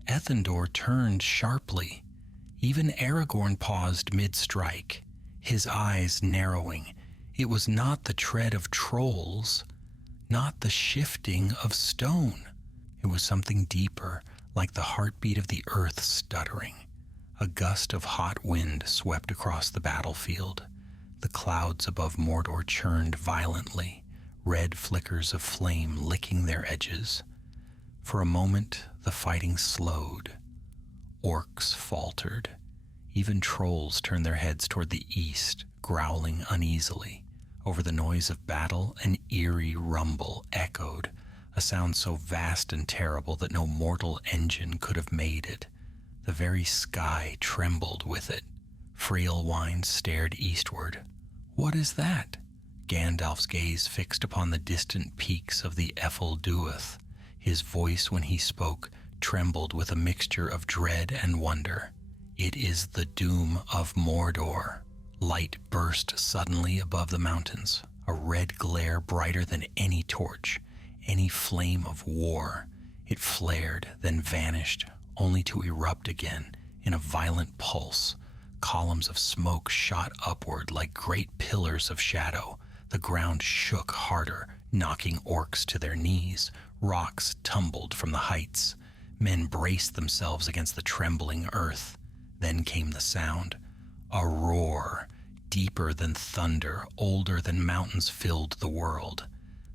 Ethandor turned sharply. Even Aragorn paused mid-strike, his eyes narrowing. It was not the tread of trolls, not the shifting of stone. It was something deeper, like the heartbeat of the earth stuttering. A gust of hot wind swept across the battlefield. The clouds above Mordor churned violently, red flickers of flame licking their edges. For a moment, the fighting slowed. Orcs faltered. Even trolls turned their heads toward the east, growling uneasily. Over the noise of battle, an eerie rumble echoed, a sound so vast and terrible that no mortal engine could have made it. The very sky trembled with it. Freylwine stared eastward. "What is that?" Gandalf's gaze fixed upon the distant peaks of the Ephel Duath. His voice, when he spoke, trembled with a mixture of dread and wonder. "It is the doom of Mordor." Light burst suddenly above the mountains, a red glare brighter than any torch, any flame of war. It flared, then vanished, only to erupt again in a violent pulse. Columns of smoke shot upward like great pillars of shadow. The ground shook harder, knocking orcs to their knees. Rocks tumbled from the heights. Men braced themselves against the trembling earth. Then came the sound. A roar, deeper than thunder, older than mountains, filled the world.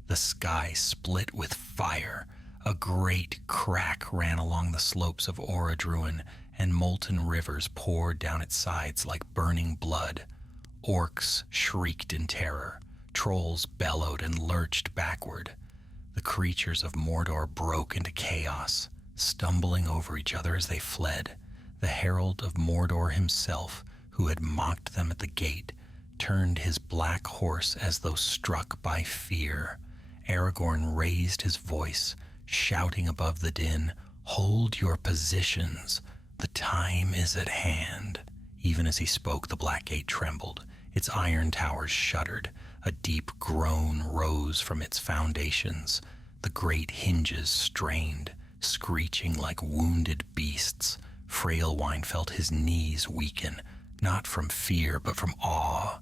The sky split with fire. A great crack ran along the slopes of Orodruin, and molten rivers poured down its sides like burning blood. Orcs shrieked in terror. Trolls bellowed and lurched backward. The creatures of Mordor broke into chaos, stumbling over each other as they fled. The herald of Mordor himself, who had mocked them at the gate, turned his black horse as though struck by fear. Aragorn raised his voice, shouting above the din, "Hold your positions. The time is at hand." Even as he spoke, the black gate trembled. Its iron towers shuddered. A deep groan rose from its foundations. The great hinges strained, screeching like wounded beasts. Frailwine felt his knees weaken, not from fear but from awe.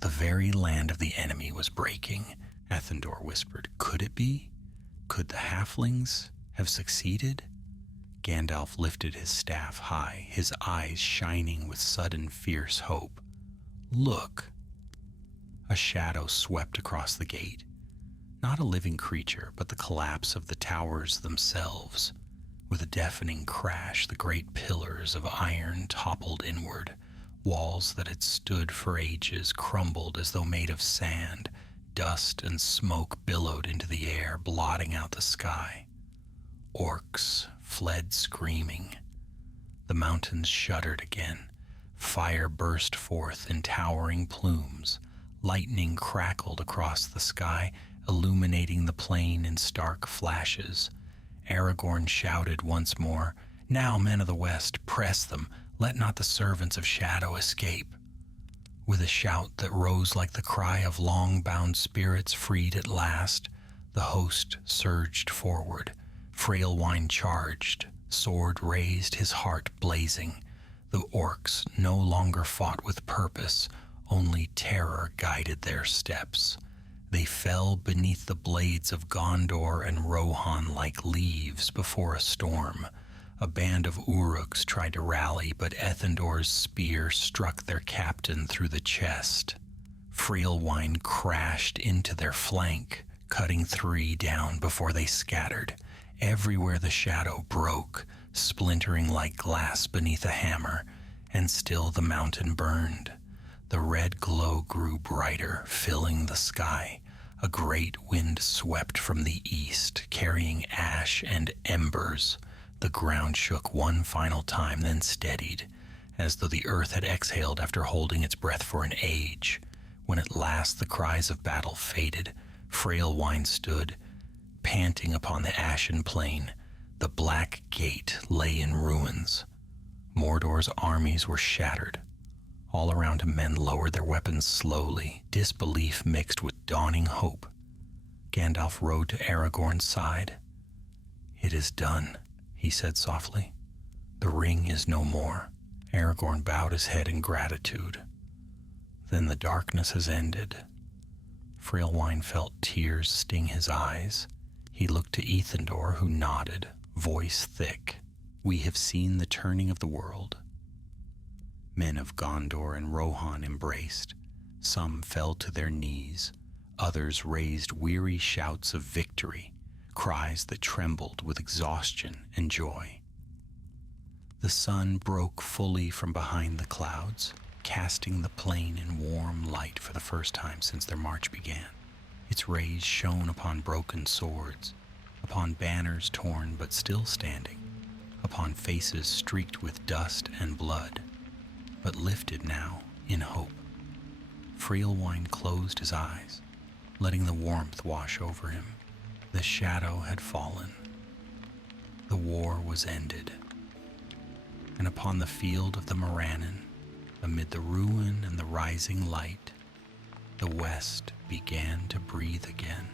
The very land of the enemy was breaking. Ethendor whispered, "Could it be? Could the halflings have succeeded?" Gandalf lifted his staff high, his eyes shining with sudden fierce hope. "Look!" A shadow swept across the gate. Not a living creature, but the collapse of the towers themselves. With a deafening crash, the great pillars of iron toppled inward. Walls that had stood for ages crumbled as though made of sand. Dust and smoke billowed into the air, blotting out the sky. Orcs fled screaming. The mountains shuddered again. Fire burst forth in towering plumes. Lightning crackled across the sky, illuminating the plain in stark flashes. Aragorn shouted once more, "Now, men of the West, press them. Let not the servants of shadow escape." With a shout that rose like the cry of long-bound spirits freed at last, the host surged forward. Frailwine charged, sword raised, his heart blazing. The orcs no longer fought with purpose, only terror guided their steps. They fell beneath the blades of Gondor and Rohan like leaves before a storm. A band of Uruks tried to rally, but Ethendor's spear struck their captain through the chest. Frailwine crashed into their flank, cutting 3 down before they scattered. Everywhere the shadow broke, splintering like glass beneath a hammer, and still the mountain burned. The red glow grew brighter, filling the sky. A great wind swept from the east, carrying ash and embers. The ground shook one final time, then steadied, as though the earth had exhaled after holding its breath for an age. When at last the cries of battle faded, Frailwine stood, panting upon the ashen plain. The black gate lay in ruins. Mordor's armies were shattered. All around him men lowered their weapons slowly, disbelief mixed with dawning hope. Gandalf rode to Aragorn's side. "It is done," he said softly. "The ring is no more." Aragorn bowed his head in gratitude. "Then the darkness has ended." Frailwine felt tears sting his eyes. He looked to Ethendor, who nodded, voice thick. "We have seen the turning of the world." Men of Gondor and Rohan embraced. Some fell to their knees. Others raised weary shouts of victory, cries that trembled with exhaustion and joy. The sun broke fully from behind the clouds, casting the plain in warm light for the first time since their march began. Its rays shone upon broken swords, upon banners torn but still standing, upon faces streaked with dust and blood, but lifted now in hope. Frailwine closed his eyes, letting the warmth wash over him. The shadow had fallen. The war was ended. And upon the field of the Morannon, amid the ruin and the rising light, the West began to breathe again.